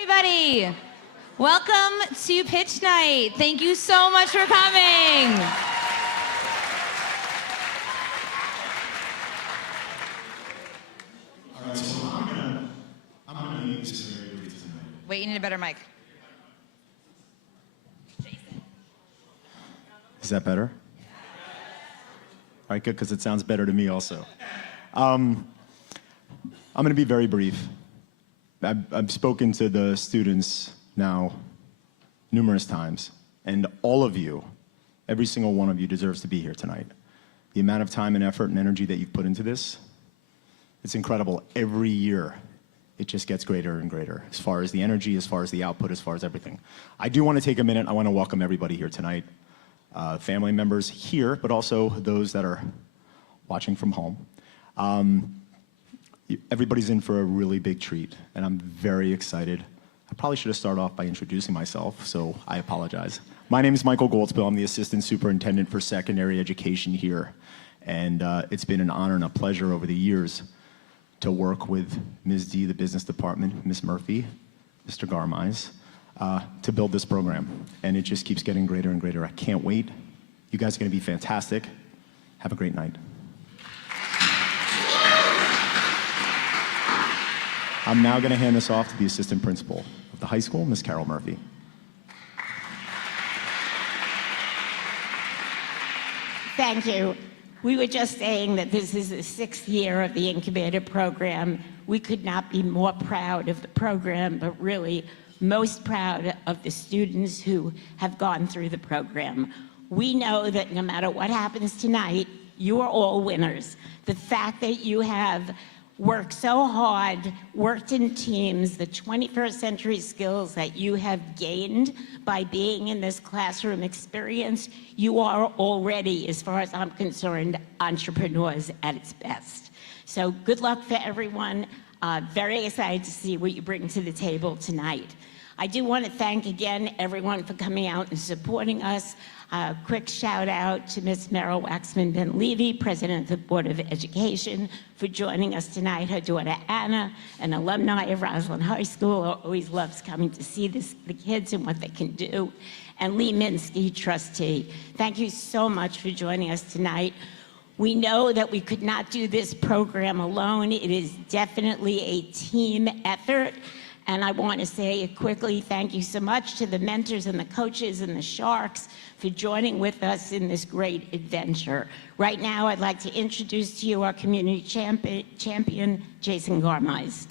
Everybody, welcome to Pitch Night. Thank you so much for coming. All right, so I'm gonna make this very brief tonight. Wait, you need a better mic. Is that better? All right, good, because it sounds better to me also. I'm gonna be very brief. I've spoken to the students now numerous times, and all of you, every single one of you deserves to be here tonight. The amount of time and effort and energy that you've put into this, it's incredible. Every year, it just gets greater and greater, as far as the energy, as far as the output, as far as everything. I do want to take a minute. I want to welcome everybody here tonight, family members here, but also those that are watching from home. Everybody's in for a really big treat, and I'm very excited. I probably should have started off by introducing myself, so I apologize. My name is Michael Goldspill. I'm the Assistant Superintendent for Secondary Education here, and it's been an honor and a pleasure over the years to work with Ms. D, the Business Department, Ms. Murphy, Mr. Garmise, to build this program, and it just keeps getting greater and greater. I can't wait. You guys are going to be fantastic. Have a great night. I'm now going to hand this off to the assistant principal of the high school, Ms. Carol Murphy. Thank you. We were just saying that this is the 6th year of the INCubator program. We could not be more proud of the program, but really most proud of the students who have gone through the program. We know that no matter what happens tonight, you are all winners. The fact that you have worked so hard, worked in teams, the 21st century skills that you have gained by being in this classroom experience, you are already, as far as I'm concerned, entrepreneurs at its best. So good luck for everyone. Very excited to see what you bring to the table tonight. I do want to thank again everyone for coming out and supporting us. Quick shout out to Ms. Meryl Waxman-Ben-Levy, President of the Board of Education, for joining us tonight. Her daughter Anna, an alumni of Roslyn High School, always loves coming to see the kids and what they can do. And Lee Minsky, trustee. Thank you so much for joining us tonight. We know that we could not do this program alone. It is definitely a team effort. And I want to say quickly thank you so much to the mentors and the coaches and the Sharks for joining with us in this great adventure. Right now, I'd like to introduce to you our community champion, Jason Garmise.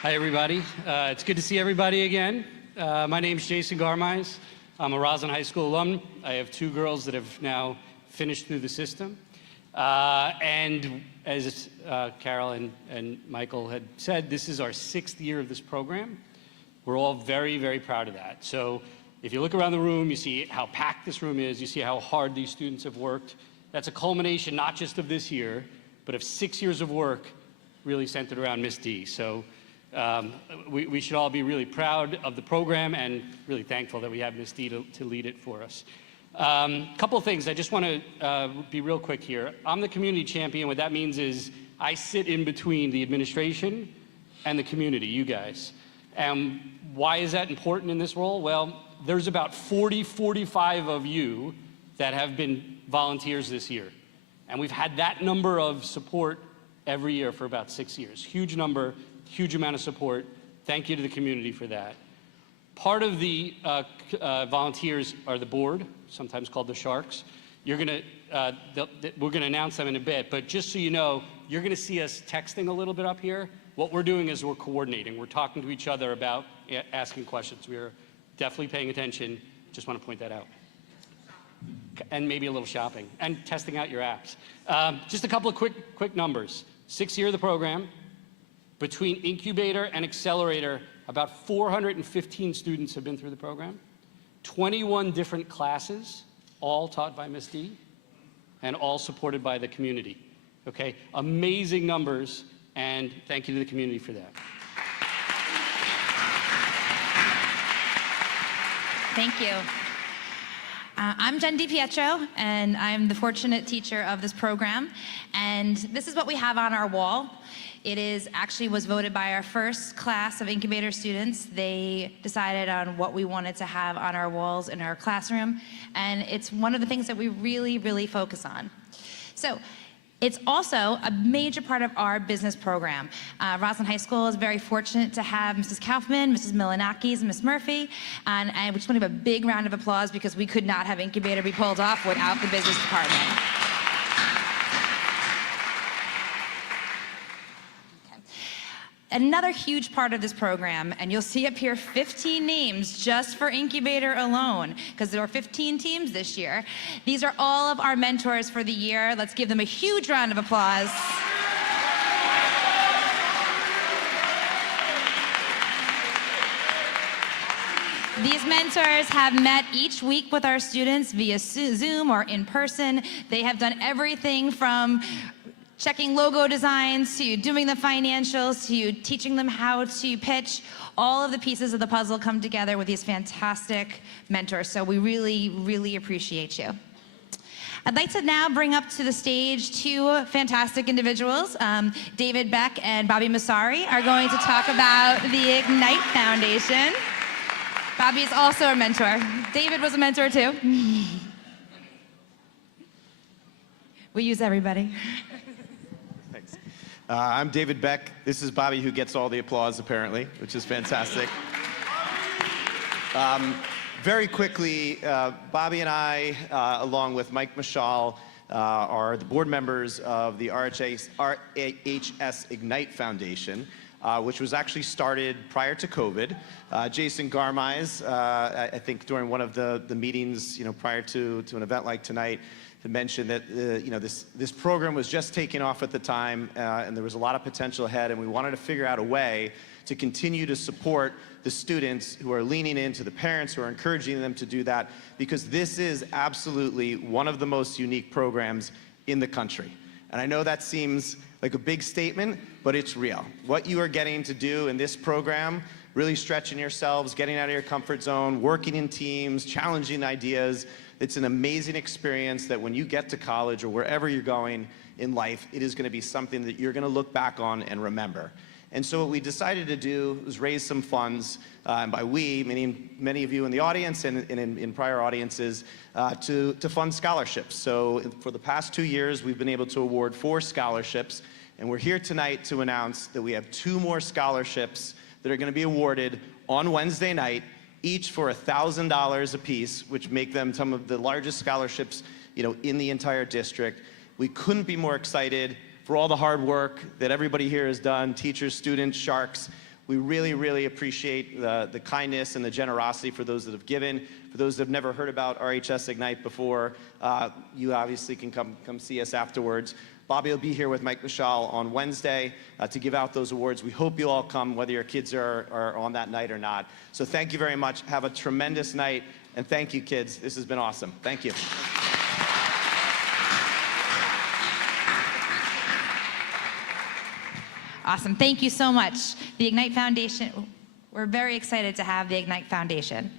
Hi, everybody. It's good to see everybody again. My name's Jason Garmise. I'm a Roslyn High School alum. I have 2 girls that have now finished through the system. And as Carol and Michael had said, this is our 6th year of this program. We're all very, very proud of that. So if you look around the room, you see how packed this room is, you see how hard these students have worked. That's a culmination not just of this year, but of 6 years of work really centered around Miss D. So we should all be really proud of the program and really thankful that we have Miss D to lead it for us. Couple of things. I just want to be real quick here. I'm the community champion. What that means is I sit in between the administration and the community, you guys. And why is that important in this role? Well, there's about 45 of you that have been volunteers this year. And we've had that number of support every year for about 6 years. Huge number, huge amount of support. Thank you to the community for that. Part of the volunteers are the board, sometimes called the Sharks. We're going to announce them in a bit, but just so you know, you're going to see us texting a little bit up here. What we're doing is we're coordinating. We're talking to each other about asking questions. We're definitely paying attention. Just want to point that out. And maybe a little shopping and testing out your apps. Just a couple of quick numbers. 6th year of the program. Between INCubator and Accelerator, about 415 students have been through the program. 21 different classes, all taught by Ms. D, and all supported by the community. Okay, amazing numbers, and thank you to the community for that. Thank you. I'm Jen DiPietro, and I'm the fortunate teacher of this program. And this is what we have on our wall. It was voted by our first class of incubator students. They decided on what we wanted to have on our walls in our classroom, and it's one of the things that we really, really focus on. So, it's also a major part of our business program. Roslyn High School is very fortunate to have Mrs. Kaufman, Mrs. Milanakis, and Ms. Murphy. And I just want to give a big round of applause because we could not have Incubator be pulled off without the business department. Okay. Another huge part of this program, and you'll see up here 15 names just for Incubator alone, because there are 15 teams this year. These are all of our mentors for the year. Let's give them a huge round of applause. These mentors have met each week with our students via Zoom or in person. They have done everything from checking logo designs, to doing the financials, to teaching them how to pitch. All of the pieces of the puzzle come together with these fantastic mentors, so we really, really appreciate you. I'd like to now bring up to the stage two fantastic individuals. David Beck and Bobby Massari are going to talk about the Ignite Foundation. Bobby is also a mentor. David was a mentor too. We use everybody. Thanks. I'm David Beck. This is Bobby, who gets all the applause, apparently, which is fantastic. Very quickly, Bobby and I, along with Mike Mashal, are the board members of the RHS Ignite Foundation, which was actually started prior to COVID. Jason Garmize, I think during one of the meetings, prior to an event like tonight, to mention that this program was just taking off at the time, and there was a lot of potential ahead, and we wanted to figure out a way to continue to support the students who are leaning into the parents who are encouraging them to do that, because this is absolutely one of the most unique programs in the country. And I know that seems like a big statement, but it's real. What you are getting to do in this program, really stretching yourselves, getting out of your comfort zone, working in teams, challenging ideas, it's an amazing experience that when you get to college or wherever you're going in life, it is going to be something that you're going to look back on and remember. And so what we decided to do was raise some funds, and by we, meaning many of you in the audience and in prior audiences, to fund scholarships. So for the past 2 years, we've been able to award 4 scholarships, and we're here tonight to announce that we have 2 more scholarships that are going to be awarded on Wednesday night, each for $1,000 apiece, which make them some of the largest scholarships, in the entire district. We couldn't be more excited for all the hard work that everybody here has done, teachers, students, Sharks. We really, really appreciate the kindness and the generosity for those that have given. For those that have never heard about RHS Ignite before, you obviously can come see us afterwards. Bobby will be here with Mike Mashal on Wednesday to give out those awards. We hope you all come, whether your kids are on that night or not. So thank you very much. Have a tremendous night, and thank you, kids. This has been awesome. Thank you. Awesome, thank you so much. The Ignite Foundation, we're very excited to have the Ignite Foundation.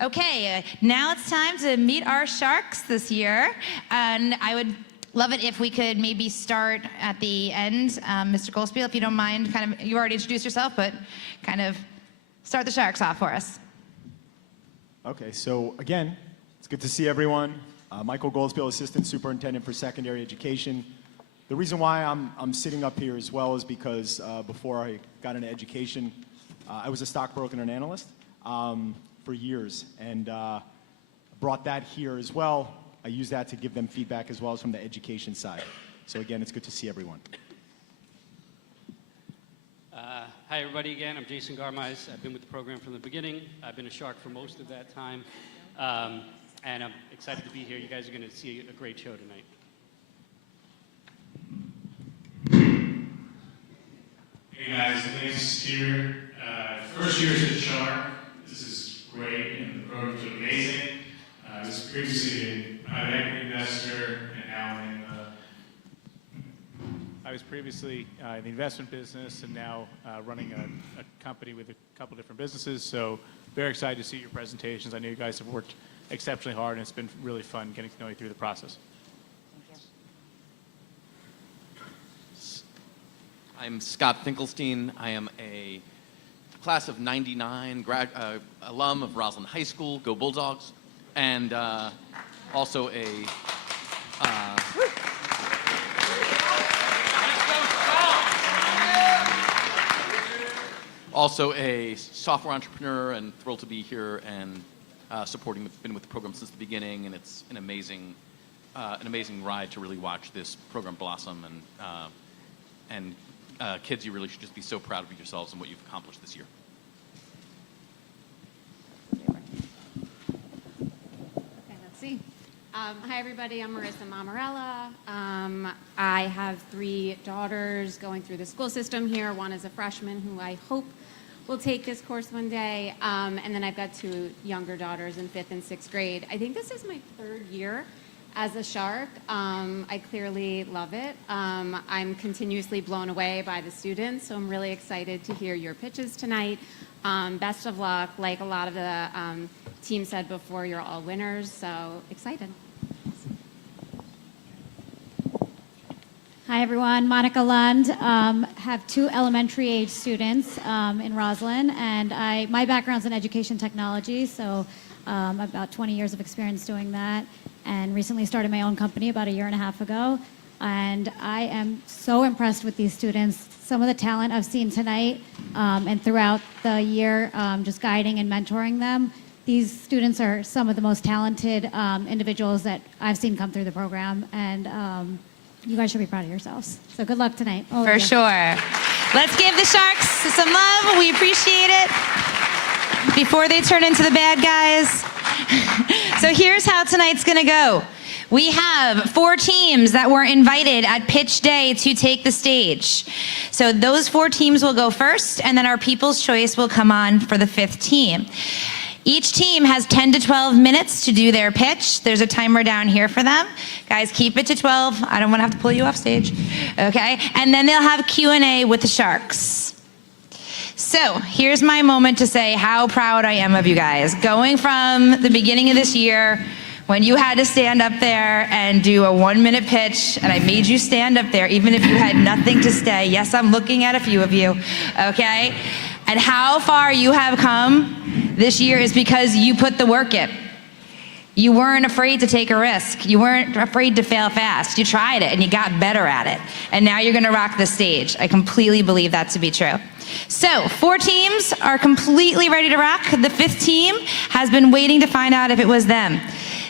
Okay, now it's time to meet our Sharks this year, and I would love it if we could maybe start at the end. Mr. Goldspiel, if you don't mind, you already introduced yourself, but kind of start the Sharks off for us. Okay, so again, it's good to see everyone. Michael Goldspiel, Assistant Superintendent for Secondary Education. The reason why I'm sitting up here as well is because before I got into education, I was a stockbroker and an analyst for years, and brought that here as well. I use that to give them feedback as well as from the education side. So again, it's good to see everyone. Hi everybody again, I'm Jason Garmize. I've been with the program from the beginning. I've been a Shark for most of that time. And I'm excited to be here. You guys are going to see a great show tonight. Hey guys, Lance here. First year as a Shark. This is great, and the program's amazing. I was previously a private equity investor, and now I was previously in the investment business, and now running a company with a couple different businesses. So very excited to see your presentations. I know you guys have worked exceptionally hard, and it's been really fun getting to know you through the process. I'm Scott Finkelstein. I am a class of '99 alum of Roslyn High School, go Bulldogs, and also a software entrepreneur, and thrilled to be here and been with the program since the beginning, and it's an amazing ride to really watch this program blossom, and kids, you really should just be so proud of yourselves and what you've accomplished this year. Okay, let's see. Hi, everybody. I'm Marissa Mamarella. I have 3 daughters going through the school system here. One is a freshman who I hope will take this course one day. And then I've got 2 younger daughters in 5th and 6th grade. I think this is my 3rd year as a Shark. I clearly love it. I'm continuously blown away by the students, so I'm really excited to hear your pitches tonight. Best of luck. Like a lot of the team said before, you're all winners, so excited. Hi, everyone. Monica Lund. Have 2 elementary age students in Roslyn, and my background's in education technology, so about 20 years of experience doing that, and recently started my own company about 1.5 years ago. And I am so impressed with these students. Some of the talent I've seen tonight and throughout the year, just guiding and mentoring them. These students are some of the most talented individuals that I've seen come through the program, and you guys should be proud of yourselves. So good luck tonight. For sure. Let's give the Sharks some love. We appreciate it. Before they turn into the bad guys. So here's how tonight's gonna go. We have 4 teams that were invited at pitch day to take the stage. So those 4 teams will go first, and then our People's Choice will come on for the 5th team. Each team has 10 to 12 minutes to do their pitch. There's a timer down here for them. Guys, keep it to 12. I don't want to have to pull you off stage, okay? And then they'll have Q&A with the Sharks. So here's my moment to say how proud I am of you guys. Going from the beginning of this year, when you had to stand up there and do a 1-minute pitch, and I made you stand up there even if you had nothing to say. Yes, I'm looking at a few of you, okay? And how far you have come this year is because you put the work in. You weren't afraid to take a risk. You weren't afraid to fail fast. You tried it and you got better at it. And now you're gonna rock the stage. I completely believe that to be true. So 4 teams are completely ready to rock. The 5th team has been waiting to find out if it was them.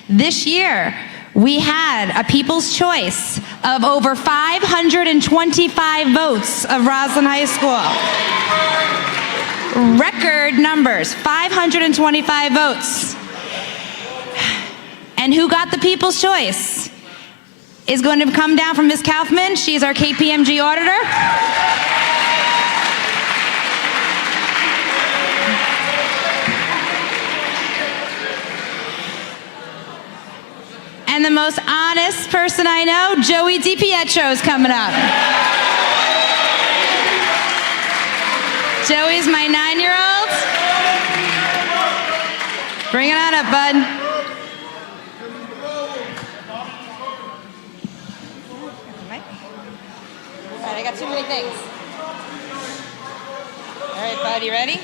This year, we had a People's Choice of over 525 votes of Roslyn High School. Record numbers, 525 votes. And who got the People's Choice is going to come down from Ms. Kaufman. She's our KPMG auditor. And the most honest person I know, Joey DiPietro, is coming up. Joey's my 9-year-old. Bring it on up, bud. All right, I got too many things. All right, bud, you ready?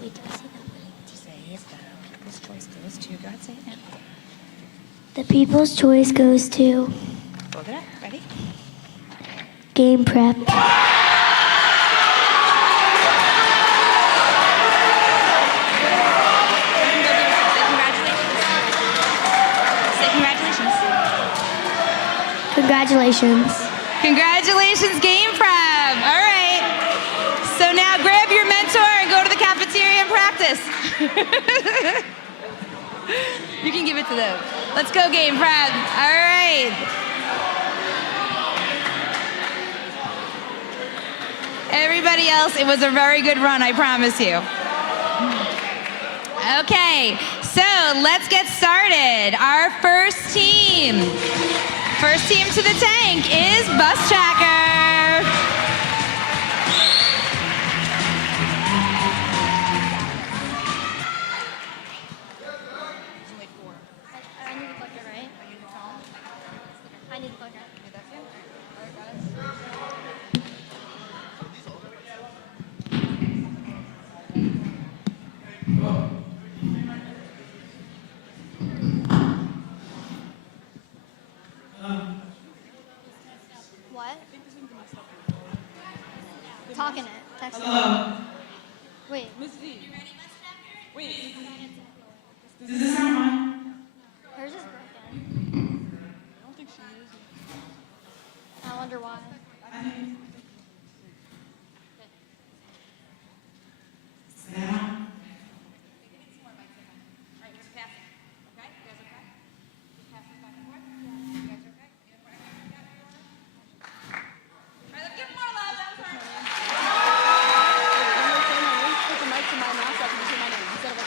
Wait, did I say that? What to say is the People's Choice goes to, go ahead, say it now. The People's Choice goes to. Hold it up, ready? Game Prep. Congratulations. Congratulations, Game Prep. All right. So now grab your mentor and go to the cafeteria and practice. You can give it to them. Let's go, Game Prep. All right. Everybody else, it was a very good run, I promise you. Okay, so let's get started. Our first team to the tank is Bus Tracker. talking it. Text it. Wait. Miss D. Wait. Does this sound fine? Hers is broken. I don't think she is. I wonder why. I think. Sit down.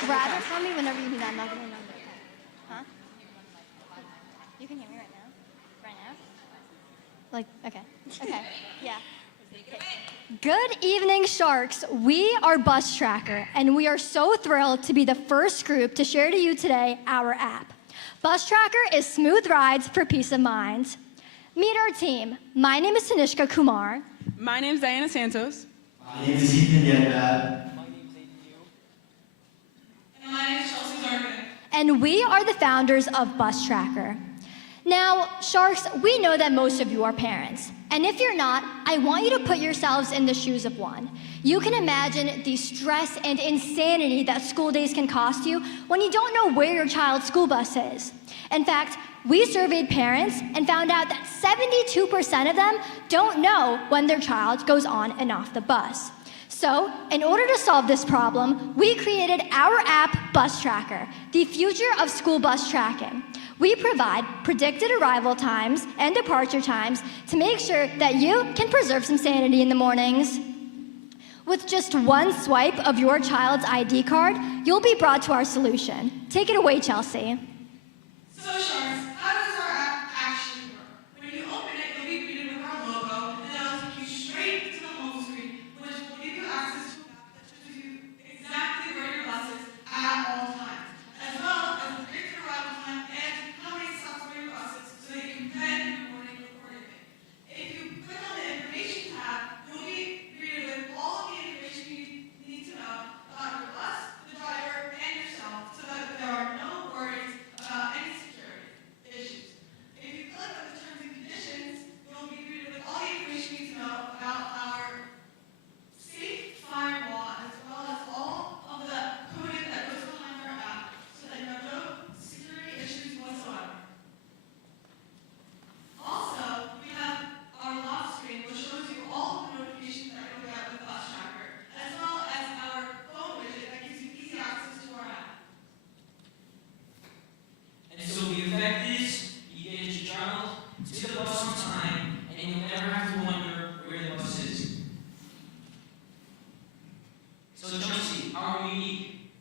Rather tell me whenever you do that. I'm not gonna remember. Huh? You can hear me right now. Right now? Like, okay. Okay. Yeah. Good evening, Sharks. We are Bus Tracker, and we are so thrilled to be the first group to share to you today our app. Bus Tracker is smooth rides for peace of mind. Meet our team. My name is Tanishka Kumar. My name's Diana Santos. My name is Ethan Yedad. And my name's Chelsea Zarkin. And we are the founders of Bus Tracker. Now, Sharks, we know that most of you are parents. And if you're not, I want you to put yourselves in the shoes of one. You can imagine the stress and insanity that school days can cost you when you don't know where your child's school bus is. In fact, we surveyed parents and found out that 72% of them don't know when their child goes on and off the bus. So, in order to solve this problem, we created our app, Bus Tracker, the future of school bus tracking. We provide predicted arrival times and departure times to make sure that you can preserve some sanity in the mornings. With just one swipe of your child's ID card, you'll be brought to our solution. Take it away, Chelsea. So, Sharks, how does our app actually work? When you open it, you'll be greeted with our logo, and then it'll take you straight to the home screen, which will give you access to a map that shows you exactly where your bus is at all times, as well as the predicted arrival time and how many stops where your bus is, so that you can plan your morning accordingly. If you click on the information tab, you'll be greeted with all of the information you need to know about your bus, the driver, and yourself, so that there are no worries about any security issues. If you click on the terms and conditions, you'll be greeted with all the information you need to know about our safe firewall, as well as all of the coding that goes behind our app, so that you have no security issues whatsoever. Also, we have our lock screen, which shows you all of the notifications that you'll get with Bus Tracker, as well as our phone widget that gives you easy access to our app. And so the effect is, you get your child to the bus on time, and you'll never have to wonder where the bus is. So Chelsea, how are we unique?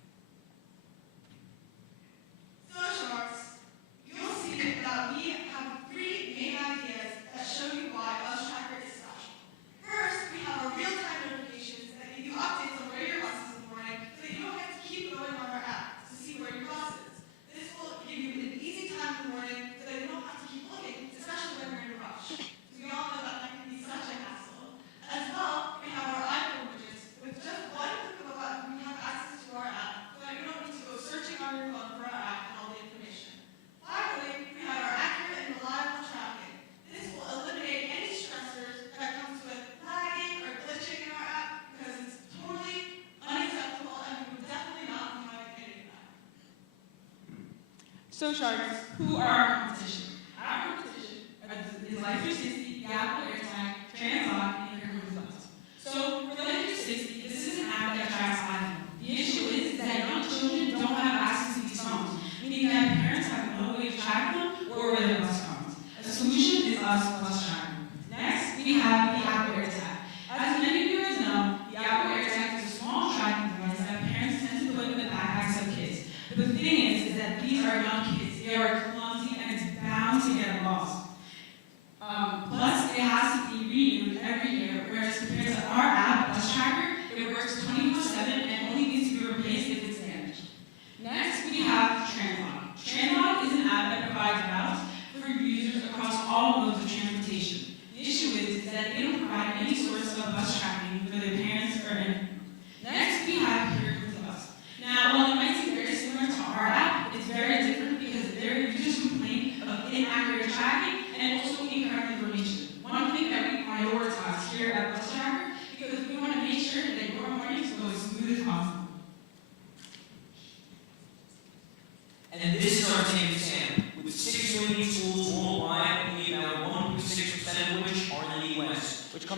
So, Sharks, you'll see that we have three main ideas that show you why Bus Tracker is special. First, we have our real-time notifications that give you updates on where your bus is in the morning, so that you don't have to keep going on our app to see where your bus is. This will give you an easy time in the morning, so that you don't have to keep looking, especially when you're in a rush. Because we all know that can be such a hassle. As well, we have our iPhone widgets. With just one click of a button, you have access to our app, so that you don't need to go searching on your phone for our app and all the information. Finally, we have our accurate and reliable tracking. This will eliminate any stressors that comes with lagging or glitching in our app, because it's totally unacceptable and we would definitely not be having any of that. So, Sharks, who are our competition? Our competition is Life 360, Apple AirTag, Translock, and Here Comes Bus. So, for Life 360, this is an app that tracks iPhone. The issue is that young children don't have access to these phones, meaning that parents have no way to track them or where their bus comes. The solution is us, Bus Tracker. Next, we have the Apple AirTag. As many of you guys know, the Apple AirTag is a small tracking device that parents tend to put in the backpacks of kids. But the thing is that these are young kids. They are clumsy and it's bound to get lost. Plus, it has to be renewed every year, whereas compared to our app, Bus Tracker, it works 24/7 and only needs to be replaced if it's damaged. Next, we have Translock. Translock is an app that provides routes for users across all modes of transportation. The issue is that they don't provide any source of bus tracking for their parents or anyone. Next, we have Here Comes Bus. Now, while it might seem very similar to our app, it's very different because their users complain of inaccurate tracking and also incorrect information. One thing that we prioritize here at Bus Tracker, because we want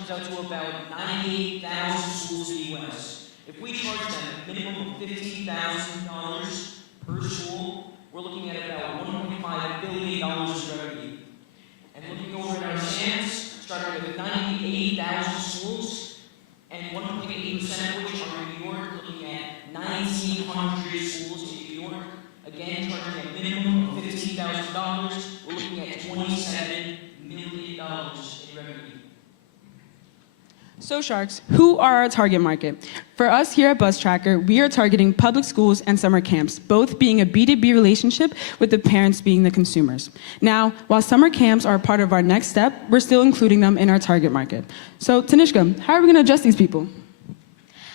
comes out to about 98,000 schools in the U.S. If we charge them a minimum of $15,000 per school, we're looking at about $1.5 billion in revenue. And looking over at our SAMs, starting with 98,000 schools, and 1.8% of which are in New York, looking at 1,900 schools in New York. Again, charging a minimum of $15,000, we're looking at $27 million in revenue. So Sharks, who are our target market? For us here at Bus Tracker, we are targeting public schools and summer camps, both being a B2B relationship with the parents being the consumers. Now, while summer camps are a part of our next step, we're still including them in our target market. So Tanishka, how are we going to address these people?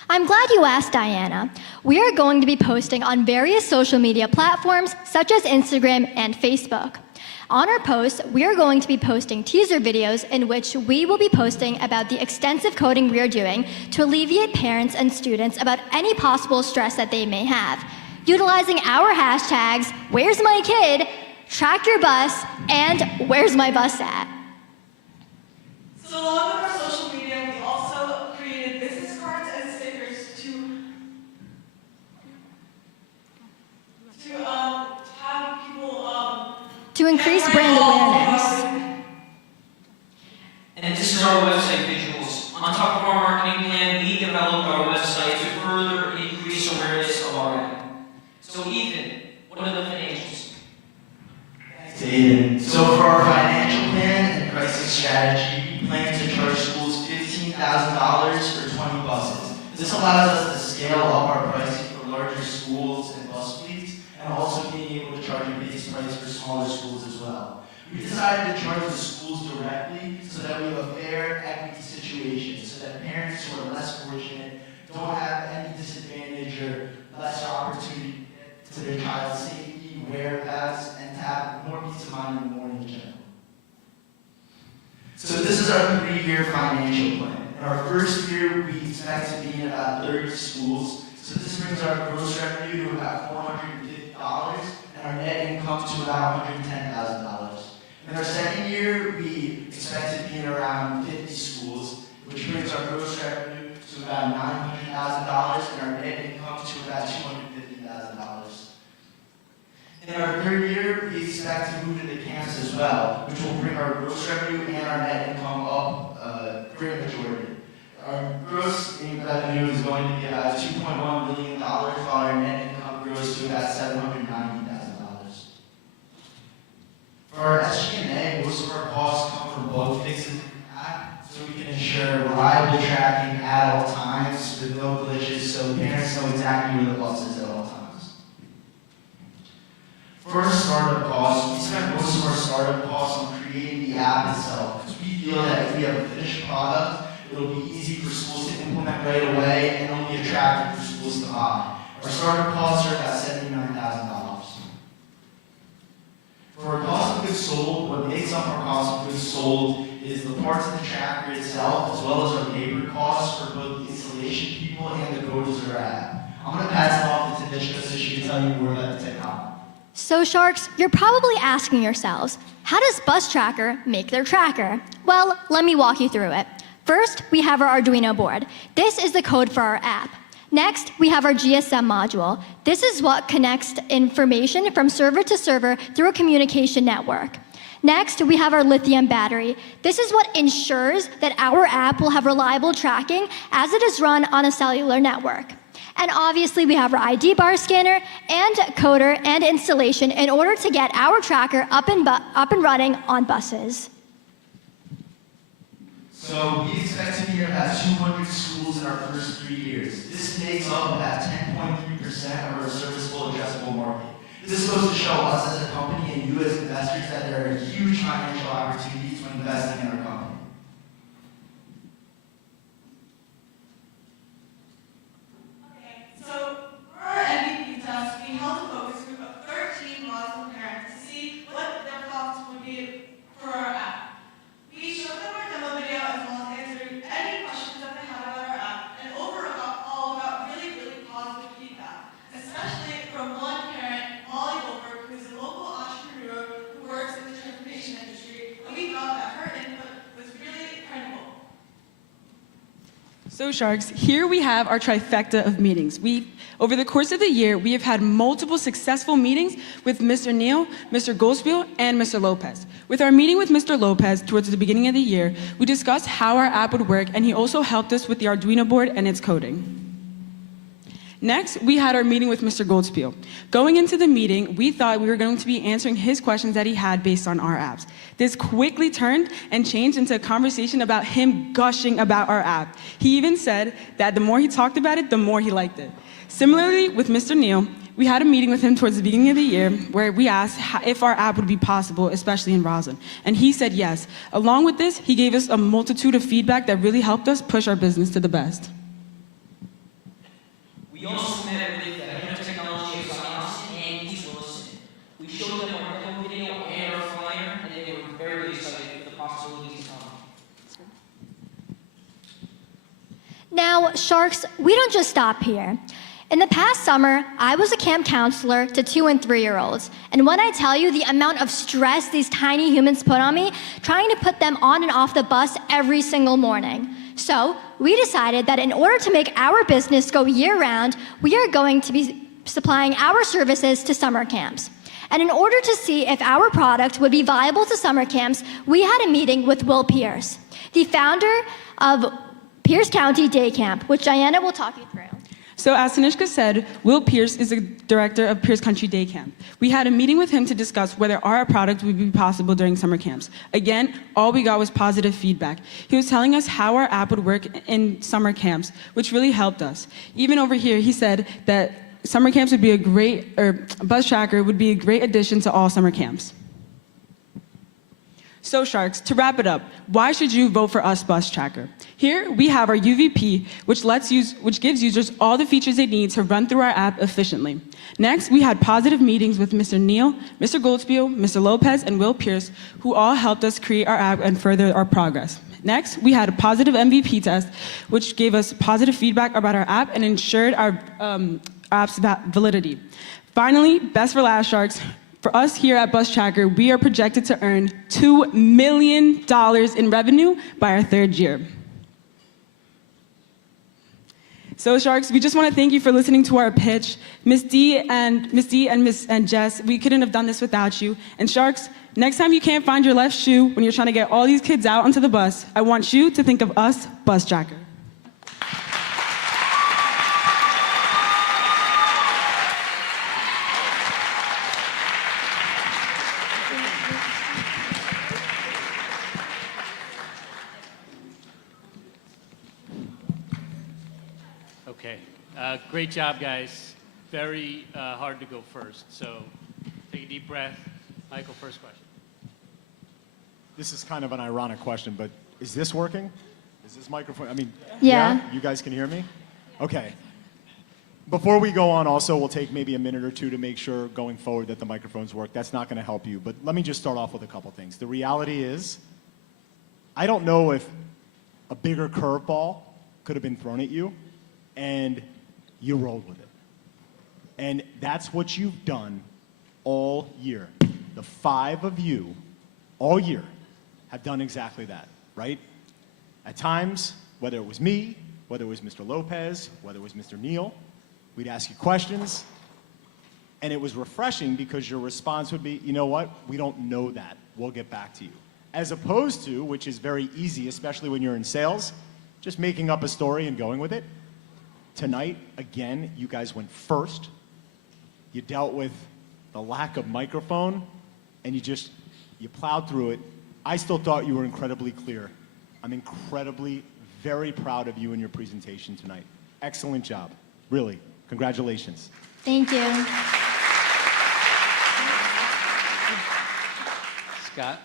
I'm glad you asked, Diana. We are going to be posting on various social media platforms such as Instagram and Facebook. On our posts, we are going to be posting teaser videos in which we will be posting about the extensive coding we are doing to alleviate parents and students about any possible stress that they may have, utilizing our hashtags, Where's My Kid, Track Your Bus, and Where's My Bus At? So along with our social media, we also created business cards and stickers to have people to increase brand awareness. And this is our website visuals. On top of our marketing plan, we developed our website to further increase awareness of our app. So Ethan, what are the financials? Thanks, Aiden. So for our financial plan and pricing strategy, we plan to charge schools $15,000 for 20 buses. This allows us to scale up our pricing for larger schools and bus fleets, and also being able to charge a base price for smaller schools as well. We decided to charge the schools directly so that we have a fair equity situation, so that parents who are less fortunate don't have any disadvantage or lesser opportunity to their child's safety, wear paths, and to have more peace of mind in the morning in general. So this is our 3-year financial plan. In our first year, we expect to be in about 30 schools. So this brings our gross revenue to about $450 and our net income to about $110,000. In our second year, we expect to be in around 50 schools, which brings our gross revenue to about $900,000 and our net income to about $250,000. In our third year, we expect to move into camps as well, which will bring our gross revenue and our net income up a great majority. Our gross revenue is going to be about $2.1 billion, while our net income grows to about $790,000. For our SG&A, most of our costs come from both fixed and app, so we can ensure reliable tracking at all times with no glitches, so parents know exactly where the bus is at all times. For our startup costs, we spend most of our startup costs on creating the app itself, because we feel that if we have a finished product, it'll be easy for schools to implement right away, and it'll be attractive for schools to buy. Our startup costs are about $79,000. For our cost of goods sold, what makes up our cost of goods sold is the parts of the tracker itself, as well as our labor costs for both the installation people and the coders of our app. I'm going to pass it off to Tanishka so she can tell you more about the technology. So Sharks, you're probably asking yourselves, how does Bus Tracker make their tracker? Well, let me walk you through it. First, we have our Arduino board. This is the code for our app. Next, we have our GSM module. This is what connects information from server to server through a communication network. Next, we have our lithium battery. This is what ensures that our app will have reliable tracking as it is run on a cellular network. And obviously, we have our ID bar scanner and coder and installation in order to get our tracker up and running on buses. So we expect to be in about 200 schools in our first 3 years. This makes up about 10.3% of our serviceable addressable market. This goes to show us as a company and you as investors that there are huge financial opportunities when investing in our company. Okay, so for our MVP test, we held a focus group of 13 Roslyn parents to see what their thoughts would be for our app. We showed them our demo video as well as answered any questions that they had about our app, and overall got really, really positive feedback, especially from one parent, Molly Goldberg, who is a local entrepreneur who works in the transportation industry, and we thought that her input So Sharks, here we have our trifecta of meetings. Over the course of the year, we have had multiple successful meetings with Mr. Neal, Mr. Goldspiel, and Mr. Lopez. With our meeting with Mr. Lopez towards the beginning of the year, we discussed how our app would work, and he also helped us with the Arduino board and its coding. Next, we had our meeting with Mr. Goldspiel. Going into the meeting, we thought we were going to be answering his questions that he had based on our apps. This quickly turned and changed into a conversation about him gushing about our app. He even said that the more he talked about it, the more he liked it. Similarly, with Mr. Neal, we had a meeting with him towards the beginning of the year where we asked if our app would be possible, especially in Roslyn. And he said yes. Along with this, he gave us a multitude of feedback that really helped us push our business to the best. We also met with the head of technology at Soundx and Roslyn. We showed them our demo video and our flyer, and they were very excited for the possibilities to come. Now, Sharks, we don't just stop here. In the past summer, I was a camp counselor to 2- and 3-year-olds. And when I tell you the amount of stress these tiny humans put on me, trying to put them on and off the bus every single morning. So we decided that in order to make our business go year-round, we are going to be supplying our services to summer camps. And in order to see if our product would be viable to summer camps, we had a meeting with Will Pierce, the founder of Pierce County Day Camp, which Diana will talk you through. So as Tanishka said, Will Pierce is the director of Pierce Country Day Camp. We had a meeting with him to discuss whether our product would be possible during summer camps. Again, all we got was positive feedback. He was telling us how our app would work in summer camps, which really helped us. Even over here, he said that summer camps would be Bus Tracker would be a great addition to all summer camps. So Sharks, to wrap it up, why should you vote for us, Bus Tracker? Here we have our UVP, which gives users all the features they need to run through our app efficiently. Next, we had positive meetings with Mr. Neal, Mr. Goldspiel, Mr. Lopez, and Will Pierce, who all helped us create our app and further our progress. Next, we had a positive MVP test, which gave us positive feedback about our app and ensured our app's validity. Finally, best for last, Sharks, for us here at Bus Tracker, we are projected to earn $2 million in revenue by our 3rd year. So Sharks, we just want to thank you for listening to our pitch. Miss D and Jess, we couldn't have done this without you. And Sharks, next time you can't find your left shoe when you're trying to get all these kids out onto the bus, I want you to think of us, Bus Tracker. Okay, great job, guys. Very hard to go first, so take a deep breath. Michael, first question. This is kind of an ironic question, but is this working? Is this microphone? I mean, Yeah. You guys can hear me? Okay. Before we go on, also, we'll take maybe a minute or two to make sure going forward that the microphones work. That's not going to help you, but let me just start off with a couple things. The reality is, I don't know if a bigger curveball could have been thrown at you, and you rolled with it. And that's what you've done all year. The 5 of you, all year, have done exactly that, right? At times, whether it was me, whether it was Mr. Lopez, whether it was Mr. Neal, we'd ask you questions, and it was refreshing because your response would be, you know what, we don't know that, we'll get back to you. As opposed to, which is very easy, especially when you're in sales, just making up a story and going with it. Tonight, again, you guys went first. You dealt with the lack of microphone, and you plowed through it. I still thought you were incredibly clear. I'm incredibly, very proud of you and your presentation tonight. Excellent job, really. Congratulations. Thank you. Scott?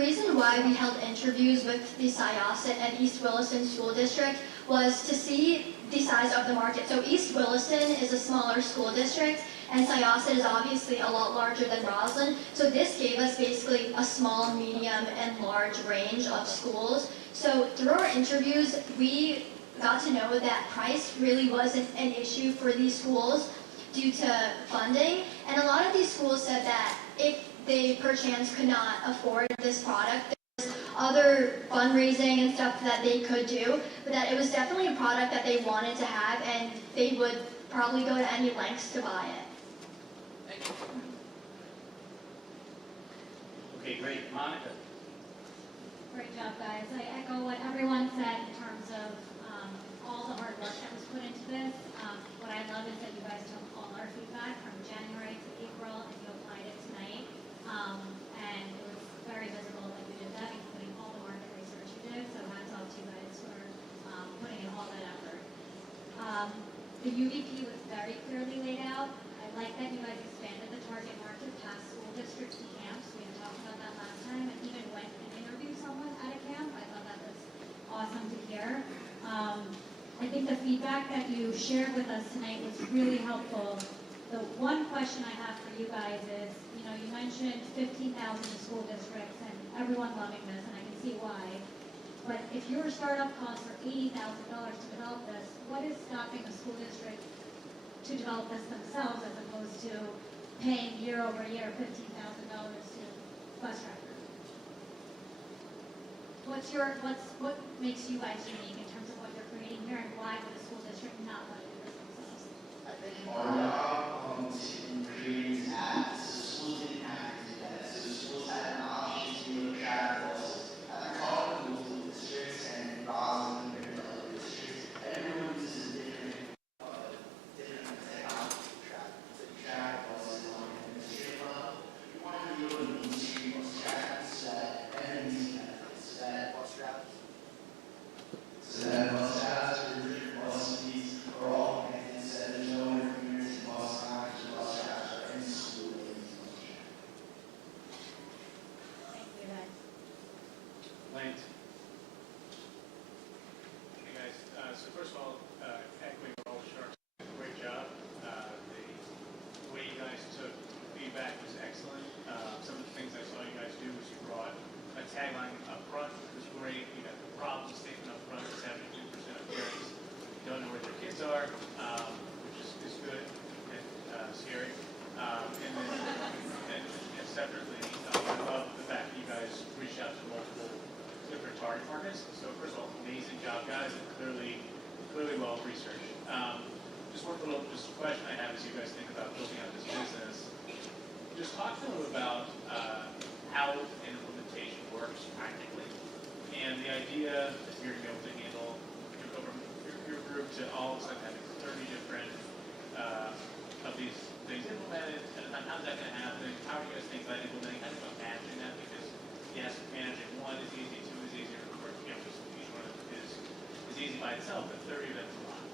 reason why we held interviews with the Syosset and East Williston School District was to see the size of the market. So East Williston is a smaller school district, and Syosset is obviously a lot larger than Roslyn. So this gave us basically a small, medium, and large range of schools. So through our interviews, we got to know that price really wasn't an issue for these schools due to funding. And a lot of these schools said that if they perchance could not afford this product, there's other fundraising and stuff that they could do, but that it was definitely a product that they wanted to have, and they would probably go to any lengths to buy it. Thank you. Okay, great. Monica. Great job, guys. I echo what everyone said in terms of all the hard work that was put into this. What I love is that you guys took all our feedback from January to April and you applied it tonight. And it was very visible that you did that, including all the market research you did. So hats off to you guys for putting in all that effort. The UVP was very clearly laid out. I like that you guys expanded the target market past school districts and camps. We had talked about that last time, and even went and interviewed someone at a camp. I thought that was awesome to hear. I think the feedback that you shared with us tonight was really helpful. The one question I have for you guys is, you mentioned 15,000 school districts and everyone loving this, and I can see why. But if your startup costs are $80,000 to develop this, what is stopping a school district to develop this themselves as opposed to paying year over year $15,000 to Bus Tracker? What makes you guys unique in terms of what you're creating here, and why would a school district not want to do this themselves? I think our job in creating this app is so schools didn't have to do that. So schools had an option to be able to track buses at the college, multiple districts, and Roslyn, and other districts. Everyone uses different technology to track buses on an administrative level. We want to be able to mainstream bus tracking so that everything's connected, so that bus routes or different bus fees are all connected, so that there's no interference in bus times or bus routes or any school days. Thank you, guys. Lance. Hey guys, so first of all, echoing all the sharks, great job. The way you guys took feedback was excellent. Some of the things I saw you guys do was you brought a tagline up front, which was great. You got the problem statement up front, 72% of parents don't know where their kids are, which is good and scary. And separately, I love the fact that you guys reached out to multiple different target markets. So first of all, amazing job, guys, and clearly well researched. Just one little question I have as you guys think about building out this business. Just talk to them about how implementation works practically, and the idea that you're going to be able to handle your group to all of a sudden having 30 different of these things implemented, and how's that going to happen? How are you guys thinking about implementing? How do you about managing that? Because yes, managing one is easy, two is easier, of course, just each one is easy by itself, but 30 of them is a lot.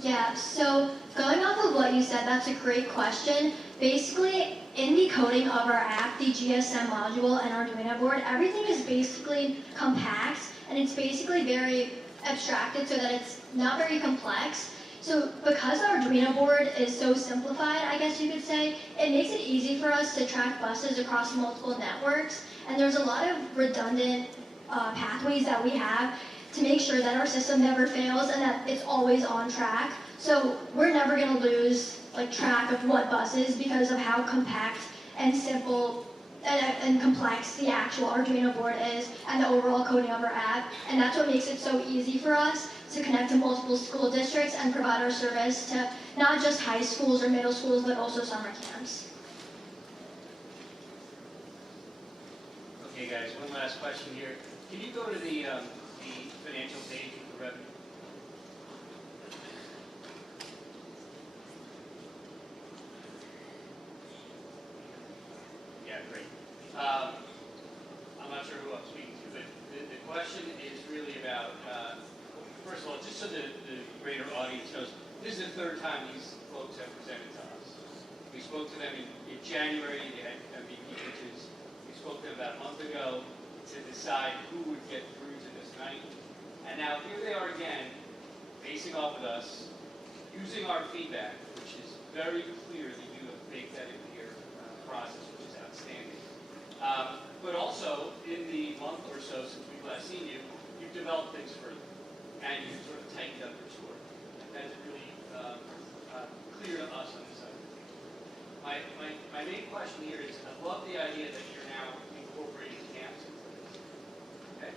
Yeah, so going off of what you said, that's a great question. Basically, in the coding of our app, the GSM module and Arduino board, everything is basically compact, and it's basically very abstracted so that it's not very complex. So because our Arduino board is so simplified, I guess you could say, it makes it easy for us to track buses across multiple networks, and there's a lot of redundant pathways that we have to make sure that our system never fails and that it's always on track. So we're never going to lose track of what bus is because of how compact and simple and complex the actual Arduino board is and the overall coding of our app. And that's what makes it so easy for us to connect to multiple school districts and provide our service to not just high schools or middle schools, but also summer camps. Okay, guys, one last question here. Can you go to the financial page with the revenue? Yeah, great. I'm not sure who I'm speaking to, but the question is really about, first of all, just so the greater audience knows, this is the third time these folks have presented to us. We spoke to them in January, they had MVP pitches. We spoke to them about a month ago to decide who would get through to this night. And now here they are again, facing off with us, using our feedback, which is very clear that you have baked that into your process, which is outstanding. But also, in the month or so since we've last seen you, you've developed things further, and you've sort of tightened up your tour. That's really clear to us on this side. My main question here is, I love the idea that you're now incorporating camps into this. Okay?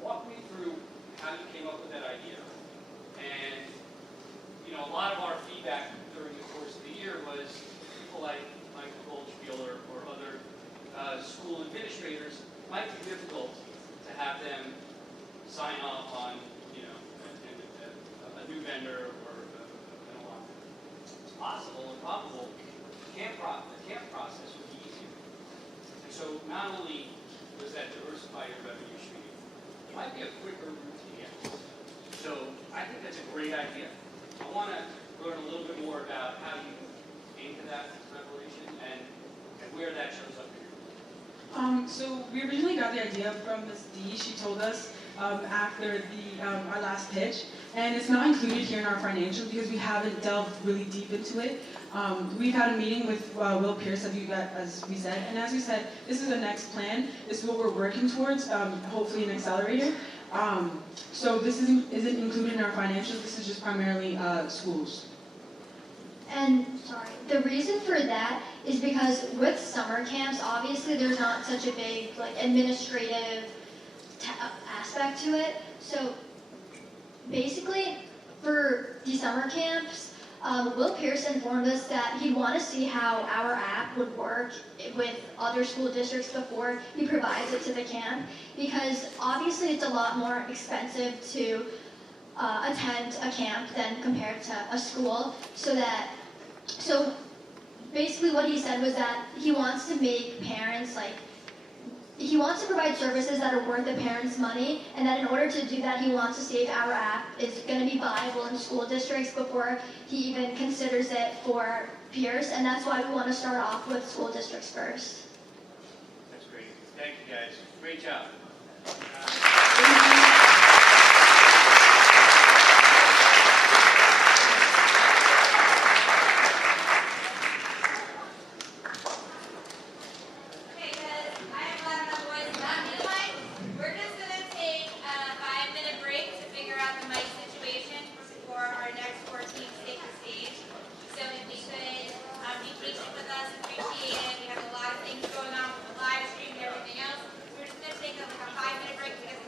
Walk me through how you came up with that idea. And, you know, a lot of our feedback during the course of the year was people like Michael Goldspiel or other school administrators might be difficult to have them sign off on, you know, a new vendor or an allotment. It's possible and probable the camp process would be easier. And so not only was that diversify your revenue stream, it might be a quicker route to get. So I think that's a great idea. I want to learn a little bit more about how you came to that revelation and where that shows up in your life. So we originally got the idea from Ms. D. She told us after our last pitch, and it's not included here in our financials because we haven't delved really deep into it. We've had a meeting with Will Pierce, as we said, and as we said, this is the next plan. This is what we're working towards, hopefully an accelerator. So this isn't included in our financials. This is just primarily schools. And sorry, the reason for that is because with summer camps, obviously there's not such a big administrative aspect to it. So basically, for the summer camps, Will Pierce informed us that he'd want to see how our app would work with other school districts before he provides it to the camp, because obviously it's a lot more expensive to attend a camp than compared to a school. So basically what he said was that he wants to make parents he wants to provide services that are worth the parents' money, and that in order to do that, he wants to see if our app is going to be viable in school districts before he even considers it for Pierce, and that's why we want to start off with school districts first. That's great. Thank you, guys. Great job. We have a lot of things going on with the live stream and everything else. We're just going to take a 5-minute break to get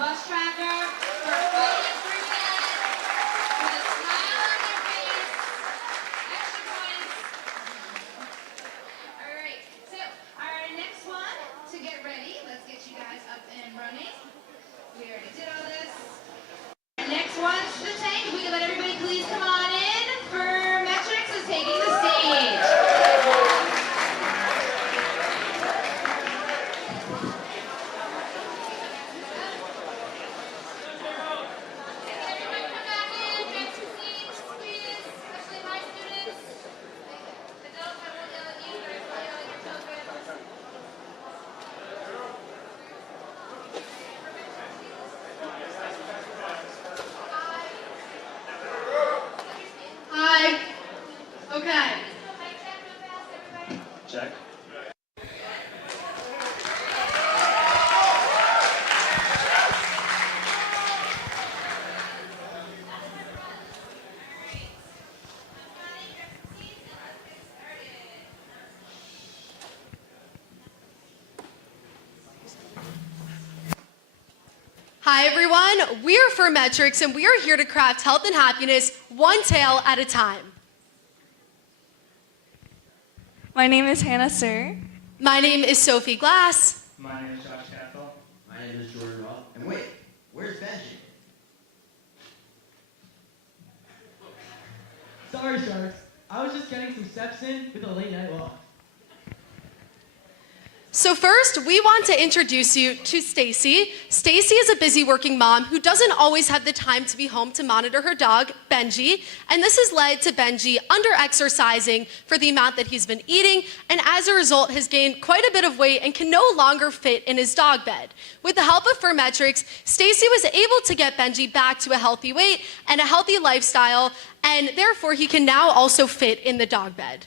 Bus Tracker for fighting for that with a smile on their face. Extra points. All right, so our next one to get ready. Let's get you guys up and running. We already did all this. Next one's the tank. We can let everybody please come on in. For Metrics is taking the stage. Hi. Okay. Check. Hi everyone, we are Metrics and we are here to craft health and happiness one tale at a time. My name is Hannah Sir. My name is Sophie Glass. My name is Josh Cathell. My name is Jordan Roth. And wait, where's Benji? Sorry, Sharks. I was just getting some steps in with a late night walk. So first, we want to introduce you to Stacy. Stacy is a busy working mom who doesn't always have the time to be home to monitor her dog, Benji, and this has led to Benji under-exercising for the amount that he's been eating, and as a result has gained quite a bit of weight and can no longer fit in his dog bed. With the help of Metrics, Stacy was able to get Benji back to a healthy weight and a healthy lifestyle, and therefore he can now also fit in the dog bed.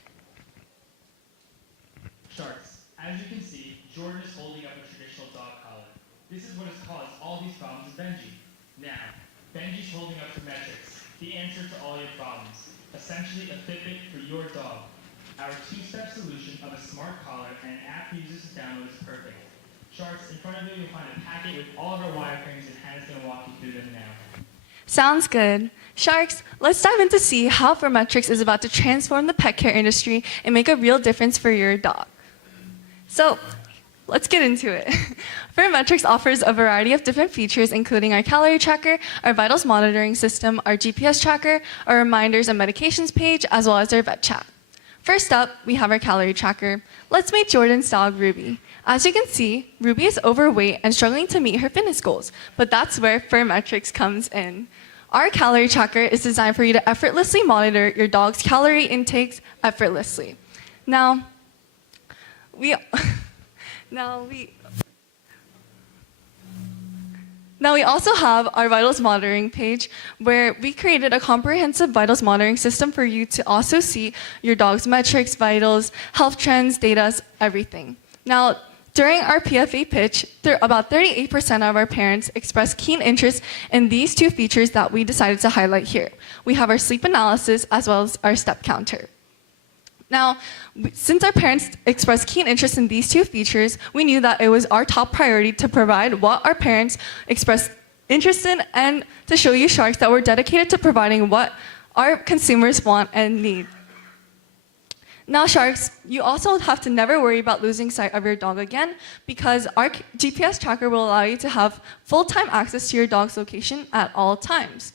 Sharks, as you can see, Jordan is holding up a traditional dog collar. This is what has caused all these problems with Benji. Now, Benji's holding up Metrics, the answer to all your problems. Essentially a Fitbit for your dog. Our two-step solution of a smart collar and an app users to download is perfect. Sharks, in front of you, you'll find a packet with all of our wireframes, and Hannah's going to walk you through them now. Sounds good. Sharks, let's dive in to see how Metrics is about to transform the pet care industry and make a real difference for your dog. So, let's get into it. Metrics offers a variety of different features, including our calorie tracker, our vitals monitoring system, our GPS tracker, our reminders and medications page, as well as our vet chat. First up, we have our calorie tracker. Let's meet Jordan's dog, Ruby. As you can see, Ruby is overweight and struggling to meet her fitness goals, but that's where Metrics comes in. Our calorie tracker is designed for you to effortlessly monitor your dog's calorie intakes effortlessly. Now, we also have our vitals monitoring page where we created a comprehensive vitals monitoring system for you to also see your dog's metrics, vitals, health trends, data, everything. Now, during our PFA pitch, about 38% of our parents expressed keen interest in these two features that we decided to highlight here. We have our sleep analysis as well as our step counter. Now, since our parents expressed keen interest in these two features, we knew that it was our top priority to provide what our parents expressed interest in and to show you Sharks that we're dedicated to providing what our consumers want and need. Now, Sharks, you also have to never worry about losing sight of your dog again because our GPS tracker will allow you to have full-time access to your dog's location at all times.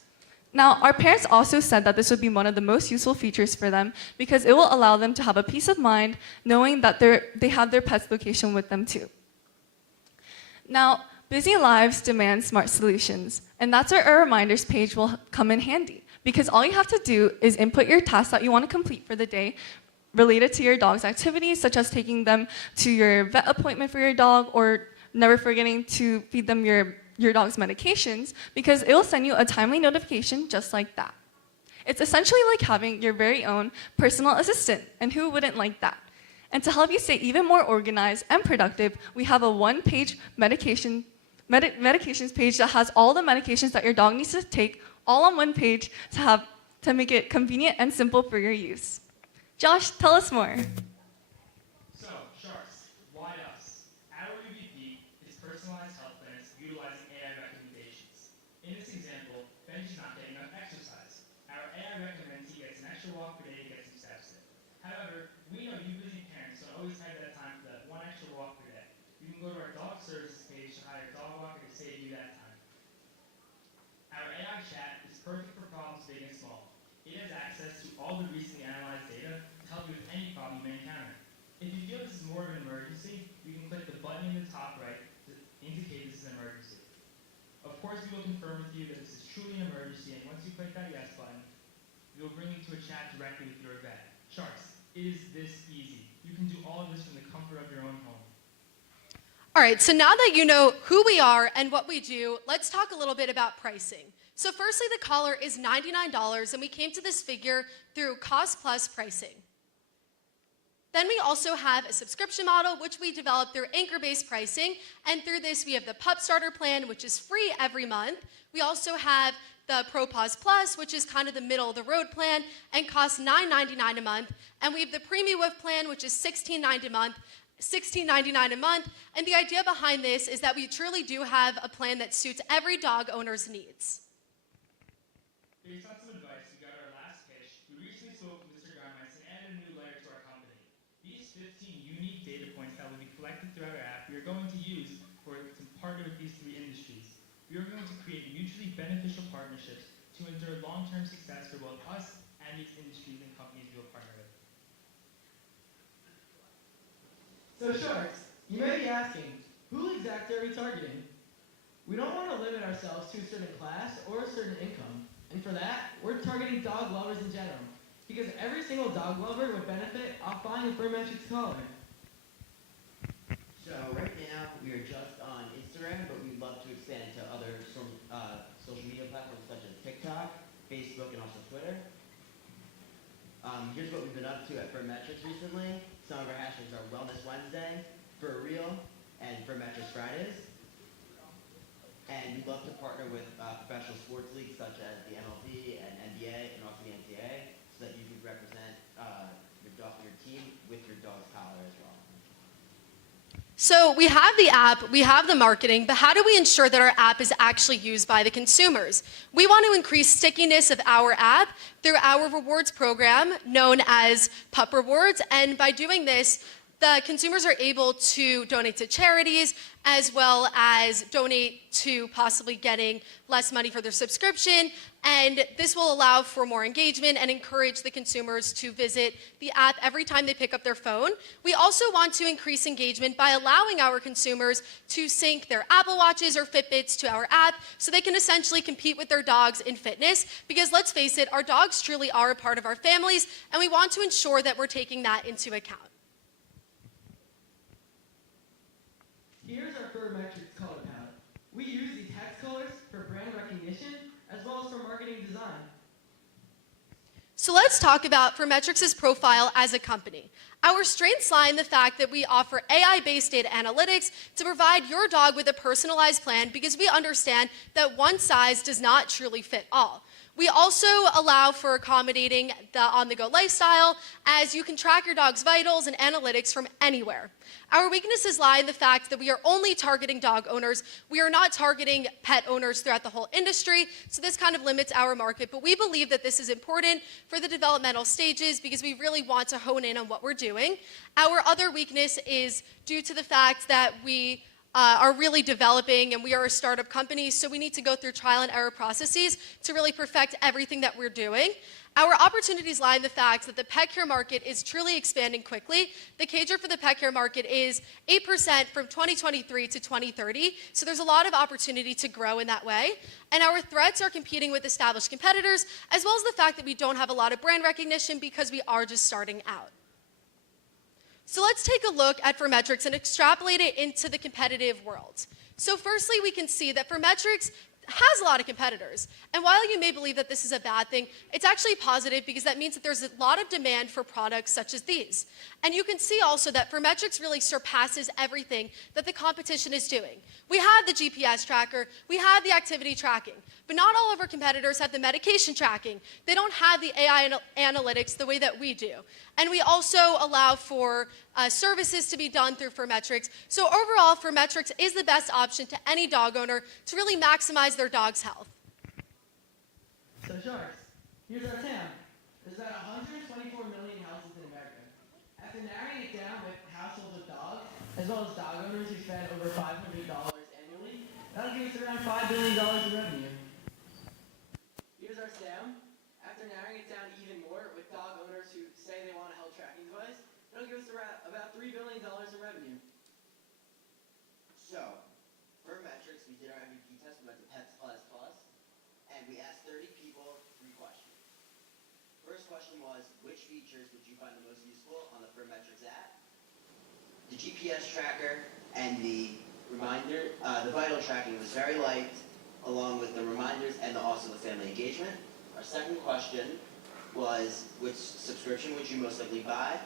Now, our parents also said that this would be one of the most useful features for them because it will allow them to have a peace of mind knowing that they have their pet's location with them too. Now, busy lives demand smart solutions, and that's where our reminders page will come in handy because all you have to do is input your tasks that you want to complete for the day related to your dog's activities, such as taking them to your vet appointment for your dog or never forgetting to feed them your dog's medications, because it will send you a timely notification just like that. It's essentially like having your very own personal assistant, and who wouldn't like that? And to help you stay even more organized and productive, we have a one-page medications page that has all the medications that your dog needs to take all on one page to make it convenient and simple for your use. Josh, tell us more. So, Sharks, why us? Our UVP is personalized health plans utilizing AI recommendations. AI chat is perfect for problems big and small. It has access to all the recently analyzed data to help you with any problem you may encounter. If you feel this is more of an emergency, you can click the button in the top right to indicate this is an emergency. Of course, we will confirm with you that this is truly an emergency, and once you click that yes button, we will bring you to a chat directly with your vet. Sharks, it is this easy. You can do all of this from the comfort of your own home. All right, so now that you know who we are and what we do, let's talk a little bit about pricing. So firstly, the collar is $99, and we came to this figure through cost plus pricing. Then we also have a subscription model, which we developed through anchor-based pricing, and through this we have the Pup Starter plan, which is free every month. We also have the Pro Paws Plus, which is kind of the middle of the road plan and costs $9.99 a month, and we have the Premium Whip plan, which is $16.99 a month, and the idea behind this is that we truly do have a plan that suits every dog owner's needs. Based on some advice we got at our last pitch, we recently spoke with Mr. Garmeister and added a new layer to our company. These 15 unique data points that will be collected throughout our app we are going to use to partner with these three industries. We are going to create mutually beneficial partnerships to ensure long-term success for both us and these industries and companies we will partner with. So Sharks, you may be asking, who exactly are we targeting? We don't want to limit ourselves to a certain class or a certain income. And for that, we're targeting dog lovers in general, because every single dog lover would benefit off buying a Furmetrics collar. So right now, we are just on Instagram, but we'd love to expand to other social media platforms such as TikTok, Facebook, and also Twitter. Here's what we've been up to at Furmetrics recently. Some of our hashtags are Wellness Wednesday, Fur Real, and Furmetrics Fridays. And we'd love to partner with professional sports leagues such as the MLB and NBA and also the NCAA so that you can represent your team with your dog's collar as well. So we have the app, we have the marketing, but how do we ensure that our app is actually used by the consumers? We want to increase stickiness of our app through our rewards program known as Pup Rewards, and by doing this, the consumers are able to donate to charities as well as donate to possibly getting less money for their subscription, and this will allow for more engagement and encourage the consumers to visit the app every time they pick up their phone. We also want to increase engagement by allowing our consumers to sync their Apple Watches or Fitbits to our app so they can essentially compete with their dogs in fitness, because let's face it, our dogs truly are a part of our families, and we want to ensure that we're taking that into account. Here's our Furmetrics color palette. We use these hex colors for brand recognition as well as for marketing design. So let's talk about Furmetrics' profile as a company. Our strengths lie in the fact that we offer AI-based data analytics to provide your dog with a personalized plan, because we understand that one size does not truly fit all. We also allow for accommodating the on-the-go lifestyle, as you can track your dog's vitals and analytics from anywhere. Our weaknesses lie in the fact that we are only targeting dog owners. We are not targeting pet owners throughout the whole industry, so this kind of limits our market, but we believe that this is important for the developmental stages because we really want to hone in on what we're doing. Our other weakness is due to the fact that we are really developing, and we are a startup company, so we need to go through trial and error processes to really perfect everything that we're doing. Our opportunities lie in the fact that the pet care market is truly expanding quickly. The CAGR for the pet care market is 8% from 2023 to 2030, so there's a lot of opportunity to grow in that way. And our threats are competing with established competitors, as well as the fact that we don't have a lot of brand recognition because we are just starting out. So let's take a look at Furmetrics and extrapolate it into the competitive world. So firstly, we can see that Furmetrics has a lot of competitors. And while you may believe that this is a bad thing, it's actually positive because that means that there's a lot of demand for products such as these. And you can see also that Furmetrics really surpasses everything that the competition is doing. We have the GPS tracker, we have the activity tracking, but not all of our competitors have the medication tracking. They don't have the AI analytics the way that we do. And we also allow for services to be done through Furmetrics. So overall, Furmetrics is the best option to any dog owner to really maximize their dog's health. So Sharks, here's our TAM. There's about 124 million houses in America. After narrowing it down with households with dogs, as well as dog owners who spend over $500 annually, that'll give us around $5 billion in revenue. after narrowing it down even more with dog owners who say they want a health tracking device, it'll give us about $3 billion in revenue. So, for metrics, we did our MVP test. We went to Pets Plus Plus, and we asked 30 people 3 questions. First question was, which features would you find the most useful on the Metrics app? The GPS tracker and the reminder, the vital tracking was very liked, along with the reminders and also the family engagement. Our second question was, which subscription would you most likely buy?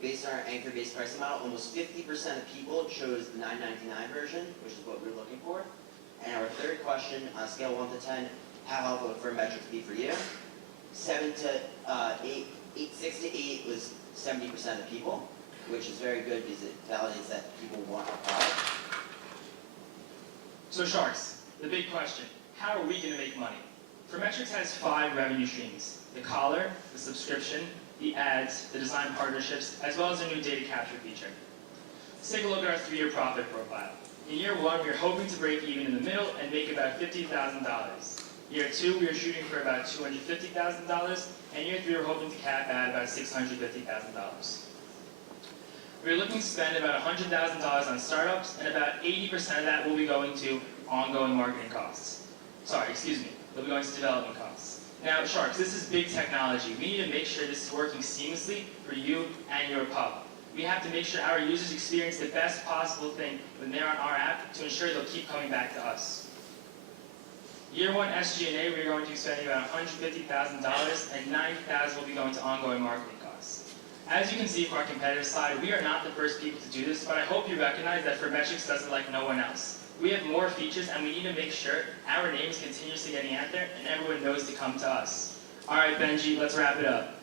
Based on our anchor-based pricing model, almost 50% of people chose the $9.99 version, which is what we were looking for. And our third question, on a scale of 1 to 10, how helpful would Metrics be for you? 6 to 8 was 70% of people, which is very good because it validates that people want our product. So Sharks, the big question, how are we going to make money? Metrics has 5 revenue streams: the collar, the subscription, the ads, the design partnerships, as well as a new data capture feature. Let's take a look at our 3-year profit profile. In year 1, we are hoping to break even in the middle and make about $50,000. Year 2, we are shooting for about $250,000, and year 3, we're hoping to cap at about $650,000. We're looking to spend about $100,000 on startups, and about 80% of that will be going to ongoing marketing costs. Sorry, excuse me, they'll be going to development costs. Now, Sharks, this is big technology. We need to make sure this is working seamlessly for you and your pub. We have to make sure our users experience the best possible thing when they're on our app to ensure they'll keep coming back to us. Year 1 SG&A, we're going to be spending about $150,000, and $90,000 will be going to ongoing marketing costs. As you can see from our competitive slide, we are not the first people to do this, but I hope you recognize that Metrics does it like no one else. We have more features, and we need to make sure our name is continuously getting out there and everyone knows to come to us. All right, Benji, let's wrap it up.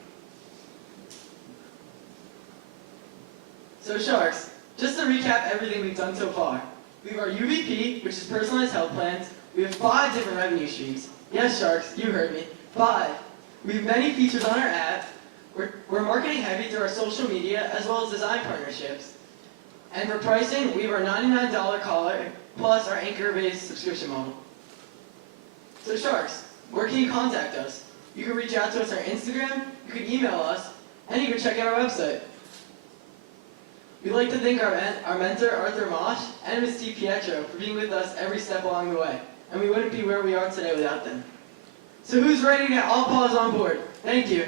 So Sharks, just to recap everything we've done so far. We have our UVP, which is personalized health plans. We have 5 different revenue streams. Yes, Sharks, you heard me. 5. We have many features on our app. We're marketing heavy through our social media as well as design partnerships. And for pricing, we have our $99 collar plus our anchor-based subscription model. So Sharks, where can you contact us? You can reach out to us on Instagram, you can email us, and you can check out our website. We'd like to thank our mentor, Arthur Mosh, and Ms. T. Pietro for being with us every step along the way. And we wouldn't be where we are today without them. So who's ready to get all paws on board? Thank you.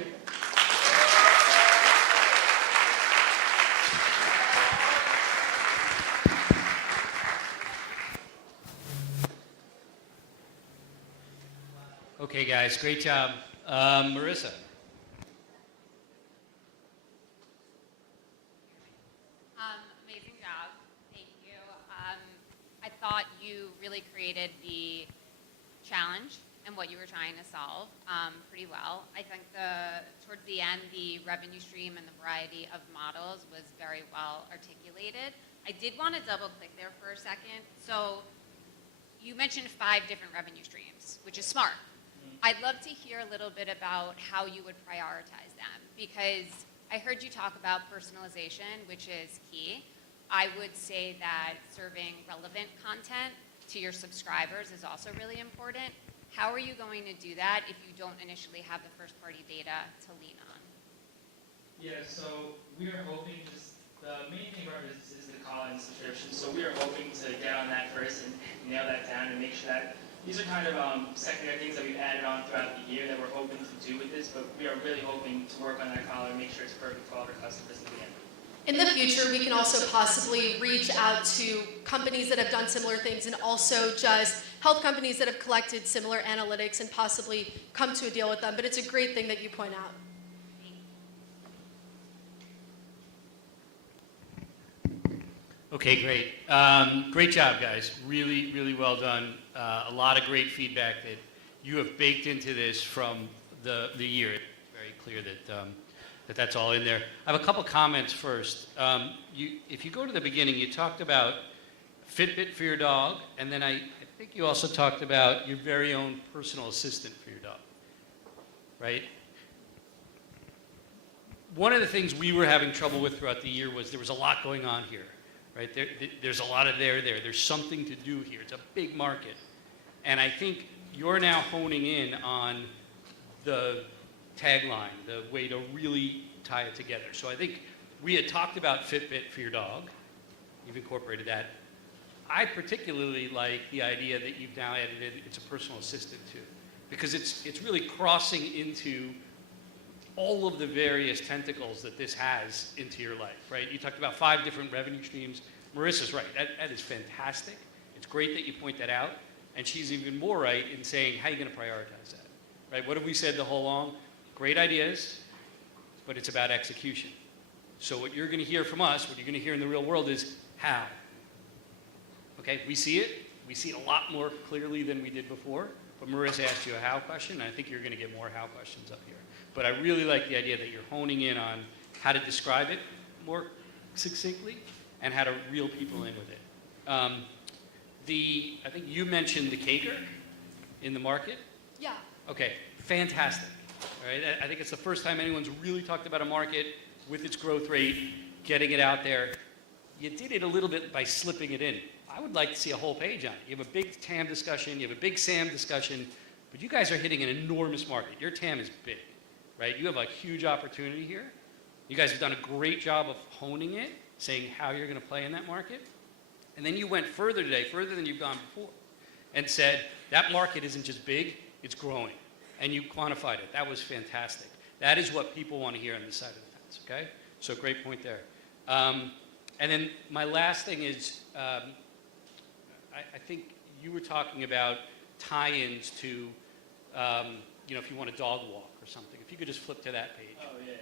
Okay, guys, great job. Marissa. Amazing job. Thank you. I thought you really created the challenge and what you were trying to solve pretty well. I think towards the end, the revenue stream and the variety of models was very well articulated. I did want to double click there for a second. So you mentioned 5 different revenue streams, which is smart. I'd love to hear a little bit about how you would prioritize them, because I heard you talk about personalization, which is key. I would say that serving relevant content to your subscribers is also really important. How are you going to do that if you don't initially have the first-party data to lean on? Yeah, so we are hoping the main thing for our business is the call and subscription. So we are hoping to get on that first and nail that down and make sure that these are kind of secondary things that we've added on throughout the year that we're hoping to do with this, but we are really hoping to work on that collar and make sure it's perfect for all of our customers in the end. In the future, we can also possibly reach out to companies that have done similar things and also just health companies that have collected similar analytics and possibly come to a deal with them. But it's a great thing that you point out. Okay, great. Great job, guys. Really, really well done. A lot of great feedback that you have baked into this from the year. It's very clear that that's all in there. I have a couple comments first. If you go to the beginning, you talked about Fitbit for your dog, and then I think you also talked about your very own personal assistant for your dog, right? One of the things we were having trouble with throughout the year was there was a lot going on here. Right? There's a lot of there. There's something to do here. It's a big market. And I think you're now honing in on the tagline, the way to really tie it together. So I think we had talked about Fitbit for your dog. You've incorporated that. I particularly like the idea that you've now added in, it's a personal assistant too, because it's really crossing into all of the various tentacles that this has into your life, right? You talked about 5 different revenue streams. Marissa's right, that is fantastic. It's great that you point that out, and she's even more right in saying, how are you gonna prioritize that, right? What have we said the whole long? Great ideas, but it's about execution. So what you're gonna hear from us, what you're gonna hear in the real world is how. Okay, we see it a lot more clearly than we did before, but Marissa asked you a how question, and I think you're gonna get more how questions up here. But I really like the idea that you're honing in on how to describe it more succinctly and how to reel people in with it. I think you mentioned the caker in the market. Yeah. Okay, fantastic. All right, I think it's the first time anyone's really talked about a market with its growth rate, getting it out there. You did it a little bit by slipping it in. I would like to see a whole page on it. You have a big TAM discussion, you have a big SAM discussion, but you guys are hitting an enormous market. Your TAM is big, right? You have a huge opportunity here. You guys have done a great job of honing it, saying how you're going to play in that market. And then you went further today, further than you've gone before, and said that market isn't just big, it's growing. And you quantified it. That was fantastic. That is what people want to hear on this side of the fence, okay? So great point there. And then my last thing is, I think you were talking about tie-ins to, you know, if you want a dog walk or something. If you could just flip to that page. Oh, yeah.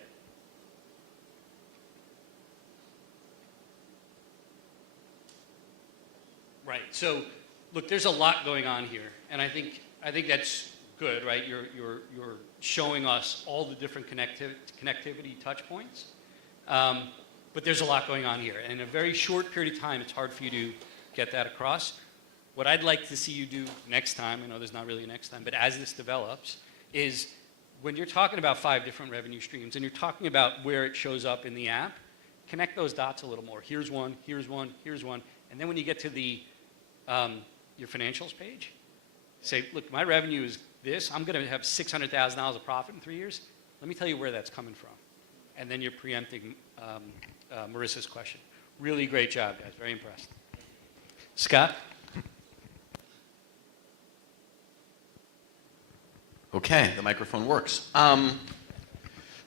Right. So, look, there's a lot going on here, and I think that's good, right? You're showing us all the different connectivity touch points, but there's a lot going on here, and in a very short period of time, it's hard for you to get that across. What I'd like to see you do next time, I know there's not really a next time, but as this develops, is when you're talking about 5 different revenue streams and you're talking about where it shows up in the app, connect those dots a little more. Here's one, here's one, here's one, and then when you get to the your financials page, say, look, my revenue is this. I'm going to have $600,000 of profit in 3 years. Let me tell you where that's coming from. And then you're preempting Marissa's question. Really great job, guys. Very impressed. Scott? Okay, the microphone works.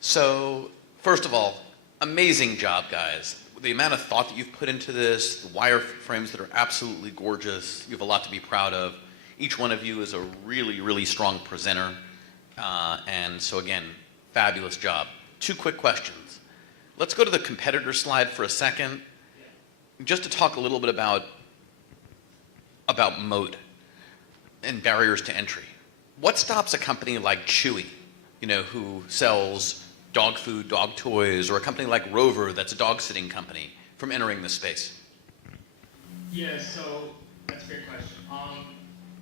So, first of all, amazing job, guys. The amount of thought that you've put into this, the wireframes that are absolutely gorgeous, you have a lot to be proud of. Each one of you is a really, really strong presenter. And so again, fabulous job. 2 quick questions. Let's go to the competitor slide for a second, just to talk a little bit about moat and barriers to entry. What stops a company like Chewy, you know, who sells dog food, dog toys, or a company like Rover that's a dog sitting company from entering the space? Yeah, so that's a great question.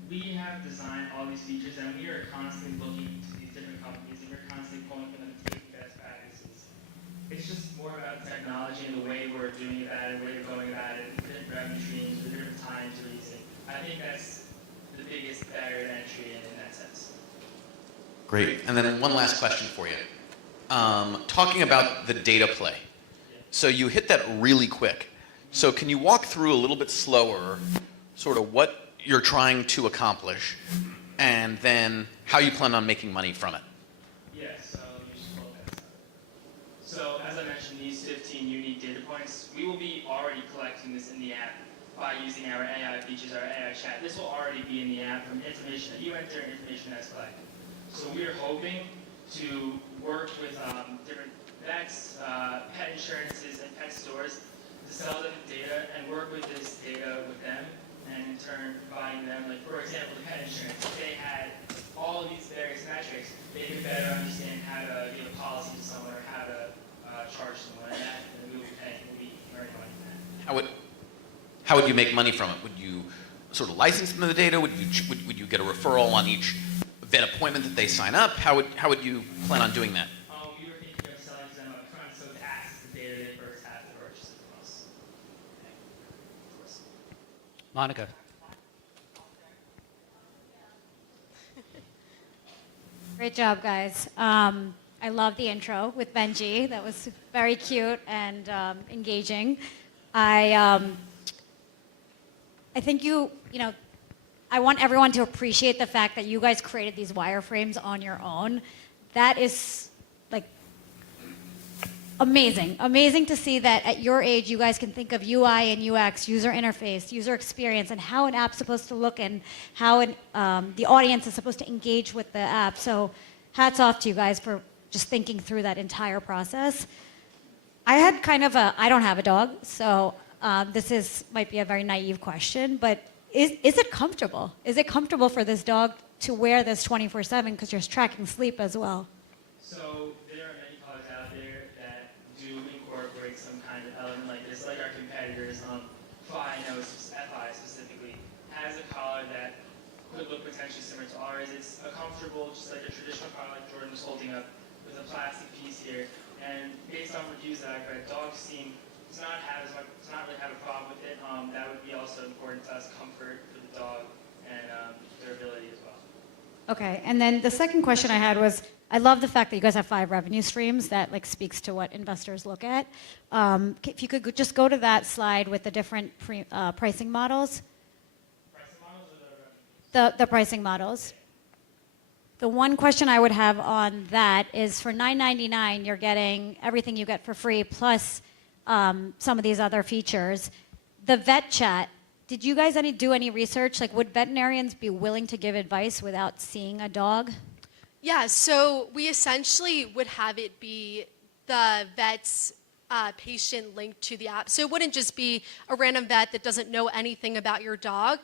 We have designed all these features, and we are constantly looking to these different companies, and we're constantly pulling from them to take best practices. It's just more about the technology and the way we're doing that, and the way we're going about it, different revenue streams, the different time to release it. I think that's the biggest barrier to entry in that sense. Great. And then one last question for you. Talking about the data play. So you hit that really quick. So can you walk through a little bit slower, sort of what you're trying to accomplish, and then how you plan on making money from it? Yeah, so you just pull that up. So as I mentioned, these 15 unique data points, we will be already collecting this in the app by using our AI features, our AI chat. This will already be in the app from information that you enter and information that's collected. So we are hoping to work with different vets, pet insurances, and pet stores to sell them data and work with this data with them, and in turn providing them, like for example, the pet insurance. If they had all of these various metrics, they could better understand how to give a policy to someone or how to charge someone, and that, and we will be earning money from that. How would you make money from it? Would you sort of license them the data? Would you get a referral on each vet appointment that they sign up? How would you plan on doing that? We were thinking of selling to them up front, so to access the data they first have to purchase it from us. Monica? Great job, guys. I love the intro with Benji. That was very cute and engaging. I think I want everyone to appreciate the fact that you guys created these wireframes on your own. That is like amazing. Amazing to see that at your age you guys can think of UI and UX, user interface, user experience, and how an app's supposed to look and how the audience is supposed to engage with the app. So hats off to you guys for just thinking through that entire process. I had I don't have a dog, so this might be a very naive question, but is it comfortable? Is it comfortable for this dog to wear this 24/7 because you're tracking sleep as well? So there are many colors out there that do incorporate some kind of element like this, like our competitors. FI specifically has a collar that could look potentially similar to ours. It's a comfortable, just like a traditional collar like Jordan was holding up, with a plastic piece here. And based on reviews that I've read, dogs does not really have a problem with it. That would be also important to us, comfort for the dog and durability as well. Okay, and then the second question I had was, I love the fact that you guys have 5 revenue streams. That speaks to what investors look at. If you could just go to that slide with the different pricing models. Pricing models or the revenue? The pricing models. The one question I would have on that is for $9.99, you're getting everything you get for free plus some of these other features. The vet chat, did you guys do any research? Like, would veterinarians be willing to give advice without seeing a dog? Yeah, so we essentially would have it be the vet's patient linked to the app. So it wouldn't just be a random vet that doesn't know anything about your dog.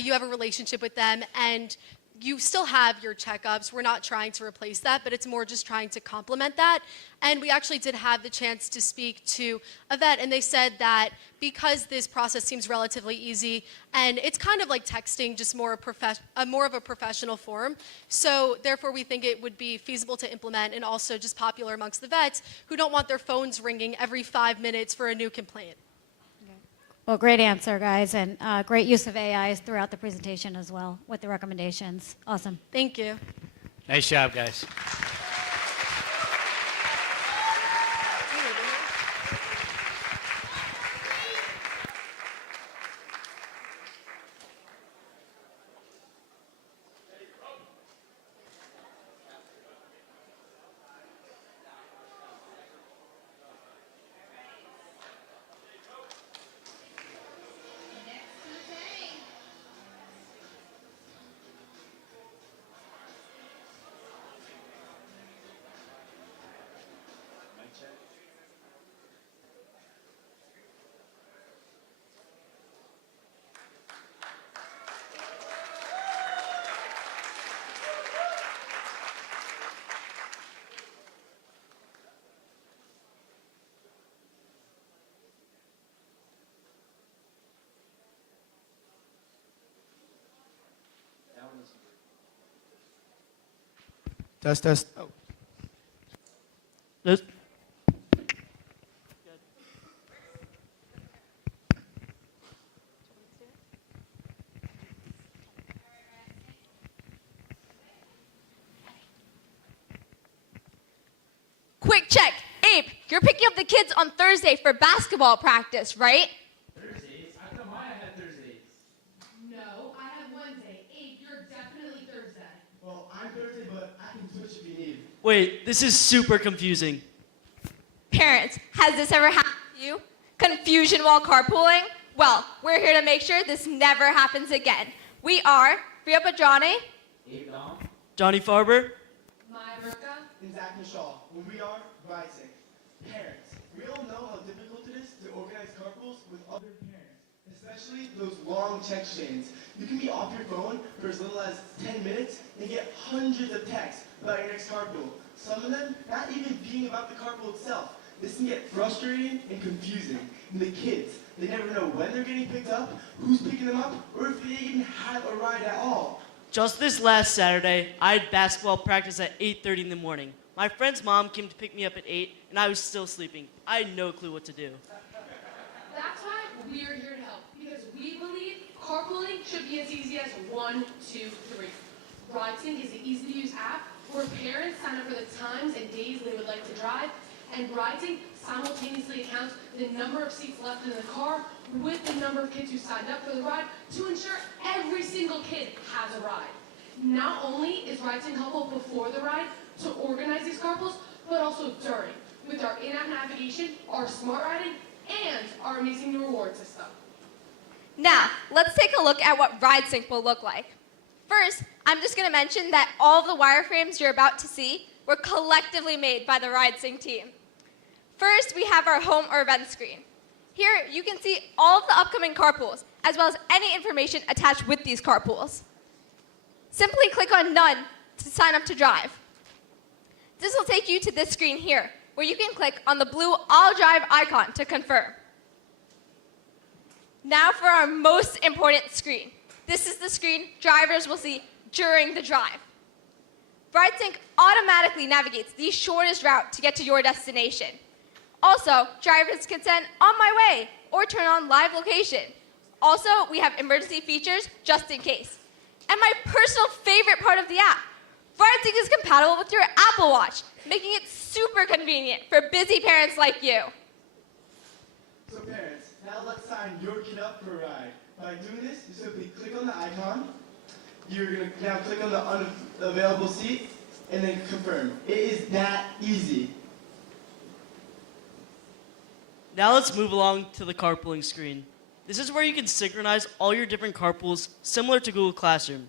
You have a relationship with them, and you still have your checkups. We're not trying to replace that, but it's more just trying to complement that. And we actually did have the chance to speak to a vet, and they said that because this process seems relatively easy, and it's kind of like texting, just more of a professional form. So therefore, we think it would be feasible to implement and also just popular amongst the vets who don't want their phones ringing every 5 minutes for a new complaint. Well, great answer, guys, and great use of AI throughout the presentation as well with the recommendations. Awesome. Thank you. Nice job, guys. Test. Oh. This. Quick check. Abe, you're picking up the kids on Thursday for basketball practice, right? Thursdays? I thought Maya had Thursdays. No, I have Wednesday. Abe, you're definitely Thursday. Well, I'm Thursday, but I can switch if you need. Wait, this is super confusing. Parents, has this ever happened to you? Confusion while carpooling? Well, we're here to make sure this never happens again. We are Priya Padrani, Abe Dom. Johnny Farber. Maya Burka. And Zach Michal. And we are Rising. Parents, we all know how difficult it is to organize carpools with other parents, especially those long text chains. You can be off your phone for as little as 10 minutes and get hundreds of texts about your next carpool. Some of them not even being about the carpool itself. This can get frustrating and confusing. And the kids, they never know when they're getting picked up, who's picking them up, or if they even have a ride at all. Just this last Saturday, I had basketball practice at 8:30 in the morning. My friend's mom came to pick me up at 8, and I was still sleeping. I had no clue what to do. That's why we're here to help, because we believe carpooling should be as easy as 1, 2, 3. RideSync is an easy-to-use app where parents sign up for the times and days they would like to drive, and RideSync simultaneously accounts the number of seats left in the car with the number of kids who signed up for the ride to ensure every single kid has a ride. Not only is RideSync helpful before the ride to organize these carpools, but also during, with our in-app navigation, our smart riding, and our amazing new reward system. Now, let's take a look at what RideSync will look like. First, I'm just going to mention that all of the wireframes you're about to see were collectively made by the RideSync team. First, we have our home or event screen. Here, you can see all of the upcoming carpools, as well as any information attached with these carpools. Simply click on None to sign up to drive. This will take you to this screen here, where you can click on the blue I'll Drive icon to confirm. Now for our most important screen. This is the screen drivers will see during the drive. RideSync automatically navigates the shortest route to get to your destination. Also, drivers can send "on my way" or turn on live location. Also, we have emergency features just in case. And my personal favorite part of the app, RideSync is compatible with your Apple Watch, making it super convenient for busy parents like you. So parents, now let's sign your kid up for a ride. By doing this, you simply click on the icon. You're going to now click on the unavailable seat and then confirm. It is that easy. Now let's move along to the carpooling screen. This is where you can synchronize all your different carpools similar to Google Classroom.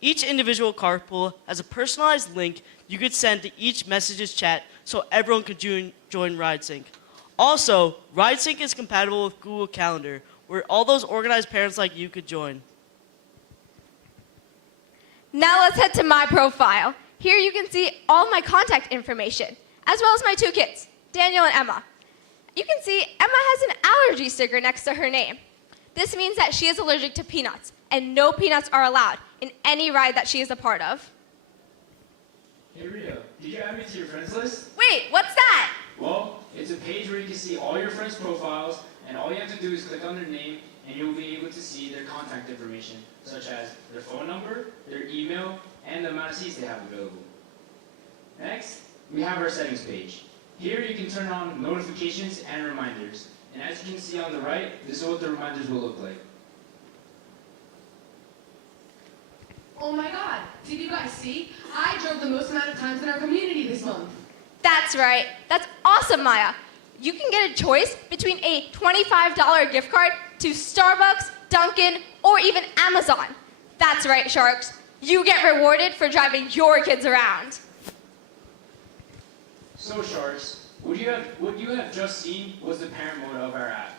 Each individual carpool has a personalized link you could send to each messages chat so everyone could join RideSync. Also, RideSync is compatible with Google Calendar, where all those organized parents like you could join. Now let's head to my profile. Here you can see all my contact information, as well as my two kids, Daniel and Emma. You can see Emma has an allergy sticker next to her name. This means that she is allergic to peanuts, and no peanuts are allowed in any ride that she is a part of. Hey Rita, did you add me to your friends list? Wait, what's that? Well, it's a page where you can see all your friends' profiles, and all you have to do is click on their name, and you'll be able to see their contact information, such as their phone number, their email, and the amount of seats they have available. Next, we have our settings page. Here you can turn on notifications and reminders, and as you can see on the right, this is what the reminders will look like. Oh my God, did you guys see? I drove the most amount of times in our community this month. That's right. That's awesome, Maya. You can get a choice between a $25 gift card to Starbucks, Dunkin', or even Amazon. That's right, Sharks. You get rewarded for driving your kids around. So Sharks, what you have just seen was the parent mode of our app.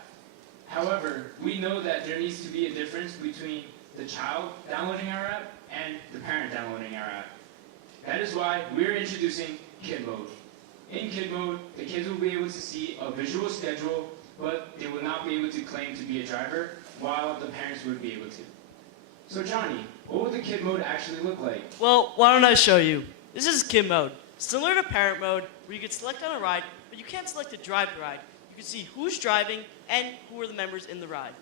However, we know that there needs to be a difference between the child downloading our app and the parent downloading our app. That is why we're introducing Kid Mode. In Kid Mode, the kids will be able to see a visual schedule, but they will not be able to claim to be a driver, while the parents would be able to. So Johnny, what would the Kid Mode actually look like? Well, why don't I show you? This is Kid Mode. Similar to Parent Mode, where you can select on a ride, but you can't select to drive the ride. You can see who's driving and who are the members in the ride.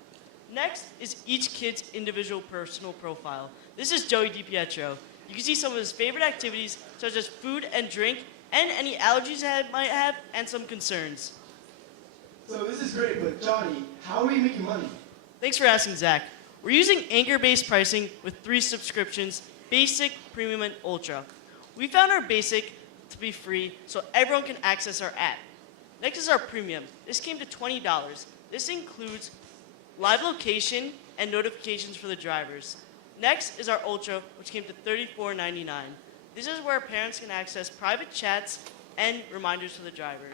Next is each kid's individual personal profile. This is Joey DiPietro. You can see some of his favorite activities, such as food and drink, and any allergies that might have, and some concerns. So this is great, but Johnny, how are we making money? Thanks for asking, Zach. We're using anchor-based pricing with 3 subscriptions, Basic, Premium, and Ultra. We found our Basic to be free, so everyone can access our app. Next is our Premium. This came to $20. This includes live location and notifications for the drivers. Next is our Ultra, which came to $34.99. This is where parents can access private chats and reminders for the driver.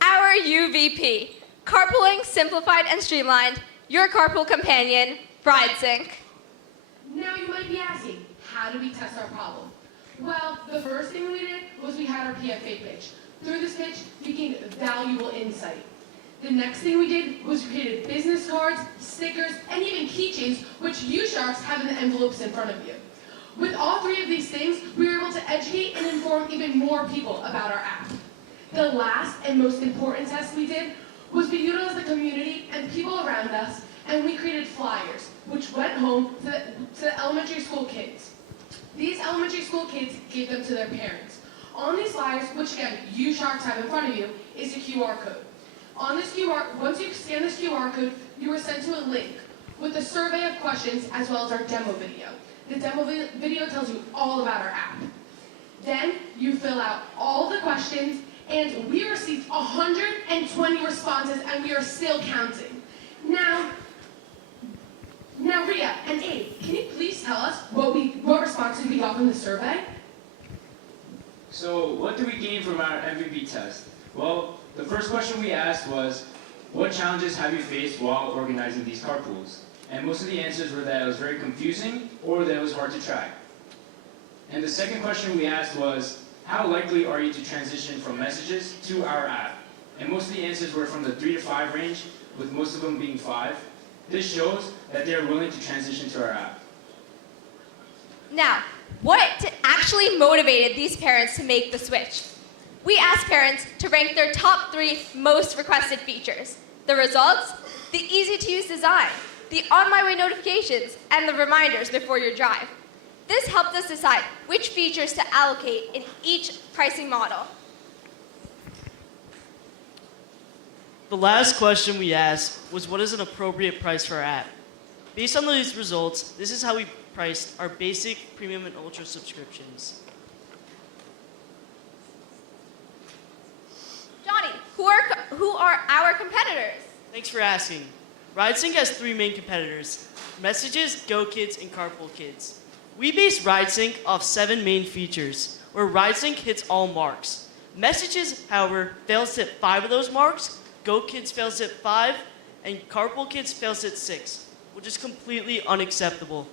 Our UVP, carpooling simplified and streamlined, your carpool companion, RideSync. Now you might be asking, how do we test our problem? Well, the first thing we did was we had our PFA pitch. Through this pitch, we gained valuable insight. The next thing we did was we created business cards, stickers, and even keychains, which you Sharks have in the envelopes in front of you. With all 3 of these things, we were able to educate and inform even more people about our app. The last and most important test we did was we utilized the community and people around us, and we created flyers, which went home to the elementary school kids. These elementary school kids gave them to their parents. On these flyers, which again, you Sharks have in front of you, is a QR code. On this once you scan this QR code, you are sent to a link with a survey of questions as well as our demo video. The demo video tells you all about our app. Then you fill out all the questions, and we received 120 responses, and we are still counting. Now Rhea and Abe, can you please tell us what responses we got from the survey? So what did we gain from our MVP test? Well, the first question we asked was, what challenges have you faced while organizing these carpools? And most of the answers were that it was very confusing or that it was hard to track. And the second question we asked was, how likely are you to transition from messages to our app? And most of the answers were from the 3 to 5 range, with most of them being 5. This shows that they are willing to transition to our app. Now, what actually motivated these parents to make the switch? We asked parents to rank their top 3 most requested features. The results? The easy-to-use design, the On My Way notifications, and the reminders before your drive. This helped us decide which features to allocate in each pricing model. The last question we asked was, what is an appropriate price for our app? Based on these results, this is how we priced our basic, premium, and ultra subscriptions. Johnny, who are our competitors? Thanks for asking. RideSync has 3 main competitors: Messages, Go Kids, and Carpool Kids. We base RideSync off 7 main features, where RideSync hits all marks. Messages, however, fails to hit 5 of those marks, Go Kids fails to hit 5, and Carpool Kids fails to hit 6, which is completely unacceptable.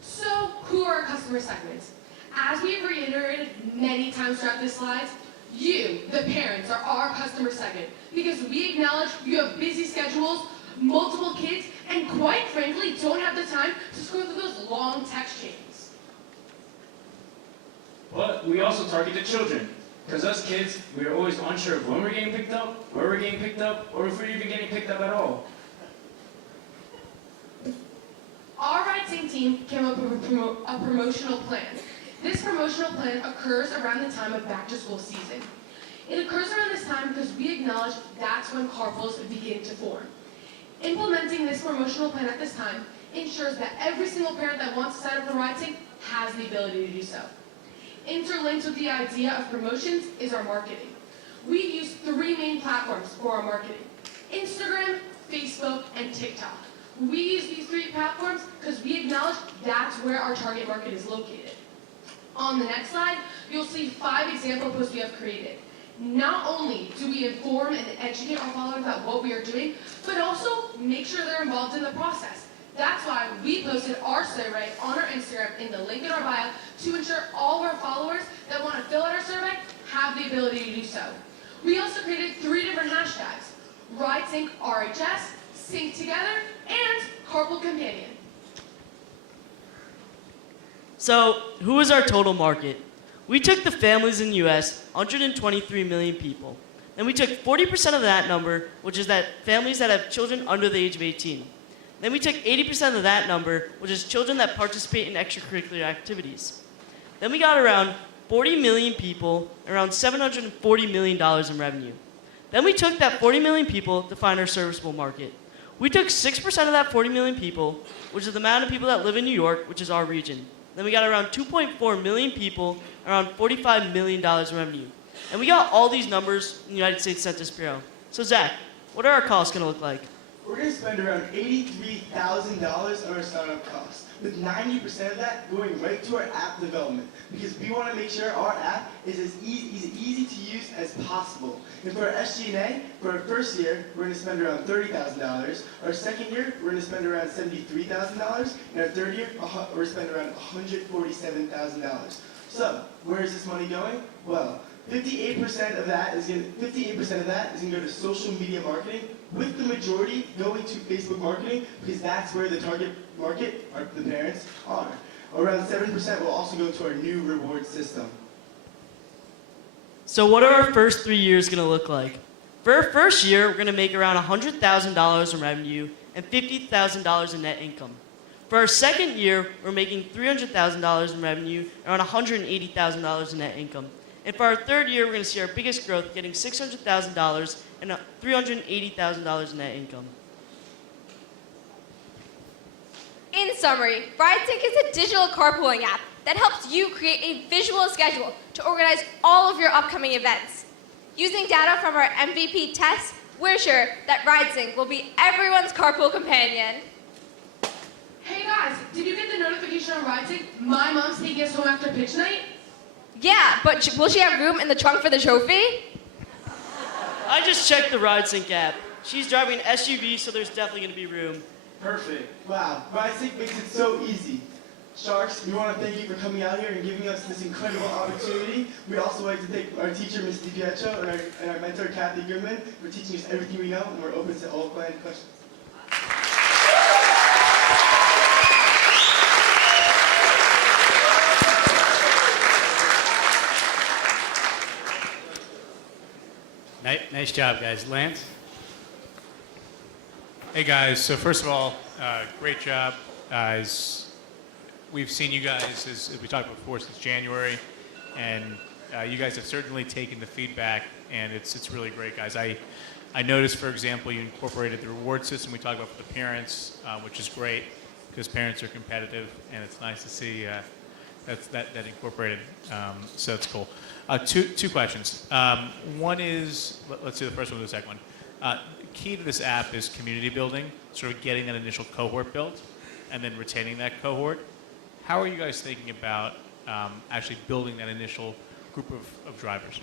So, who are our customer segments? As we've reiterated many times throughout this slide, you, the parents, are our customer segment because we acknowledge you have busy schedules, multiple kids, and quite frankly, don't have the time to scroll through those long text chains. But we also target the children, because us kids, we're always unsure of when we're getting picked up, where we're getting picked up, or if we're even getting picked up at all. Our RideSync team came up with a promotional plan. This promotional plan occurs around the time of back-to-school season. It occurs around this time because we acknowledge that's when carpools begin to form. Implementing this promotional plan at this time ensures that every single parent that wants to sign up for RideSync has the ability to do so. Interlinked with the idea of promotions is our marketing. We use 3 main platforms for our marketing: Instagram, Facebook, and TikTok. We use these 3 platforms because we acknowledge that's where our target market is located. On the next slide, you'll see 5 example posts we have created. Not only do we inform and educate our followers about what we are doing, but also make sure they're involved in the process. That's why we posted our survey on our Instagram in the link in our bio to ensure all of our followers that want to fill out our survey have the ability to do so. We also created 3 different hashtags: RideSync RHS, Sync Together, and Carpool Companion. So, who is our total market? We took the families in the US, 123 million people. Then we took 40% of that number, which is that families that have children under the age of 18. Then we took 80% of that number, which is children that participate in extracurricular activities. Then we got around 40 million people, around $740 million in revenue. Then we took that 40 million people to find our serviceable market. We took 6% of that 40 million people, which is the amount of people that live in New York, which is our region. Then we got around 2.4 million people, around $45 million in revenue. And we got all these numbers in the United States Census Bureau. So Zach, what are our costs gonna look like? We're going to spend around $83,000 on our startup costs, with 90% of that going right to our app development, because we want to make sure our app is as easy to use as possible. And for our SG&A, for our first year, we're going to spend around $30,000. Our second year, we're going to spend around $73,000. And our third year, we're going to spend around $147,000. So, where is this money going? Well, 58% of that is going to go to social media marketing, with the majority going to Facebook marketing, because that's where the target market, or the parents, are. Around 7% will also go to our new reward system. So what are our first 3 years gonna look like? For our first year, we're going to make around $100,000 in revenue and $50,000 in net income. For our second year, we're making $300,000 in revenue and around $180,000 in net income. And for our third year, we're going to see our biggest growth, getting $600,000 and $380,000 in net income. In summary, RideSync is a digital carpooling app that helps you create a visual schedule to organize all of your upcoming events. Using data from our MVP tests, we're sure that RideSync will be everyone's carpool companion. Hey guys, did you get the notification on RideSync? My mom's taking us home after pitch night? Yeah, but will she have room in the trunk for the trophy? I just checked the RideSync app. She's driving an SUV, so there's definitely going to be room. Perfect. Wow, RideSync makes it so easy. Sharks, we want to thank you for coming out here and giving us this incredible opportunity. We'd also like to thank our teacher, Ms. DiPietro, and our mentor, Kathy Goodman, for teaching us everything we know, and we're open to all planned questions. Nice job, guys. Lance? Hey, guys. So first of all, great job. As we've seen you guys, as we talked about before, since January, and you guys have certainly taken the feedback, and it's really great, guys. I noticed, for example, you incorporated the reward system we talked about for the parents, which is great, because parents are competitive, and it's nice to see that incorporated. So that's cool. Two questions. One is, let's do the first one or the second one. Key to this app is community building, sort of getting that initial cohort built, and then retaining that cohort. How are you guys thinking about actually building that initial group of drivers?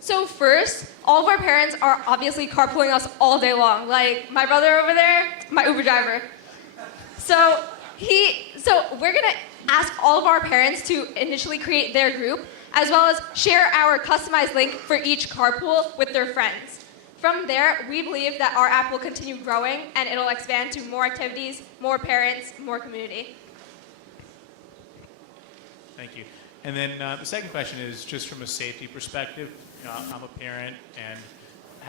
So first, all of our parents are obviously carpooling us all day long. Like my brother over there, my Uber driver. So we're gonna ask all of our parents to initially create their group, as well as share our customized link for each carpool with their friends. From there, we believe that our app will continue growing and it'll expand to more activities, more parents, more community. Thank you. And then the second question is just from a safety perspective. You know, I'm a parent, and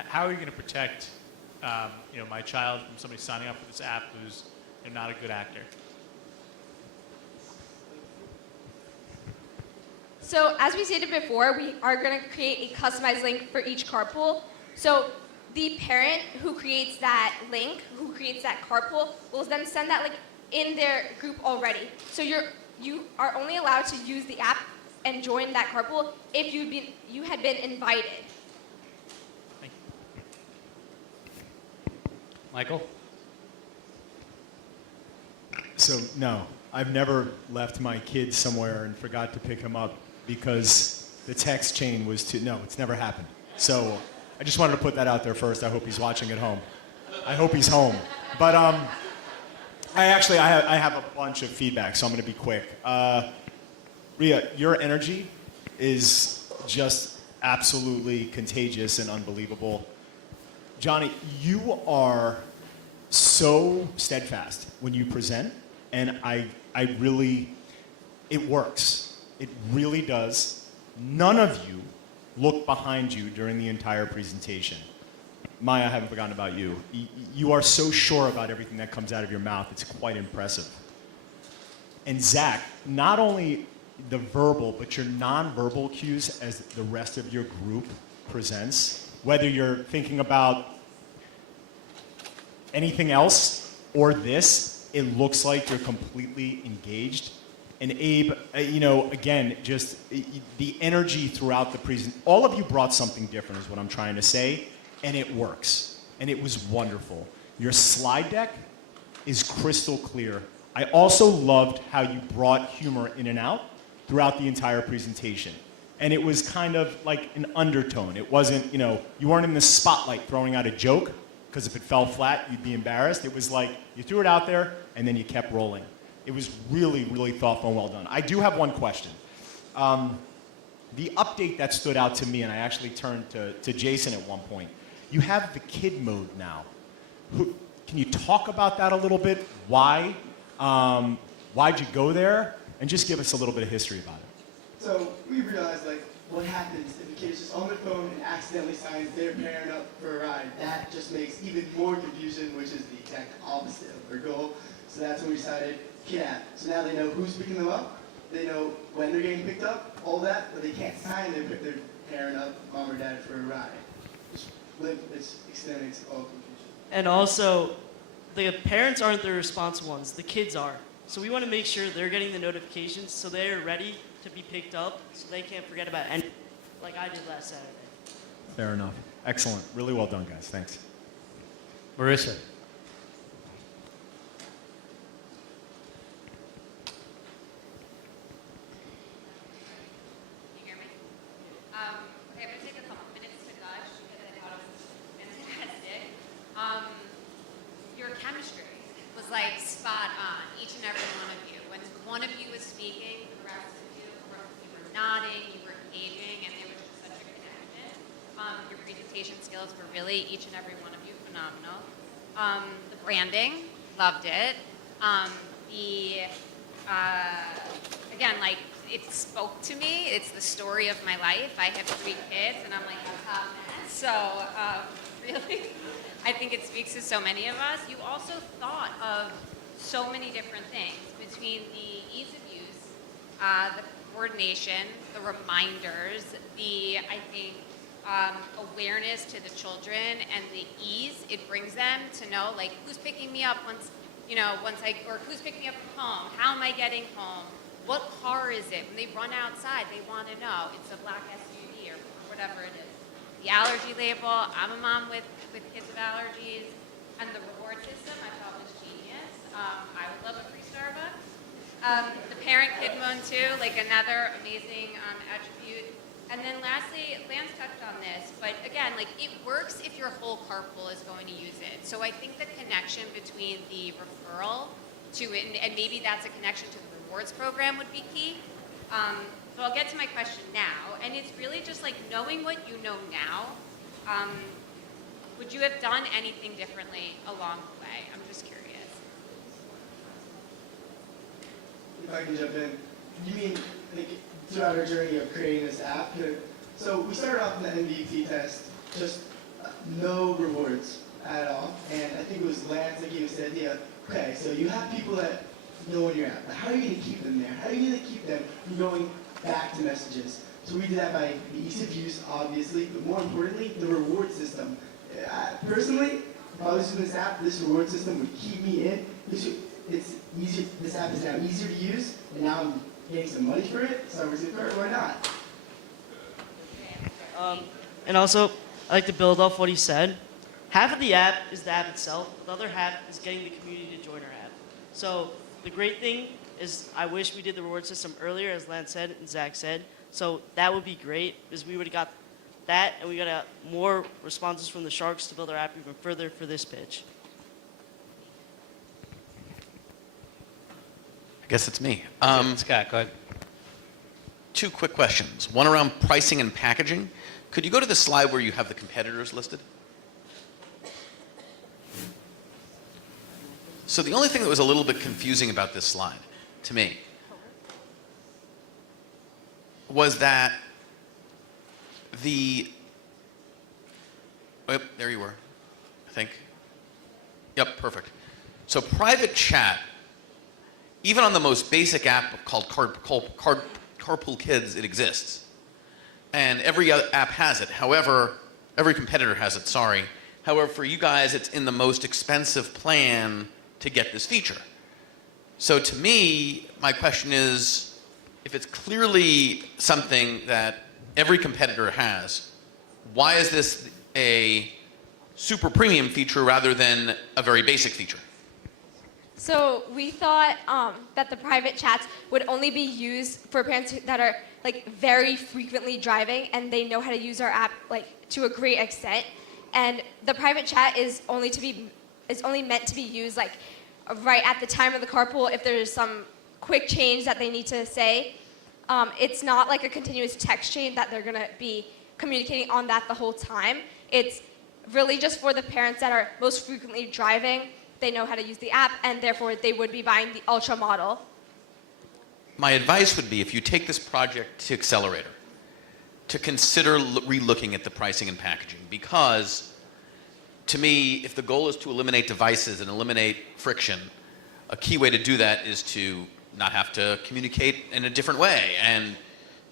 how are you going to protect my child from somebody signing up for this app who's not a good actor? So as we stated before, we are going to create a customized link for each carpool. So the parent who creates that link, who creates that carpool, will then send that link in their group already. So you are only allowed to use the app and join that carpool if you had been invited. Thank you. Michael? So, no, I've never left my kid somewhere and forgot to pick him up because the text chain was too, no, it's never happened. So, I just wanted to put that out there first. I hope he's watching at home. I hope he's home. But I have a bunch of feedback, so I'm going to be quick. Rhea, your energy is just absolutely contagious and unbelievable. Johnny, you are so steadfast when you present, and I really, it works. It really does. None of you look behind you during the entire presentation. Maya, I haven't forgotten about you. You are so sure about everything that comes out of your mouth. It's quite impressive. And Zach, not only the verbal, but your nonverbal cues as the rest of your group presents, whether you're thinking about anything else or this, it looks like you're completely engaged. And Abe, again, just the energy throughout the presentation. All of you brought something different is what I'm trying to say, and it works. And it was wonderful. Your slide deck is crystal clear. I also loved how you brought humor in and out throughout the entire presentation. And it was kind of like an undertone. It wasn't, you weren't in the spotlight throwing out a joke, because if it fell flat, you'd be embarrassed. It was like you threw it out there, and then you kept rolling. It was really, really thoughtful and well done. I do have one question. The update that stood out to me, and I actually turned to Jason at one point, you have the kid mode now. Can you talk about that a little bit? Why? Why'd you go there? And just give us a little bit of history about it. So we realized, what happens if the kid is just on their phone and accidentally signs their parent up for a ride. That just makes even more confusion, which is the exact opposite of their goal. So that's when we decided kid app. So now they know who's picking them up, they know when they're getting picked up, all that, but they can't sign their parent up, mom or dad, for a ride. It's extending to all confusion. And also, the parents aren't the responsible ones, the kids are. So we want to make sure they're getting the notifications so they're ready to be picked up so they can't forget about anything, like I did last Saturday. Fair enough. Excellent. Really well done, guys. Thanks. Marissa. Okay, I'm going to take a couple minutes to gush because I thought it was fantastic. Your chemistry was like spot on, each and every one of you. When one of you was speaking, the rest of you were nodding, you were engaging, and there was just such a connection. Your presentation skills were really, each and every one of you, phenomenal. The branding, loved it. Again, like, it spoke to me. It's the story of my life. I have 3 kids, and I'm like a hot mess. So, really, I think it speaks to so many of us. You also thought of so many different things between the ease of use, the coordination, the reminders, I think, awareness to the children and the ease it brings them to know, like, who's picking me up or who's picking me up from home? How am I getting home? What car is it? When they run outside, they want to know. It's a black SUV or whatever it is. The allergy label, I'm a mom with kids with allergies, and the reward system I thought was genius. I would love a free Starbucks. The parent-kid moan too, like another amazing attribute. And then lastly, Lance touched on this, but again, like it works if your whole carpool is going to use it. So I think the connection between the referral to it, and maybe that's a connection to the rewards program would be key. So I'll get to my question now, and it's really just like knowing what you know now. Would you have done anything differently along the way? I'm just curious. If I can jump in, you mean like throughout our journey of creating this app? So we started off in the MVP test, just no rewards at all, and I think it was Lance that gave us the idea. Okay, so you have people that know in your app. How are you going to keep them there? How are you going to keep them from going back to messages? So we did that by the ease of use, obviously, but more importantly, the reward system. Personally, if I was using this app, this reward system would keep me in. It's easier. This app is now easier to use, and now I'm getting some money for it. So I was like, why not? And also, I'd like to build off what he said. Half of the app is the app itself. The other half is getting the community to join our app. So the great thing is I wish we did the reward system earlier, as Lance said and Zach said. So that would be great, because we would have got that, and we got more responses from the Sharks to build our app even further for this pitch. I guess it's me. Scott, go ahead. 2 quick questions. One around pricing and packaging. Could you go to the slide where you have the competitors listed? So the only thing that was a little bit confusing about this slide, to me, was that there you were, I think. Yep, perfect. So private chat, even on the most basic app called Carpool Kids, it exists. And every other app has it. However, every competitor has it, sorry. However, for you guys, it's in the most expensive plan to get this feature. So to me, my question is, if it's clearly something that every competitor has, why is this a super premium feature rather than a very basic feature? So we thought that the private chats would only be used for parents that are like very frequently driving and they know how to use our app like to a great extent. And the private chat is only meant to be used like right at the time of the carpool if there's some quick change that they need to say. It's not like a continuous text chain that they're gonna be communicating on that the whole time. It's really just for the parents that are most frequently driving. They know how to use the app, and therefore they would be buying the Ultra model. My advice would be, if you take this project to Accelerator, to consider relooking at the pricing and packaging, because to me, if the goal is to eliminate devices and eliminate friction, a key way to do that is to not have to communicate in a different way. And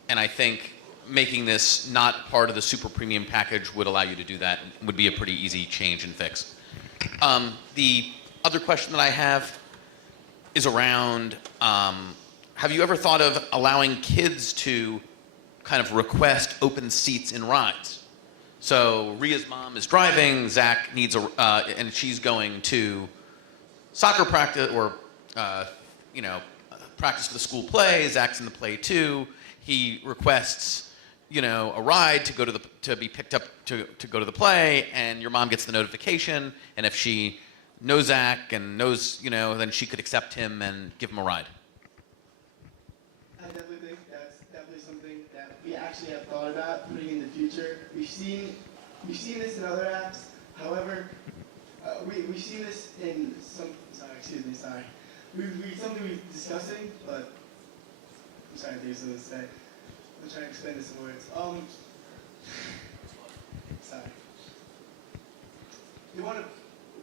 I think making this not part of the super premium package would allow you to do that, would be a pretty easy change and fix. The other question that I have is around, have you ever thought of allowing kids to kind of request open seats in rides? So Ria's mom is driving, Zach needs and she's going to soccer practice or, practice for the school play. Zach's in the play too. He requests, a ride to be picked up to go to the play, and your mom gets the notification, and if she knows Zach and knows, then she could accept him and give him a ride. I definitely think that's definitely something that we actually have thought about putting in the future. We've seen this in other apps. However, we've seen this in some. Sorry. Something we're discussing, but I'm trying to think of something to say. I'm trying to explain this in words. Sorry.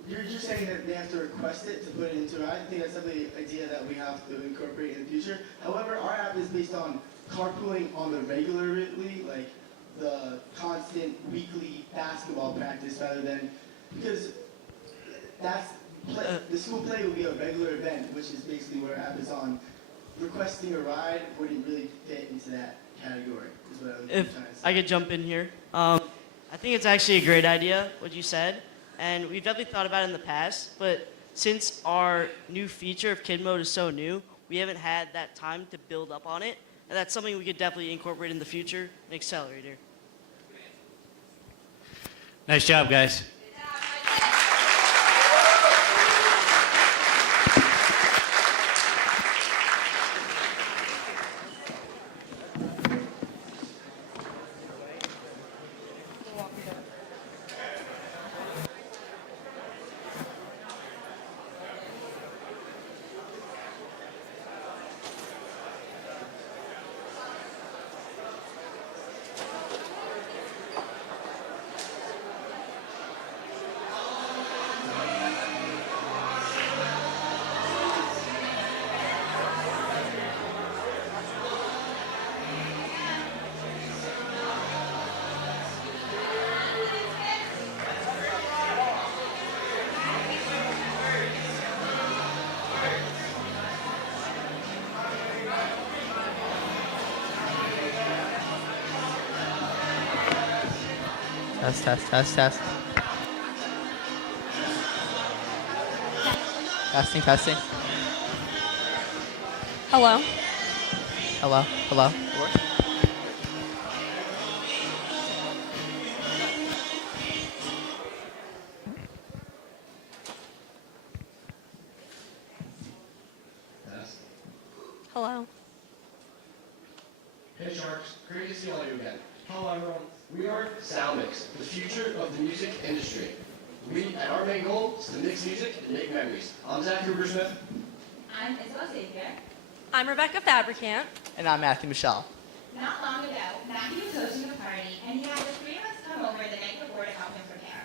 You're saying that they have to request it to put it into. I think that's definitely an idea that we have to incorporate in the future. However, our app is based on carpooling on the regularly, like the constant weekly basketball practice, rather than because the school play will be a regular event, which is basically what our app is on. Requesting a ride wouldn't really fit into that category, is what I was trying to say. If I could jump in here. I think it's actually a great idea, what you said, and we've definitely thought about it in the past, but since our new feature of Kid Mode is so new, we haven't had that time to build up on it, and that's something we could definitely incorporate in the future, an accelerator. Nice job, guys. Test. Testing. Hello. Hello. Hello. Hey Sharks, great to see all of you again. Hello everyone. We are Soundx, the future of the music industry. And our main goal is to mix music and make memories. I'm Zach Smith. I'm Isabel Xavier. I'm Rebecca Fabricant. And I'm Matthew Michelle. Not long ago, Matthew was hosting a party, and he had the three of us come over the night before to help him prepare.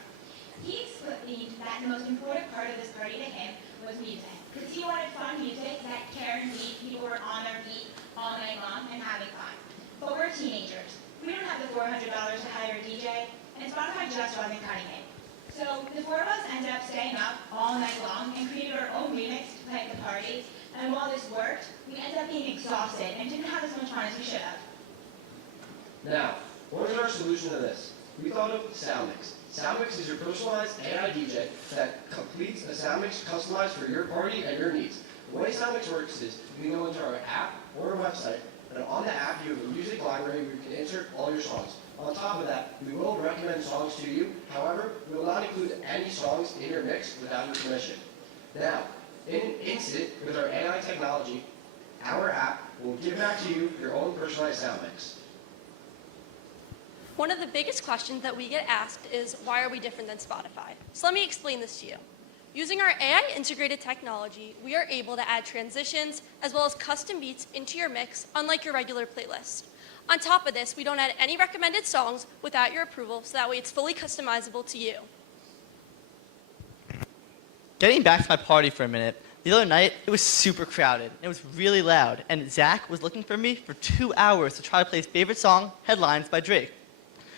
He explained that the most important part of this party to him was music, because he wanted fun music that cared and beat, people were on their feet all night long and having fun. But we're teenagers. We don't have the $400 to hire a DJ, and Spotify just wasn't cutting it. So the four of us ended up staying up all night long and created our own remix to play at the party. And while this worked, we ended up being exhausted and didn't have as much fun as we should have. Now, what is our solution to this? We thought of Soundx. Soundx is your personalized AI DJ that completes a Soundmix customized for your party and your needs. The way Soundx works is you can go into our app or our website, and on the app you have a music library where you can insert all your songs. On top of that, we will recommend songs to you. However, we will not include any songs in your mix without your permission. Now, in Instant, with our AI technology, our app will give back to you your own personalized sound mix. One of the biggest questions that we get asked is, why are we different than Spotify? So let me explain this to you. Using our AI integrated technology, we are able to add transitions as well as custom beats into your mix, unlike your regular playlist. On top of this, we don't add any recommended songs without your approval, so that way it's fully customizable to you. Getting back to my party for a minute, the other night, it was super crowded. It was really loud, and Zach was looking for me for 2 hours to try to play his favorite song, Headlines by Drake.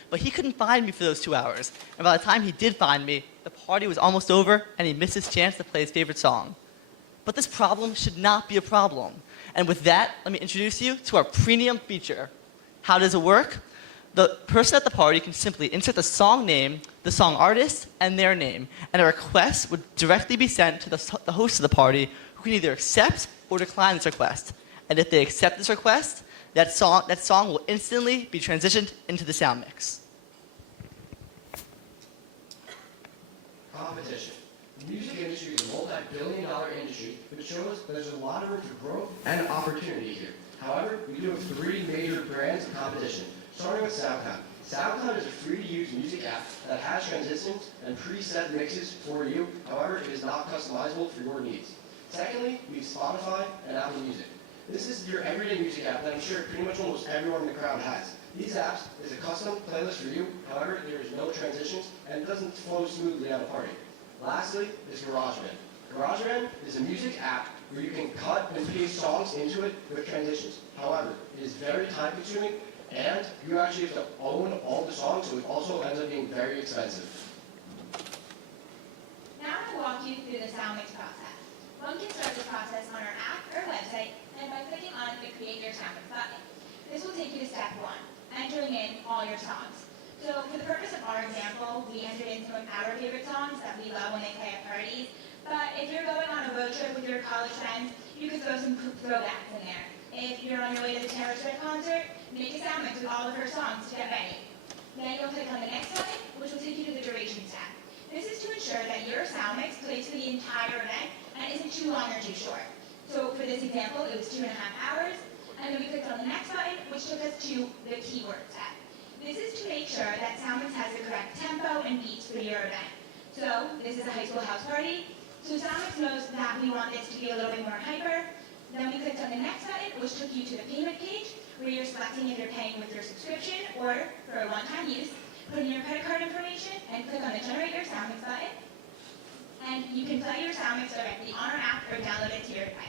But he couldn't find me for those 2 hours, and by the time he did find me, the party was almost over, and he missed his chance to play his favorite song. But this problem should not be a problem. And with that, let me introduce you to our premium feature. How does it work? The person at the party can simply insert the song name, the song artist, and their name, and a request would directly be sent to the host of the party, who can either accept or decline this request. And if they accept this request, that song will instantly be transitioned into the sound mix. Competition. The music industry is a multi-billion-dollar industry, which shows that there's a lot of room for growth and opportunity here. However, we do have 3 major brands of competition, starting with SoundX. SoundX is a free-to-use music app that has transitions and preset mixes for you. However, it is not customizable for your needs. Secondly, we have Spotify and Apple Music. This is your everyday music app that I'm sure pretty much almost everyone in the crowd has. These apps is a custom playlist for you. However, there is no transitions and it doesn't flow smoothly at a party. Lastly is GarageBand. GarageBand is a music app where you can cut and paste songs into it with transitions. However, it is very time consuming and you actually have to own all the songs, so it also ends up being very expensive. Now I'm going to walk you through the Soundx process. One can start this process on our app or website and by clicking on the Create Your Soundx button. This will take you to step 1, entering in all your songs. So for the purpose of our example, we entered in some of our favorite songs that we love when they play at parties. But if you're going on a road trip with your college friends, you could throw some throwbacks in there. If you're on your way to the Taylor Swift concert, make a sound mix with all of her songs to get ready. Then you'll click on the next button, which will take you to the duration tab. This is to ensure that your sound mix plays for the entire event and isn't too long or too short. So for this example, it was 2.5 hours, and then we clicked on the next button, which took us to the keyword tab. This is to make sure that Soundx has the correct tempo and beats for your event. So this is a high school house party, so Soundx knows that we want this to be a little bit more hyper. Then we clicked on the next button, which took you to the payment page, where you're selecting if you're paying with your subscription or for a one-time use. Put in your credit card information and click on the Generate Your Soundx button. And you can play your Soundx directly on our app or download it to your device.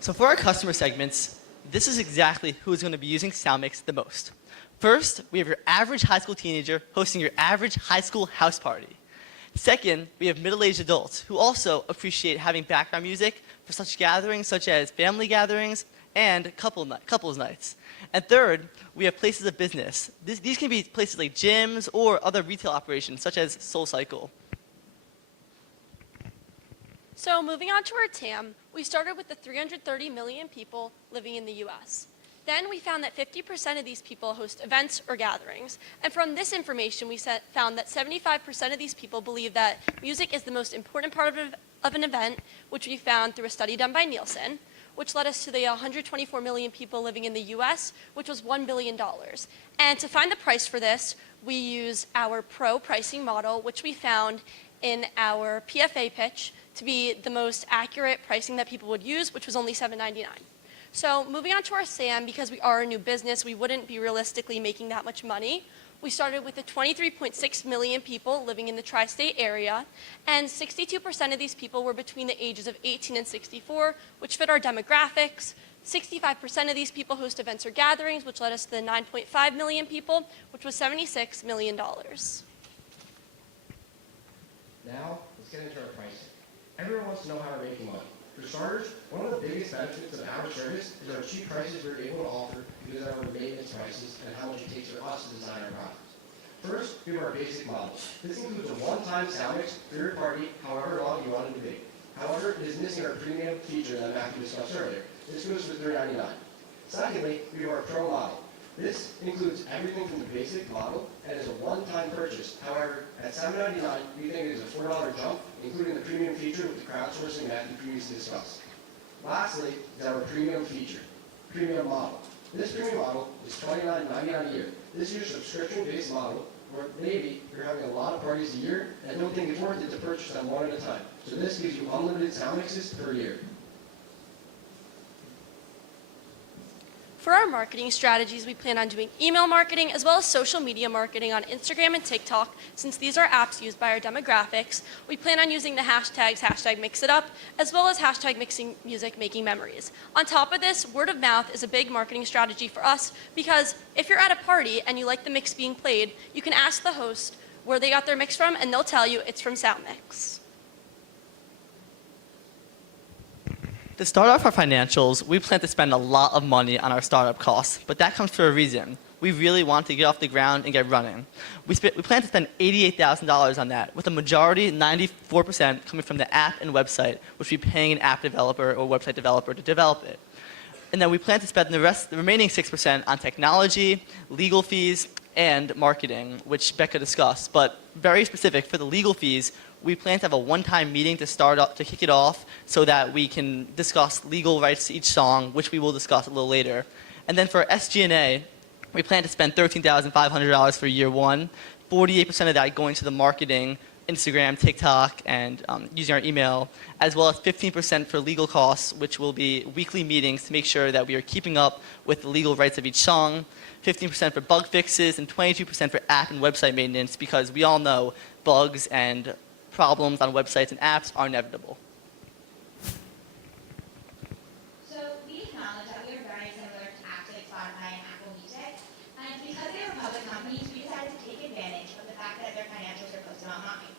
So for our customer segments, this is exactly who is going to be using Soundmix the most. First, we have your average high school teenager hosting your average high school house party. Second, we have middle-aged adults who also appreciate having background music for such gatherings such as family gatherings and couples nights. And third, we have places of business. These can be places like gyms or other retail operations such as SoulCycle. So moving on to our TAM, we started with the 330 million people living in the US. Then we found that 50% of these people host events or gatherings. And from this information, we found that 75% of these people believe that music is the most important part of an event, which we found through a study done by Nielsen, which led us to the 124 million people living in the US, which was $1 billion. And to find the price for this, we use our pro pricing model, which we found in our PFA pitch to be the most accurate pricing that people would use, which was only $7.99. So moving on to our SAM, because we are a new business, we wouldn't be realistically making that much money. We started with the 23.6 million people living in the tri-state area, and 62% of these people were between the ages of 18 and 64, which fit our demographics. 65% of these people host events or gatherings, which led us to the 9.5 million people, which was $76 million. Now, let's get into our pricing. Everyone wants to know how we're making money. For starters, one of the biggest benefits of our service is our cheap prices we're able to offer because of our maintenance prices and how much it takes for us to design our products. First, we have our basic model. This includes a one-time Soundx for your party, however long you want it to be. However, it is missing our premium feature that Matthew discussed earlier. This goes for $3.99. Secondly, we have our Pro model. This includes everything from the basic model and is a one-time purchase. However, at $7.99, we think it is a $4 jump, including the premium feature with the crowdsourcing Matthew previously discussed. Lastly is our premium feature, premium model. This premium model is $29.99 a year. This is your subscription-based model, where maybe you're having a lot of parties a year and don't think it's worth it to purchase them one at a time. So this gives you unlimited sound mixes per year. For our marketing strategies, we plan on doing email marketing as well as social media marketing on Instagram and TikTok. Since these are apps used by our demographics, we plan on using the hashtags #MixItUp as well as #mixing music making memories. On top of this, word of mouth is a big marketing strategy for us because if you're at a party and you like the mix being played, you can ask the host where they got their mix from and they'll tell you it's from Soundx. To start off our financials, we plan to spend a lot of money on our startup costs, but that comes for a reason. We really want to get off the ground and get running. We plan to spend $88,000 on that, with a majority, 94%, coming from the app and website, which we're paying an app developer or website developer to develop it. And then we plan to spend the remaining 6% on technology, legal fees, and marketing, which Becca discussed. But very specific, for the legal fees, we plan to have a one-time meeting to kick it off so that we can discuss legal rights to each song, which we will discuss a little later. And then for SG&A, we plan to spend $13,500 for year one, 48% of that going to the marketing, Instagram, TikTok, and using our email, as well as 15% for legal costs, which will be weekly meetings to make sure that we are keeping up with the legal rights of each song, 15% for bug fixes, and 22% for app and website maintenance, because we all know bugs and problems on websites and apps are inevitable. So we acknowledge that we are very similar to apps like Spotify and Apple Music, and because they are public companies, we decided to take advantage of the fact that their financials are posted online.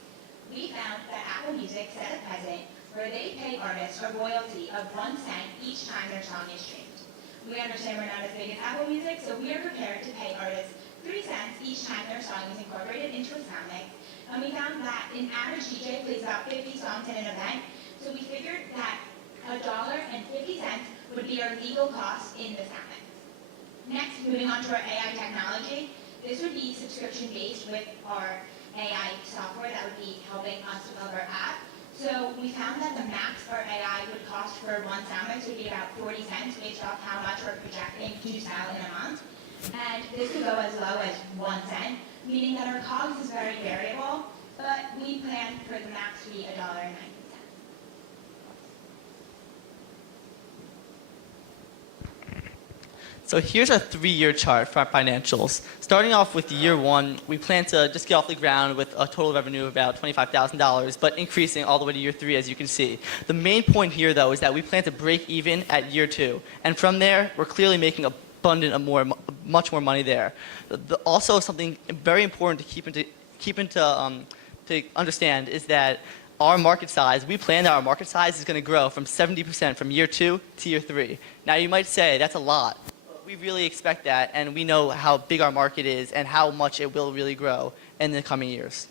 We found that Apple Music set a precedent where they pay artists a royalty of 1 cent each time their song is streamed. We understand we're not as big as Apple Music, so we are prepared to pay artists 3 cents each time their song is incorporated into a Soundx. And we found that an average DJ plays about 50 songs in an event, so we figured that $1.50 would be our legal cost in the Soundx. Next, moving on to our AI technology, this would be subscription-based with our AI software that would be helping us develop our app. So we found that the max our AI would cost for one Soundx would be about 40 cents based off how much we're projecting to sell in a month. And this could go as low as 1 cent, meaning that our COGS is very variable, but we plan for the max to be $1.90. So here's our 3-year chart for our financials. Starting off with year one, we plan to just get off the ground with a total revenue of about $25,000, but increasing all the way to year 3, as you can see. The main point here, though, is that we plan to break even at year 2. And from there, we're clearly making much more money there. Also, something very important to understand is that our market size, we plan that our market size is going to grow from 70% from year 2 to year 3. Now, you might say that's a lot. We really expect that, and we know how big our market is and how much it will really grow in the coming years.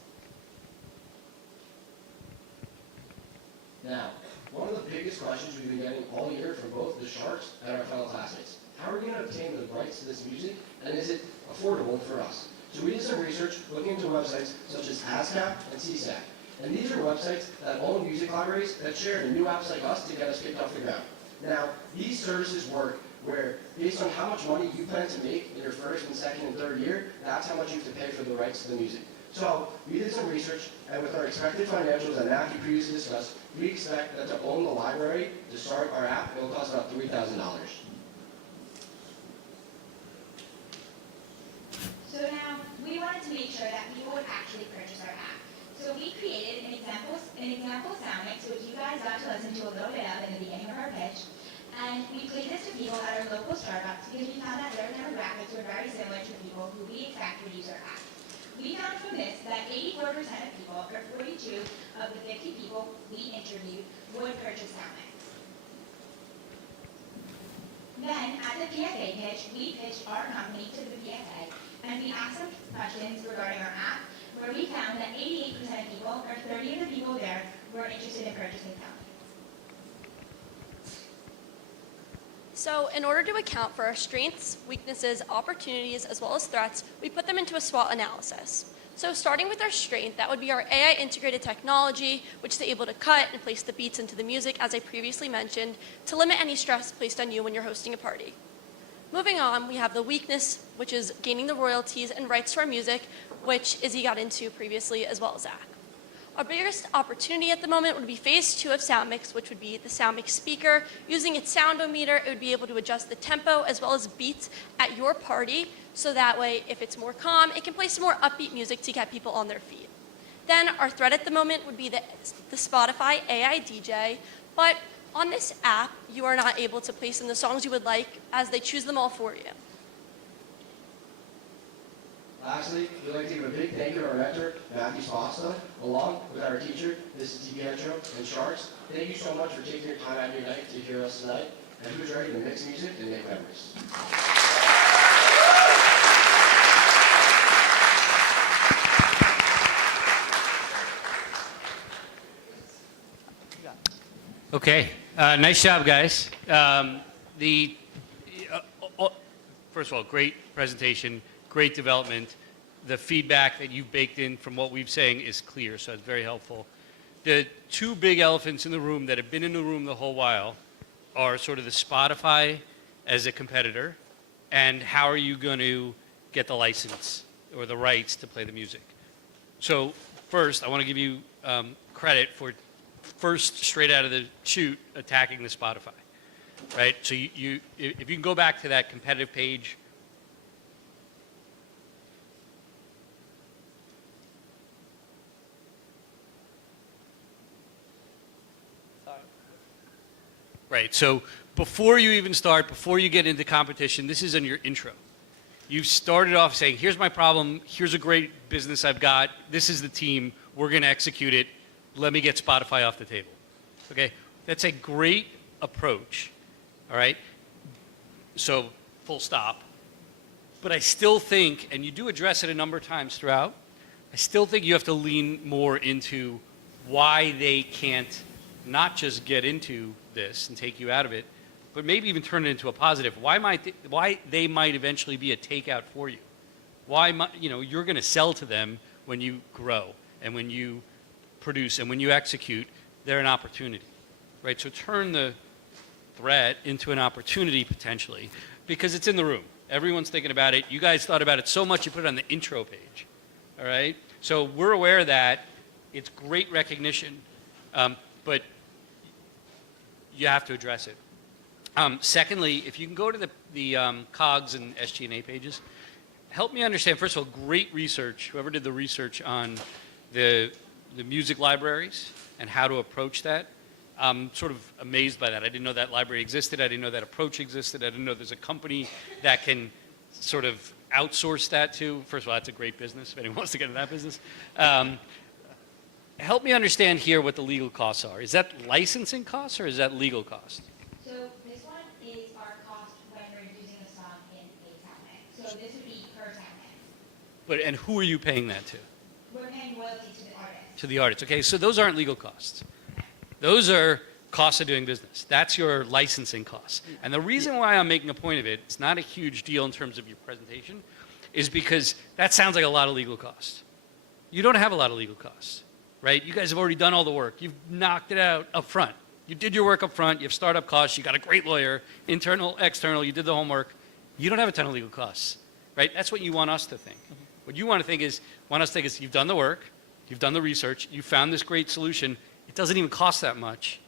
Now, one of the biggest questions we've been getting all year from both the Sharks and our fellow classmates: how are we going to obtain the rights to this music, and is it affordable for us? So we did some research looking into websites such as ASCAP and CSAC. And these are websites that own music libraries that share the new apps like us to get us kicked off the ground. Now, these services work where, based on how much money you plan to make in your first and second and third year, that's how much you have to pay for the rights to the music. So, we did some research, and with our expected financials that Matthew previously discussed, we expect that to own the library, to start our app, it will cost about $3,000. So now, we wanted to make sure that people would actually purchase our app. So we created an example Soundx, which you guys got to listen to a little bit of in the beginning of our pitch. And we played this to people at our local Starbucks because we found that their demographics were very similar to people who we expect would use our app. We found from this that 84% of people, or 42 of the 50 people we interviewed, would purchase Soundx. Then, at the PFA pitch, we pitched our company to the PFA, and we asked them questions regarding our app, where we found that 88% of people, or 30 of the people there, were interested in purchasing Soundx. So in order to account for our strengths, weaknesses, opportunities, as well as threats, we put them into a SWOT analysis. So starting with our strength, that would be our AI integrated technology, which is able to cut and place the beats into the music, as I previously mentioned, to limit any stress placed on you when you're hosting a party. Moving on, we have the weakness, which is gaining the royalties and rights to our music, which Izzy got into previously, as well as Zach. Our biggest opportunity at the moment would be phase 2 of Soundmix, which would be the Soundmix speaker. Using its soundometer, it would be able to adjust the tempo as well as beats at your party, so that way, if it's more calm, it can play some more upbeat music to get people on their feet. Then our threat at the moment would be the Spotify AI DJ, but on this app, you are not able to place in the songs you would like as they choose them all for you. Lastly, we'd like to give a big thank you to our mentor, Matthew Sposta, along with our teacher, Mrs. DiPietro and Sharks. Thank you so much for taking your time out of your night to hear us tonight, and who's ready to mix music and make memories. Okay, nice job, guys. First of all, great presentation, great development. The feedback that you've baked in from what we've saying is clear, so it's very helpful. The two big elephants in the room that have been in the room the whole while are sort of the Spotify as a competitor, and how are you going to get the license or the rights to play the music. So first, I want to give you credit for first, straight out of the chute, attacking the Spotify, right? So if you can go back to that competitive page. Right, so before you even start, before you get into competition, this is in your intro. You started off saying, here's my problem, here's a great business I've got, this is the team, we're going to execute it, let me get Spotify off the table. Okay, that's a great approach, all right? So, full stop. But I still think, and you do address it a number of times throughout, I still think you have to lean more into why they can't not just get into this and take you out of it, but maybe even turn it into a positive. Why they might eventually be a takeout for you. Why you're going to sell to them when you grow and when you produce and when you execute. They're an opportunity, right? So turn the threat into an opportunity potentially, because it's in the room. Everyone's thinking about it. You guys thought about it so much you put it on the intro page, all right? So we're aware of that. It's great recognition, but you have to address it. Secondly, if you can go to the COGS and SG&A pages, help me understand, first of all, great research, whoever did the research on the music libraries and how to approach that. I'm sort of amazed by that. I didn't know that library existed. I didn't know that approach existed. I didn't know there's a company that can sort of outsource that to. First of all, that's a great business if anyone wants to get into that business. Help me understand here what the legal costs are. Is that licensing costs or is that legal costs? So this one is our cost when we're using a song in a Soundmix. So this would be per Soundmix. And who are you paying that to? We're paying royalty to the artist. To the artist. Okay, so those aren't legal costs. Those are costs of doing business. That's your licensing costs. And the reason why I'm making a point of it, it's not a huge deal in terms of your presentation, is because that sounds like a lot of legal costs. You don't have a lot of legal costs, right? You guys have already done all the work. You've knocked it out up front. You did your work up front. You have startup costs. You got a great lawyer, internal, external. You did the homework. You don't have a ton of legal costs, right? That's what you want us to think. What you want us to think is you've done the work, you've done the research, you found this great solution. It doesn't even cost that much,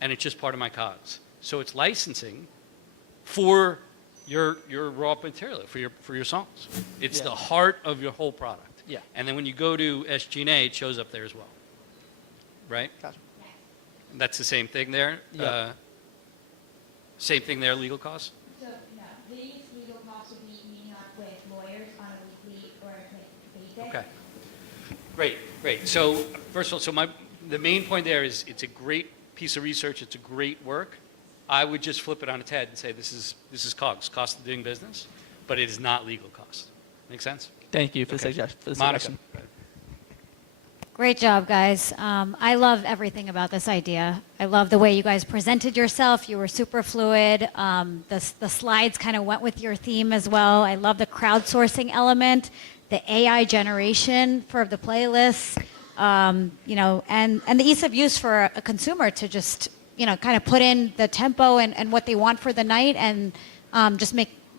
and it's just part of my COGS. So it's licensing for your raw material, for your songs. It's the heart of your whole product. Yeah. And then when you go to SG&A, it shows up there as well. Right? Gotcha. And that's the same thing there? Yeah. Same thing there, legal costs? So no, these legal costs would be meeting up with lawyers on a weekly or a basis. Okay. Great. So first of all, the main point there is it's a great piece of research. It's a great work. I would just flip it on its head and say this is COGS, cost of doing business, but it is not legal cost. Make sense? Thank you for the suggestion. Monica. Great job, guys. I love everything about this idea. I love the way you guys presented yourself. You were super fluid. The slides kind of went with your theme as well. I love the crowdsourcing element, the AI generation for the playlists, and the ease of use for a consumer to just, kind of put in the tempo and what they want for the night, and just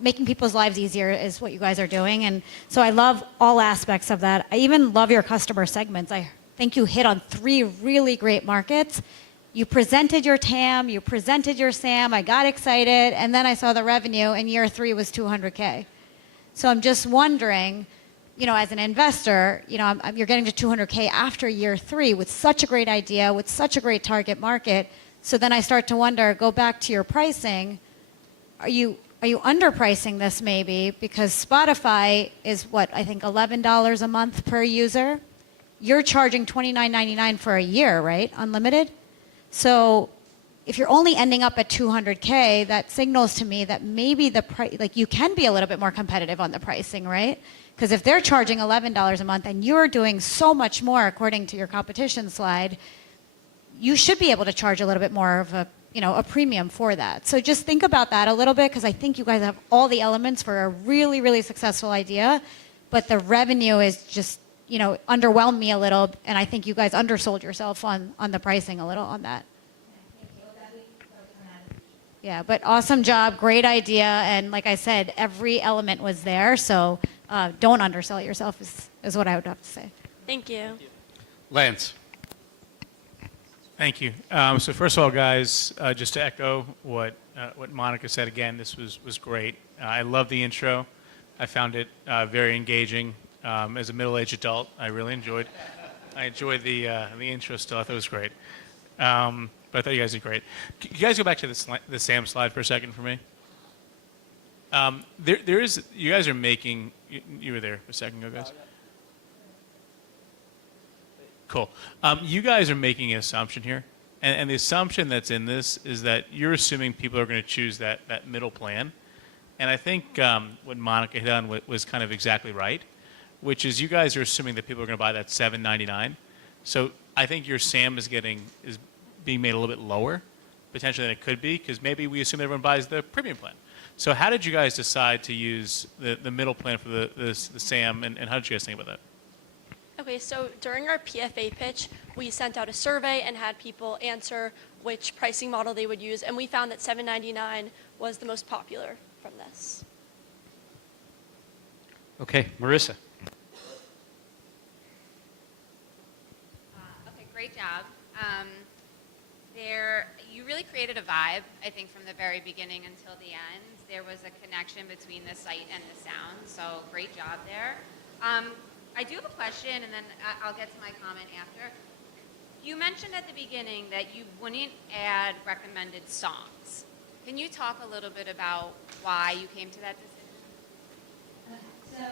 making people's lives easier is what you guys are doing. And so I love all aspects of that. I even love your customer segments. I think you hit on 3 really great markets. You presented your TAM, you presented your SAM, I got excited, and then I saw the revenue, and year 3 was 200K. So I'm just wondering, as an investor, you're getting to 200K after year 3 with such a great idea, with such a great target market. So then I start to wonder, go back to your pricing, are you underpricing this maybe? Because Spotify is what, I think $11 a month per user. You're charging $29.99 for a year, right? Unlimited? So if you're only ending up at 200K, that signals to me that maybe the price, you can be a little bit more competitive on the pricing, right? Because if they're charging $11 a month and you're doing so much more according to your competition slide, you should be able to charge a little bit more of a premium for that. So just think about that a little bit, because I think you guys have all the elements for a really, really successful idea, but the revenue is just, underwhelmed me a little, and I think you guys undersold yourself on the pricing a little on that. Yeah, but awesome job, great idea, and like I said, every element was there, so don't undersell yourself is what I would have to say. Thank you. Lance. Thank you. So first of all, guys, just to echo what Monica said again, this was great. I love the intro. I found it very engaging. As a middle-aged adult, I really enjoyed the intro still. I thought it was great. But I thought you guys did great. Can you guys go back to the SAM slide for a second for me? You guys are making, you were there a second ago, guys. Cool. You guys are making an assumption here, and the assumption that's in this is that you're assuming people are going to choose that middle plan. And I think what Monica hit on was kind of exactly right, which is you guys are assuming that people are going to buy that $7.99. So I think your SAM is being made a little bit lower, potentially than it could be, because maybe we assume everyone buys the premium plan. So how did you guys decide to use the middle plan for the SAM, and how did you guys think about that? Okay, so during our PFA pitch, we sent out a survey and had people answer which pricing model they would use, and we found that $7.99 was the most popular from this. Okay, Marissa. Okay, great job. You really created a vibe, I think, from the very beginning until the end. There was a connection between the sight and the sound, so great job there. I do have a question, and then I'll get to my comment after. You mentioned at the beginning that you wouldn't add recommended songs. Can you talk a little bit about why you came to that decision? Okay, so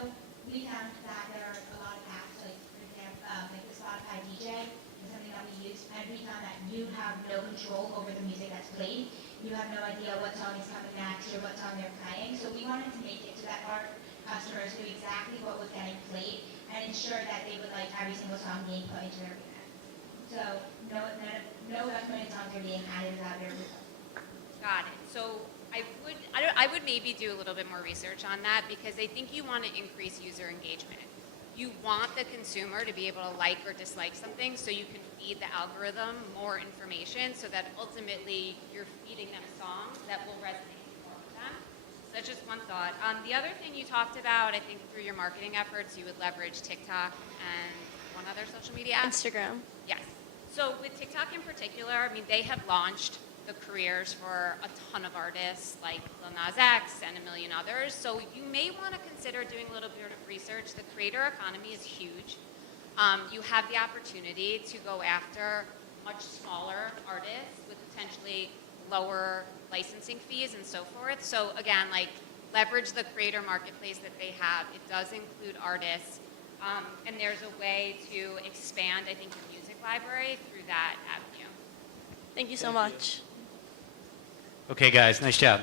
we found that there are a lot of apps, like for example, like the Spotify DJ is something that we use, and we found that you have no control over the music that's played. You have no idea what song is coming next or what song they're playing. So we wanted to make it so that our customers knew exactly what was getting played and ensure that they would like every single song being put into their remix. So no recommended songs are being added without their approval. Got it. So I would maybe do a little bit more research on that, because I think you want to increase user engagement. You want the consumer to be able to like or dislike something, so you can feed the algorithm more information, so that ultimately you're feeding them songs that will resonate more with them. So that's just one thought. The other thing you talked about, I think through your marketing efforts, you would leverage TikTok and one other social media app? Instagram. Yes. So with TikTok in particular, I mean, they have launched the careers for a ton of artists like Lil Nas X and a million others. So you may want to consider doing a little bit of research. The creator economy is huge. You have the opportunity to go after much smaller artists with potentially lower licensing fees and so forth. So again, like, leverage the creator marketplace that they have. It does include artists. And there's a way to expand, I think, your music library through that avenue. Thank you so much. Okay, guys, nice job.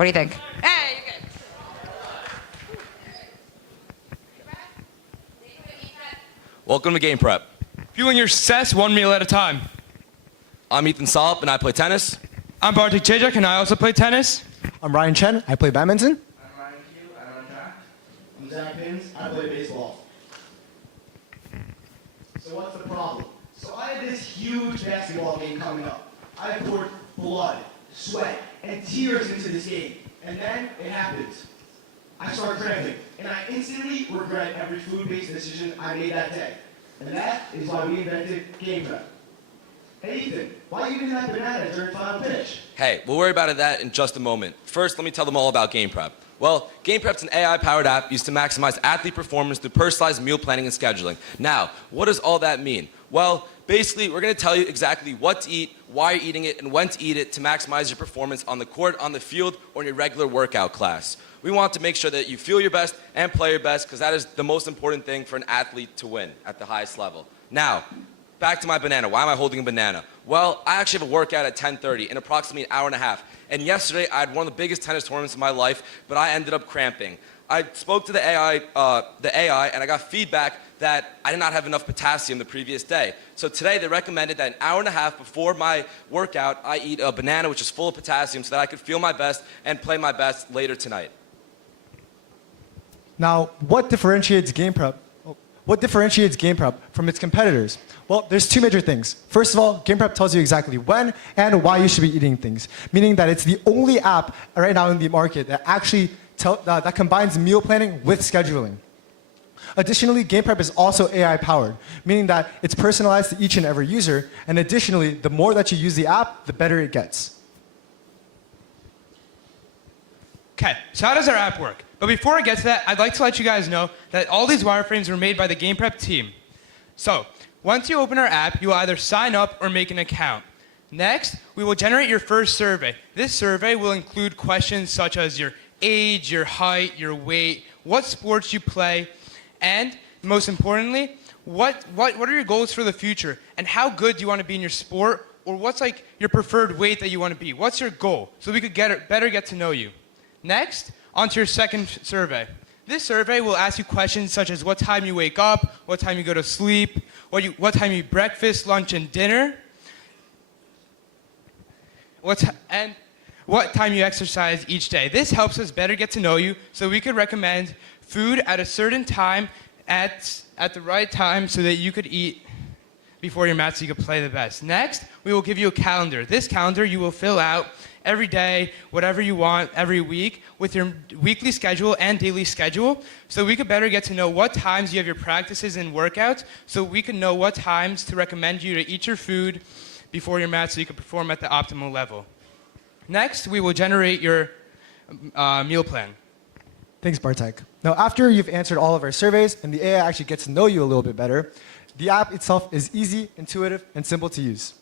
What do you think? Hey, you're good. Welcome to Game Prep. Fueling your success one meal at a time. I'm Ethan Salop and I play tennis. I'm Bartek Chajak and I also play tennis. I'm Ryan Chen. I play badminton. I'm Ryan Q. I run track. I'm Zach Pins. I play baseball. So what's the problem? So I had this huge basketball game coming up. I poured blood, sweat, and tears into this game. And then it happens. I start cramping, and I instantly regret every food-based decision I made that day. And that is why we invented Game Prep. Hey Ethan, why you didn't have banana during final pitch? Hey, we'll worry about that in just a moment. First, let me tell them all about Game Prep. Well, Game Prep's an AI-powered app used to maximize athlete performance through personalized meal planning and scheduling. Now, what does all that mean? Well, basically, we're going to tell you exactly what to eat, why you're eating it, and when to eat it to maximize your performance on the court, on the field, or in your regular workout class. We want to make sure that you feel your best and play your best because that is the most important thing for an athlete to win at the highest level. Now, back to my banana. Why am I holding a banana? Well, I actually have a workout at 10:30 in approximately an hour and a half. And yesterday, I had one of the biggest tennis tournaments of my life, but I ended up cramping. I spoke to the AI, and I got feedback that I did not have enough potassium the previous day. So today, they recommended that an hour and a half before my workout, I eat a banana which is full of potassium so that I could feel my best and play my best later tonight. Now, what differentiates Game Prep? What differentiates Game Prep from its competitors? Well, there's two major things. First of all, Game Prep tells you exactly when and why you should be eating things, meaning that it's the only app right now in the market that actually that combines meal planning with scheduling. Additionally, Game Prep is also AI powered, meaning that it's personalized to each and every user, and additionally, the more that you use the app, the better it gets. Okay, so how does our app work? But before I get to that, I'd like to let you guys know that all these wireframes were made by the Game Prep team. So, once you open our app, you will either sign up or make an account. Next, we will generate your first survey. This survey will include questions such as your age, your height, your weight, what sports you play, and most importantly, what are your goals for the future, and how good do you want to be in your sport, or what's like your preferred weight that you want to be? What's your goal? So we could better get to know you. Next, on to your second survey. This survey will ask you questions such as what time you wake up, what time you go to sleep, what time you eat breakfast, lunch, and dinner, and what time you exercise each day. This helps us better get to know you so we could recommend food at a certain time at the right time so that you could eat before your match so you could play the best. Next, we will give you a calendar. This calendar you will fill out every day, whatever you want, every week, with your weekly schedule and daily schedule, so we could better get to know what times you have your practices and workouts, so we can know what times to recommend you to eat your food before your match so you can perform at the optimal level. Next, we will generate your meal plan. Thanks, Bartek. Now, after you've answered all of our surveys and the AI actually gets to know you a little bit better, the app itself is easy, intuitive, and simple to use.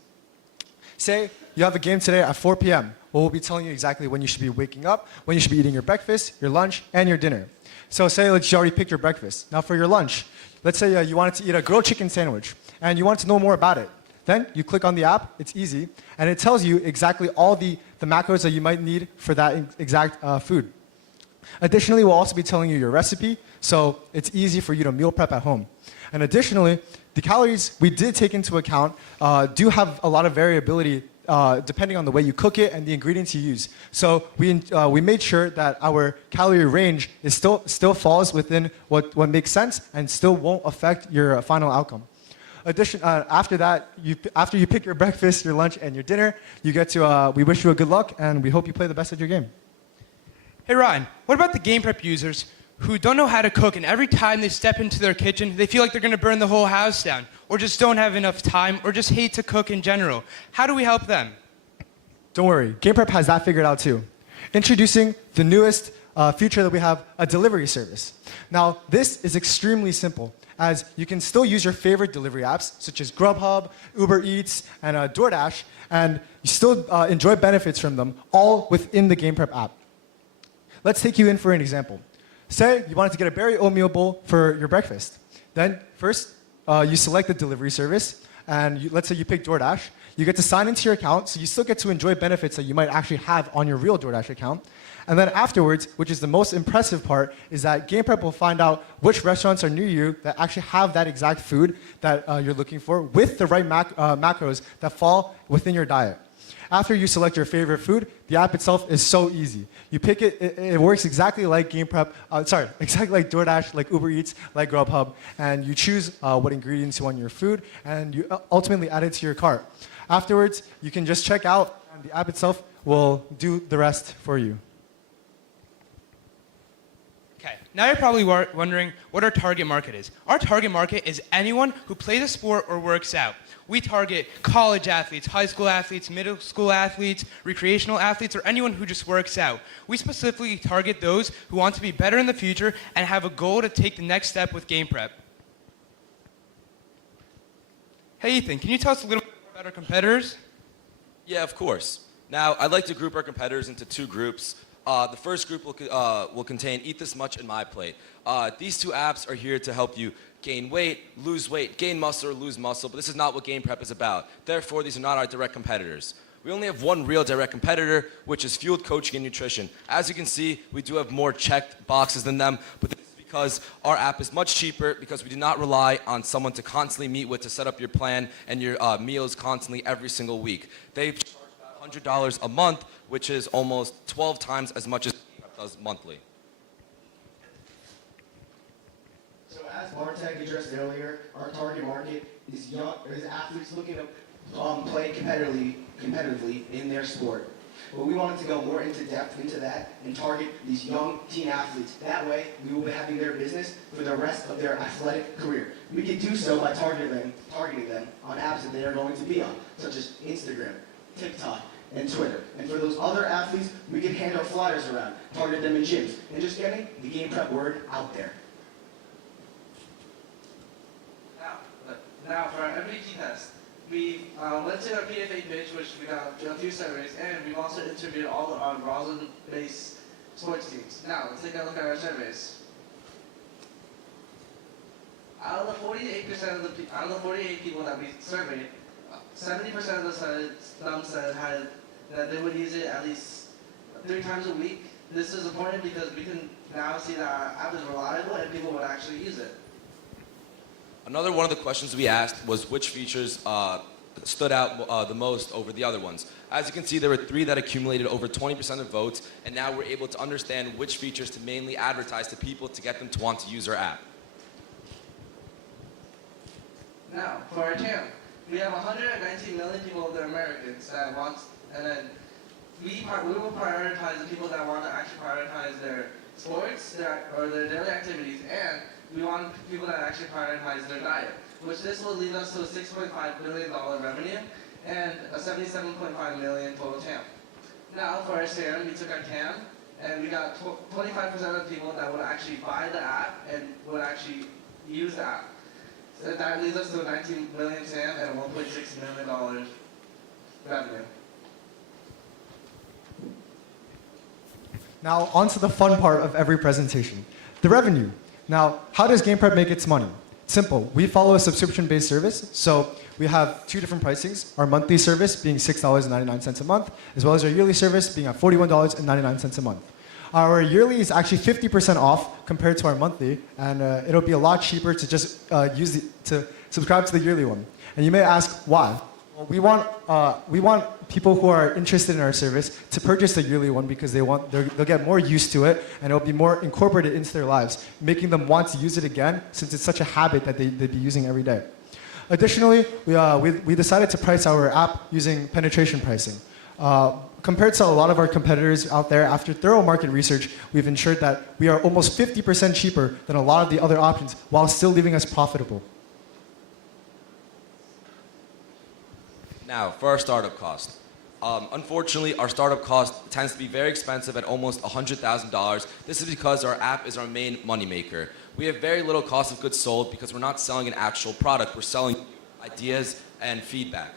Say you have a game today at 4 p.m. Well, we'll be telling you exactly when you should be waking up, when you should be eating your breakfast, your lunch, and your dinner. So say you already picked your breakfast. Now for your lunch, let's say you wanted to eat a grilled chicken sandwich, and you want to know more about it. Then you click on the app, it's easy, and it tells you exactly all the macros that you might need for that exact food. Additionally, we'll also be telling you your recipe, so it's easy for you to meal prep at home. And additionally, the calories we did take into account do have a lot of variability depending on the way you cook it and the ingredients you use. So we made sure that our calorie range is still falls within what makes sense and still won't affect your final outcome. After that, after you pick your breakfast, your lunch, and your dinner, you get to, we wish you a good luck, and we hope you play the best at your game. Hey Ryan, what about the Game Prep users who don't know how to cook, and every time they step into their kitchen, they feel like they're going to burn the whole house down, or just don't have enough time, or just hate to cook in general? How do we help them? Don't worry, Game Prep has that figured out too. Introducing the newest feature that we have, a delivery service. Now, this is extremely simple, as you can still use your favorite delivery apps, such as Grubhub, Uber Eats, and DoorDash, and you still enjoy benefits from them, all within the Game Prep app. Let's take you in for an example. Say you wanted to get a berry oatmeal bowl for your breakfast. Then first, you select the delivery service, and let's say you pick DoorDash. You get to sign into your account, so you still get to enjoy benefits that you might actually have on your real DoorDash account. And then afterwards, which is the most impressive part, is that Game Prep will find out which restaurants are near you that actually have that exact food that you're looking for with the right macros that fall within your diet. After you select your favorite food, the app itself is so easy. You pick it, it works exactly like Game Prep, exactly like DoorDash, like Uber Eats, like Grubhub, and you choose what ingredients you want in your food, and you ultimately add it to your cart. Afterwards, you can just check out, and the app itself will do the rest for you. Okay, now you're probably wondering what our target market is. Our target market is anyone who plays a sport or works out. We target college athletes, high school athletes, middle school athletes, recreational athletes, or anyone who just works out. We specifically target those who want to be better in the future and have a goal to take the next step with Game Prep. Hey Ethan, can you tell us a little bit more about our competitors? Yeah, of course. Now, I'd like to group our competitors into two groups. The first group will contain Eat This Much and My Plate. These two apps are here to help you gain weight, lose weight, gain muscle, or lose muscle, but this is not what Game Prep is about. Therefore, these are not our direct competitors. We only have one real direct competitor, which is Fueled Coaching and Nutrition. As you can see, we do have more checked boxes than them, but this is because our app is much cheaper because we do not rely on someone to constantly meet with to set up your plan and your meals constantly every single week. They charge about $100 a month, which is almost 12 times as much as Game Prep does monthly. So as Bartek addressed earlier, our target market is athletes looking to play competitively in their sport. But we wanted to go more into depth into that and target these young teen athletes. That way, we will be having their business for the rest of their athletic career. We can do so by targeting them on apps that they are going to be on, such as Instagram, TikTok, and Twitter. And for those other athletes, we can hand out flyers around, target them in gyms, and just getting the Game Prep word out there. Now for our MBG test, we went to our PFA page, which we got a few surveys, and we've also interviewed all of our Roslyn-based sports teams. Now, let's take a look at our surveys. Out of the 48 people that we surveyed, 70% of them said that they would use it at least 3 times a week. This is important because we can now see that our app is reliable and people would actually use it. Another one of the questions we asked was which features stood out the most over the other ones. As you can see, there were 3 that accumulated over 20% of votes, and now we're able to understand which features to mainly advertise to people to get them to want to use our app. Now, for our TAM, we have 119 million people that are Americans that want, and then we will prioritize the people that want to actually prioritize their sports or their daily activities, and we want people that actually prioritize their diet, which this will lead us to a $6.5 billion revenue and a 77.5 million total TAM. Now, for our TAM, we took our TAM, and we got 25% of the people that would actually buy the app and would actually use the app. So that leads us to a 19 million TAM and a $1.6 million revenue. Now, on to the fun part of every presentation, the revenue. Now, how does Game Prep make its money? Simple. We follow a subscription-based service, so we have 2 different pricings. Our monthly service being $6.99 a month, as well as our yearly service being at $41.99 a month. Our yearly is actually 50% off compared to our monthly, and it'll be a lot cheaper to just to subscribe to the yearly one. And you may ask why. Well, we want people who are interested in our service to purchase the yearly one because they'll get more used to it and it'll be more incorporated into their lives, making them want to use it again since it's such a habit that they'd be using every day. Additionally, we decided to price our app using penetration pricing. Compared to a lot of our competitors out there, after thorough market research, we've ensured that we are almost 50% cheaper than a lot of the other options while still leaving us profitable. Now, for our startup cost. Unfortunately, our startup cost tends to be very expensive at almost $100,000. This is because our app is our main moneymaker. We have very little cost of goods sold because we're not selling an actual product. We're selling ideas and feedback.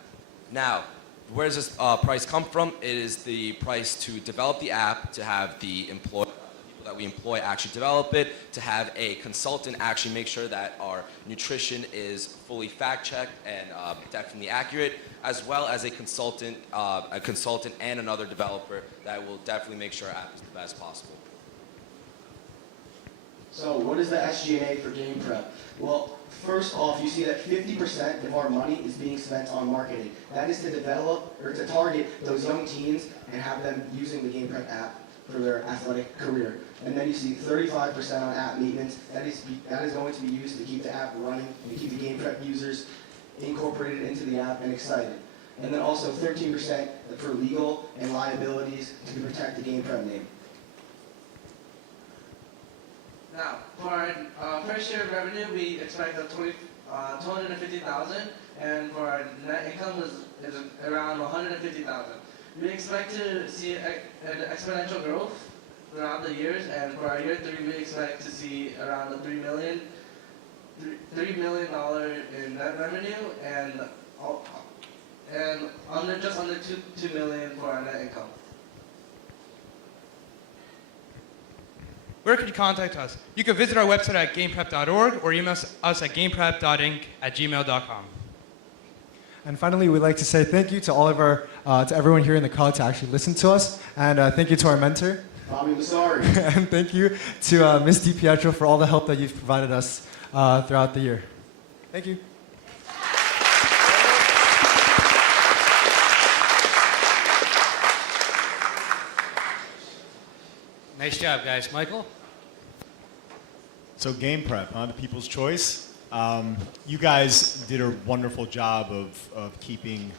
Now, where does this price come from? It is the price to develop the app, to have the employees, people that we employ actually develop it, to have a consultant actually make sure that our nutrition is fully fact-checked and definitely accurate, as well as a consultant and another developer that will definitely make sure our app is the best possible. So what is the SG&A for game prep? Well, first off, you see that 50% of our money is being spent on marketing. That is to develop or to target those young teens and have them using the game prep app for their athletic career. And then you see 35% on app maintenance. That is going to be used to keep the app running and to keep the game prep users incorporated into the app and excited. And then also 13% for legal and liabilities to protect the game prep name. Now, for our first year of revenue, we expect a 250,000, and for our net income is around 150,000. We expect to see an exponential growth throughout the years, and for our year 3, we expect to see around $3 million in net revenue, and just under $2 million for our net income. Where could you contact us? You can visit our website at gameprep.org or email us at gameprep.inc@gmail.com. And finally, we'd like to say thank you to all of to everyone here in the crowd to actually listen to us, and thank you to our mentor. And thank you to Ms. DiPietro for all the help that you've provided us throughout the year. Thank you. Nice job, guys. Michael? So game prep, huh? The people's choice. You guys did a wonderful job of keeping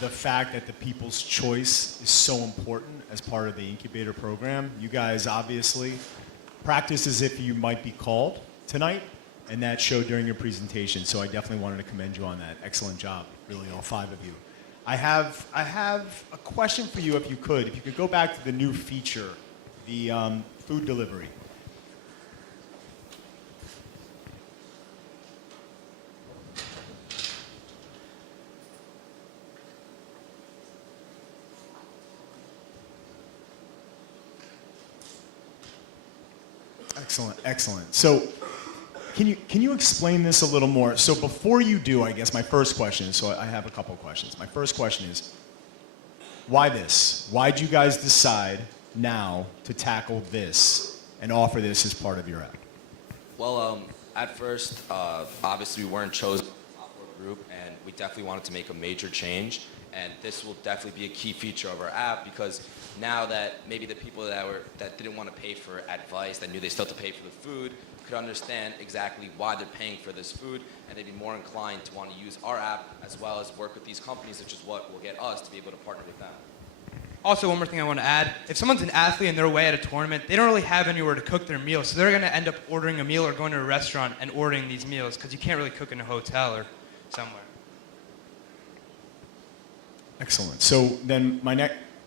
the fact that the people's choice is so important as part of the incubator program. You guys obviously practiced as if you might be called tonight, and that showed during your presentation. So I definitely wanted to commend you on that. Excellent job, really, all 5 of you. I have a question for you, if you could. If you could go back to the new feature, the food delivery. Excellent, excellent. So can you explain this a little more? So before you do, I guess my first question is, so I have a couple of questions. My first question is, why this? Why'd you guys decide now to tackle this and offer this as part of your app? Well, at first, obviously we weren't chosen as a top group, and we definitely wanted to make a major change. And this will definitely be a key feature of our app, because now that maybe the people that didn't want to pay for advice, that knew they still had to pay for the food, could understand exactly why they're paying for this food, and they'd be more inclined to want to use our app as well as work with these companies, which is what will get us to be able to partner with them. Also, one more thing I want to add. If someone's an athlete and they're away at a tournament, they don't really have anywhere to cook their meals, so they're going to end up ordering a meal or going to a restaurant and ordering these meals, because you can't really cook in a hotel or somewhere. Excellent. So then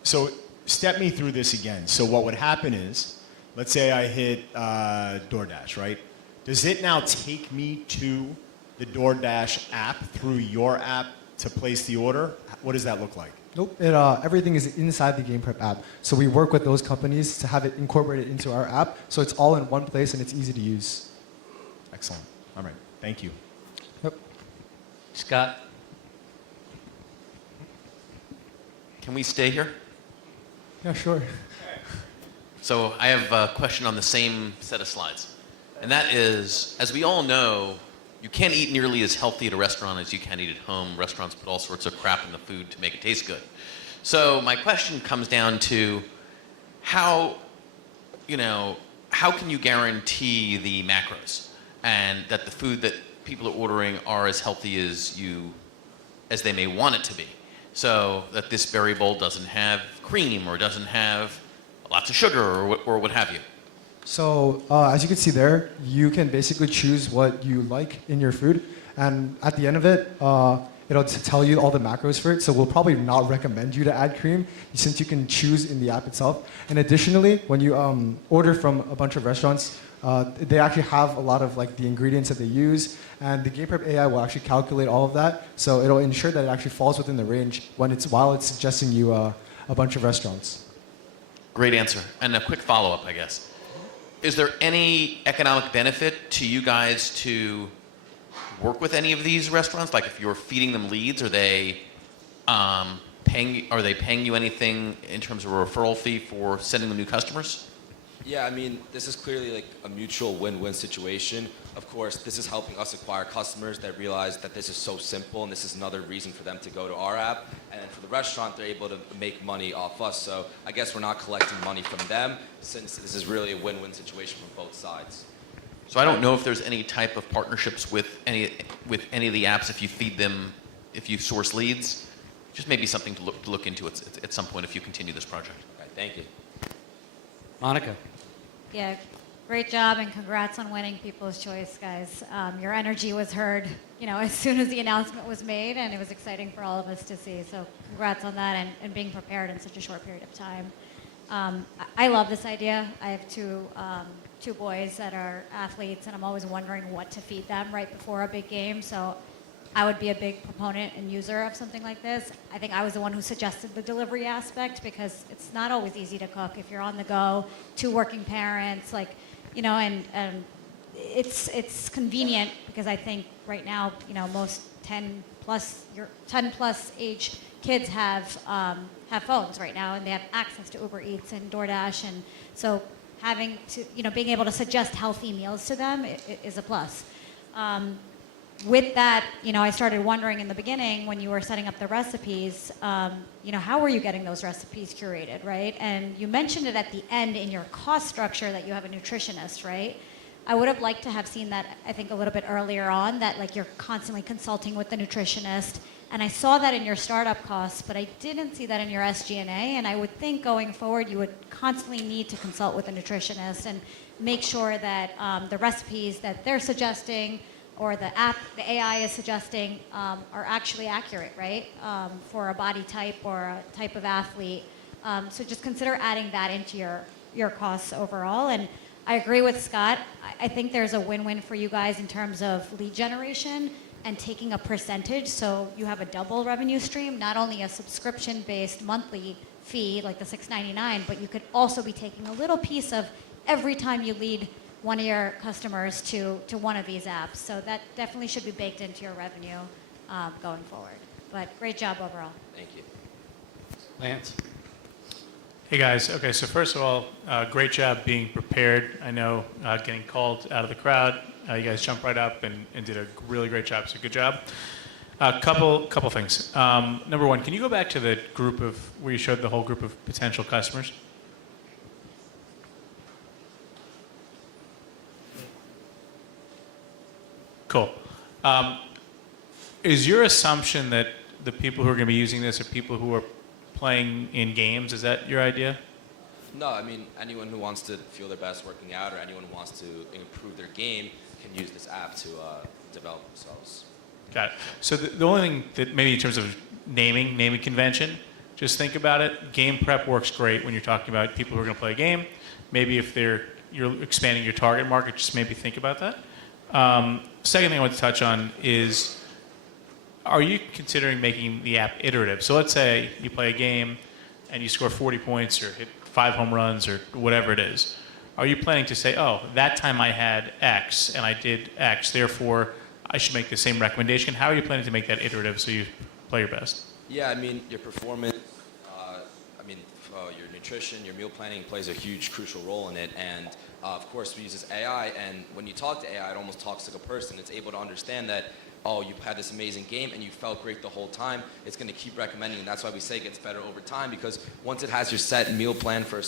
so step me through this again. So what would happen is, let's say I hit DoorDash, right? Does it now take me to the DoorDash app through your app to place the order? What does that look like? Nope. Everything is inside the Game Prep app. So we work with those companies to have it incorporated into our app, so it's all in one place and it's easy to use. Excellent. All right. Thank you. Yep. Scott? Can we stay here? Yeah, sure. So I have a question on the same set of slides. And that is, as we all know, you can't eat nearly as healthy at a restaurant as you can eat at home. Restaurants put all sorts of crap in the food to make it taste good. So my question comes down to how can you guarantee the macros and that the food that people are ordering are as healthy as they may want it to be? So that this berry bowl doesn't have cream or doesn't have lots of sugar or what have you. So as you can see there, you can basically choose what you like in your food. And at the end of it, it'll tell you all the macros for it. So we'll probably not recommend you to add cream since you can choose in the app itself. And additionally, when you order from a bunch of restaurants, they actually have a lot of the ingredients that they use. And the Game Prep AI will actually calculate all of that. So it'll ensure that it actually falls within the range while it's suggesting you a bunch of restaurants. Great answer. And a quick follow-up, I guess. Is there any economic benefit to you guys to work with any of these restaurants? Like if you're feeding them leads, are they paying you anything in terms of a referral fee for sending them new customers? Yeah, I mean, this is clearly like a mutual win-win situation. Of course, this is helping us acquire customers that realize that this is so simple, and this is another reason for them to go to our app. And for the restaurant, they're able to make money off us. So I guess we're not collecting money from them, since this is really a win-win situation from both sides. So I don't know if there's any type of partnerships with any of the apps if you feed them, if you source leads. Just maybe something to look into at some point if you continue this project. All right, thank you. Monica. Yeah, great job and congrats on winning People's Choice, guys. Your energy was heard, as soon as the announcement was made, and it was exciting for all of us to see. So congrats on that and being prepared in such a short period of time. I love this idea. I have two boys that are athletes, and I'm always wondering what to feed them right before a big game. So I would be a big proponent and user of something like this. I think I was the one who suggested the delivery aspect because it's not always easy to cook if you're on the go, 2 working parents, and it's convenient because I think right now, most 10 plus age kids have phones right now, and they have access to Uber Eats and DoorDash, and so having to, being able to suggest healthy meals to them is a plus. With that, I started wondering in the beginning when you were setting up the recipes, how were you getting those recipes curated, right? And you mentioned it at the end in your cost structure that you have a nutritionist, right? I would have liked to have seen that, I think, a little bit earlier on, that you're constantly consulting with the nutritionist. And I saw that in your startup costs, but I didn't see that in your SG&A. And I would think going forward, you would constantly need to consult with a nutritionist and make sure that the recipes that they're suggesting or the AI is suggesting are actually accurate, right? For a body type or a type of athlete. So just consider adding that into your costs overall. And I agree with Scott. I think there's a win-win for you guys in terms of lead generation and taking a percentage so you have a double revenue stream, not only a subscription-based monthly fee like the $6.99, but you could also be taking a little piece of every time you lead one of your customers to one of these apps. So that definitely should be baked into your revenue going forward. But great job overall. Thank you. Lance. Hey guys, okay, so first of all, great job being prepared. I know getting called out of the crowd, you guys jumped right up and did a really great job, so good job. Couple things. Number one, can you go back to the group of, where you showed the whole group of potential customers? Cool. Is your assumption that the people who are going to be using this are people who are playing in games? Is that your idea? No, I mean, anyone who wants to feel their best working out or anyone who wants to improve their game can use this app to develop themselves. Got it. So the only thing that maybe in terms of naming convention, just think about it. Game prep works great when you're talking about people who are going to play a game. Maybe if you're expanding your target market, just maybe think about that. Second thing I want to touch on is, are you considering making the app iterative? So let's say you play a game and you score 40 points or hit 5 home runs or whatever it is. Are you planning to say, oh, that time I had X and I did X, therefore I should make the same recommendation? How are you planning to make that iterative so you play your best? Yeah, I mean, your performance, your nutrition, your meal planning plays a huge, crucial role in it. And of course, we use this AI, and when you talk to AI, it almost talks like a person. It's able to understand that, oh, you had this amazing game and you felt great the whole time. It's going to keep recommending, and that's why we say it gets better over time, because once it has your set meal plan for a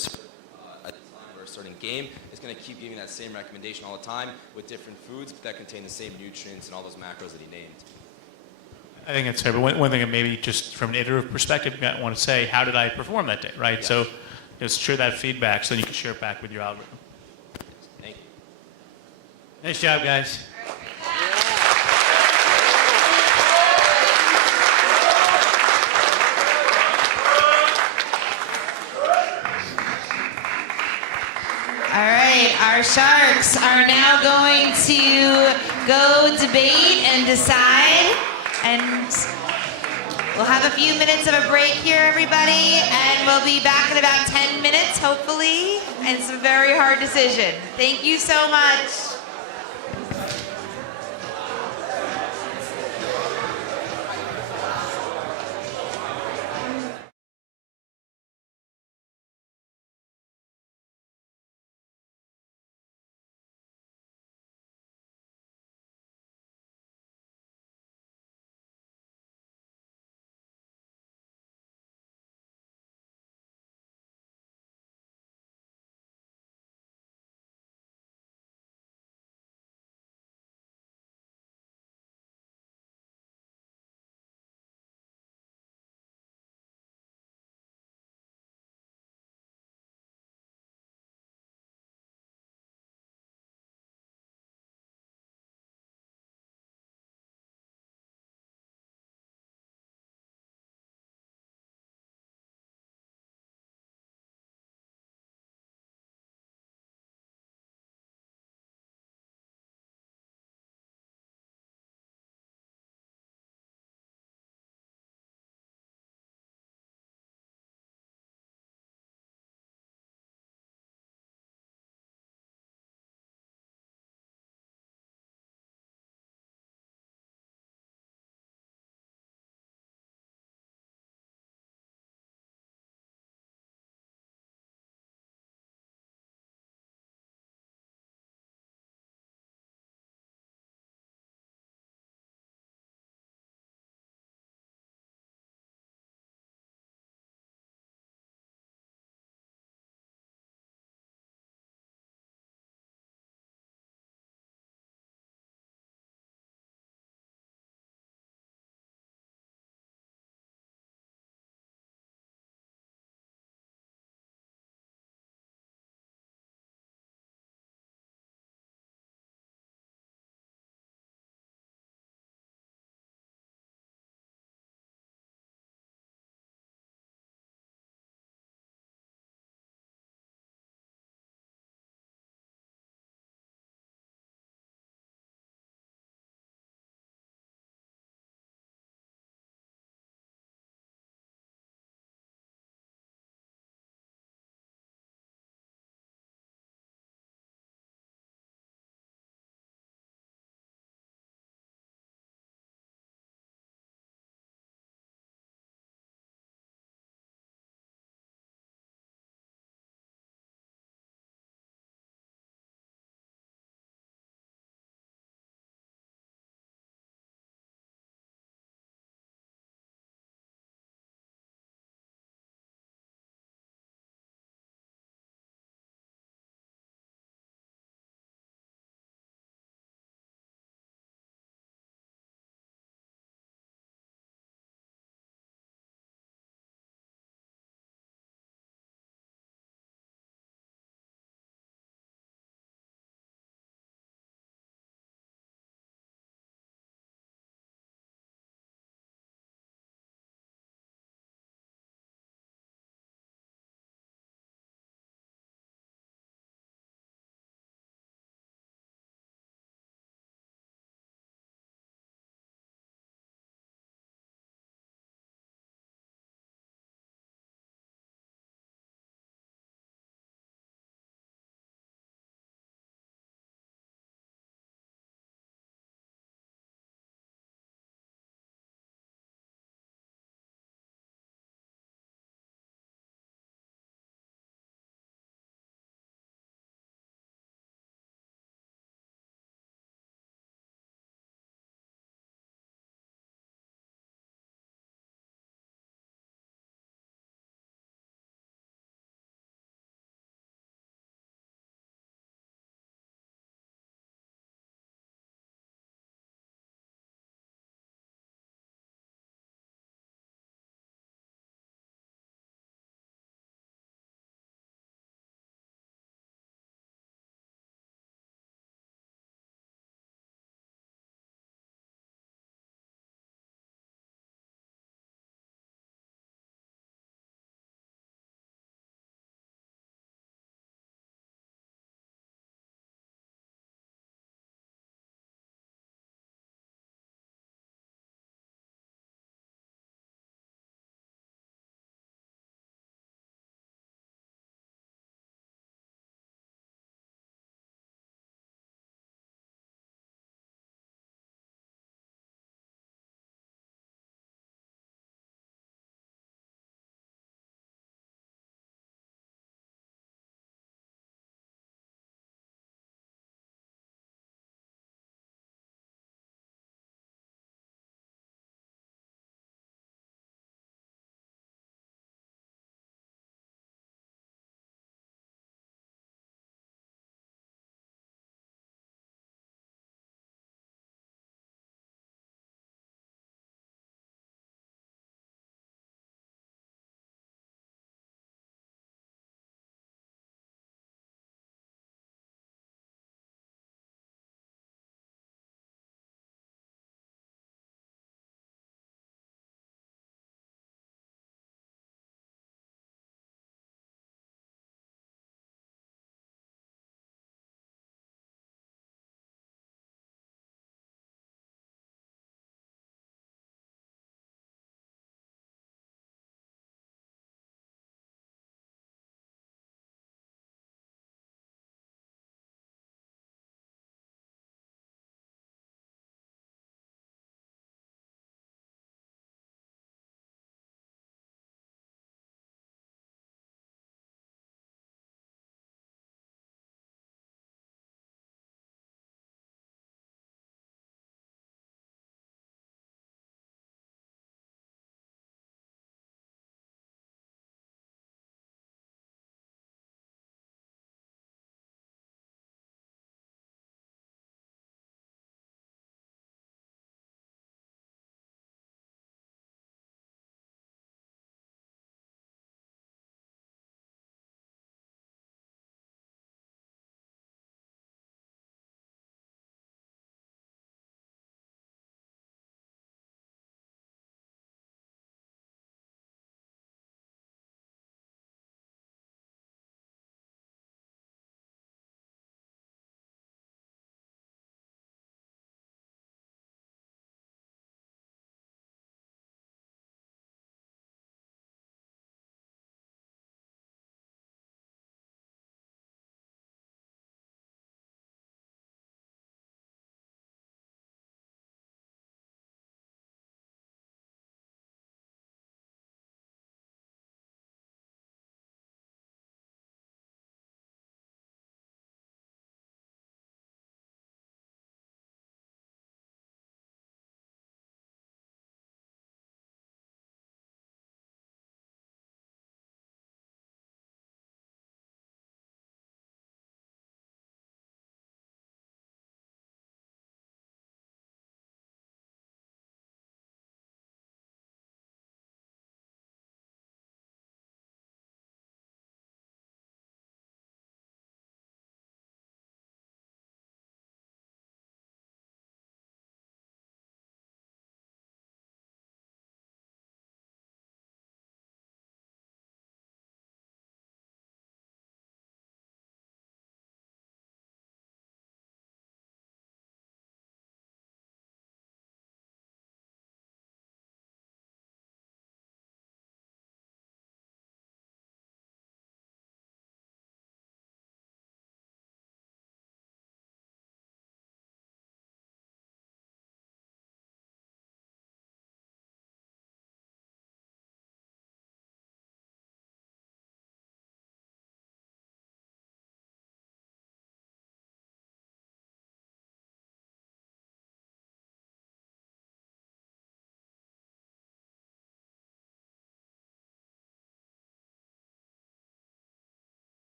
certain game, it's going to keep giving that same recommendation all the time with different foods that contain the same nutrients and all those macros that he named. I think that's fair, but one thing that maybe just from an iterative perspective, you might want to say, how did I perform that day, right? Yes. So just share that feedback so then you can share it back with your algorithm. Thank you. Nice job, guys. All right, our sharks are now going to go debate and decide. And We'll have a few minutes of a break here, everybody, and we'll be back in about 10 minutes, hopefully, and some very hard decision. Thank you so much.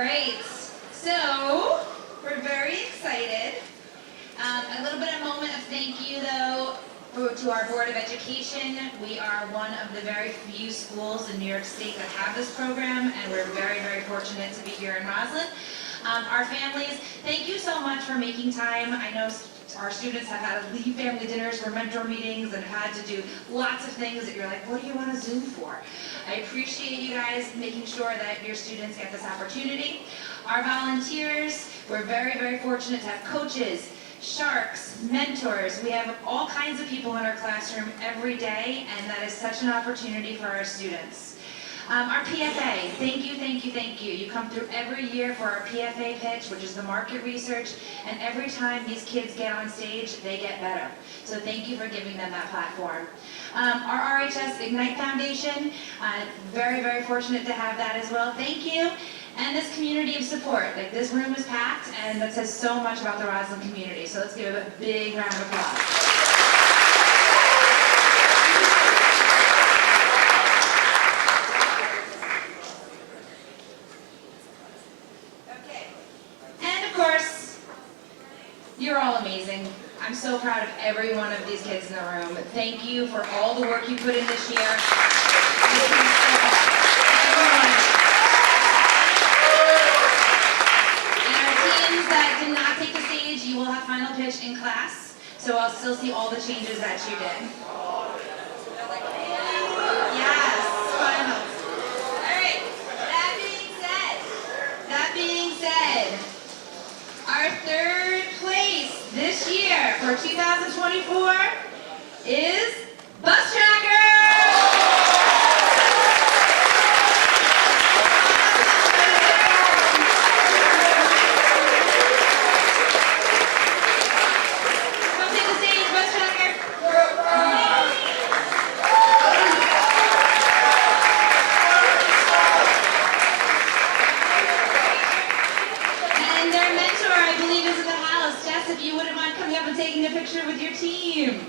right. So, we're very excited. A little bit of moment of thank you, though, to our Board of Education. We are one of the very few schools in New York State that have this program, and we're very, very fortunate to be here in Roslyn. Our families, thank you so much for making time. I know our students have had to leave family dinners for mentor meetings and had to do lots of things that you're like, what do you want to Zoom for? I appreciate you guys making sure that your students get this opportunity. Our volunteers, we're very, very fortunate to have coaches, sharks, mentors. We have all kinds of people in our classroom every day, and that is such an opportunity for our students. Our PFA, thank you, thank you, thank you. You come through every year for our PFA pitch, which is the market research, and every time these kids get on stage, they get better. So thank you for giving them that platform. Our RHS Ignite Foundation, very, very fortunate to have that as well. Thank you. And this community of support. Like, this room is packed, and that says so much about the Roslyn community. So let's give it a big round of applause. You're all amazing. I'm so proud of every one of these kids in the room. Thank you for all the work you put in this year. And our teams that did not take the stage, you will have final pitch in class, so I'll still see all the changes that you did. Yes, finals. All right, that being said, our third place this year for 2024 is Bus Tracker! Come take the stage, Bus Tracker! And their mentor, I believe, is in the house. Jess, if you wouldn't mind coming up and taking a picture with your team.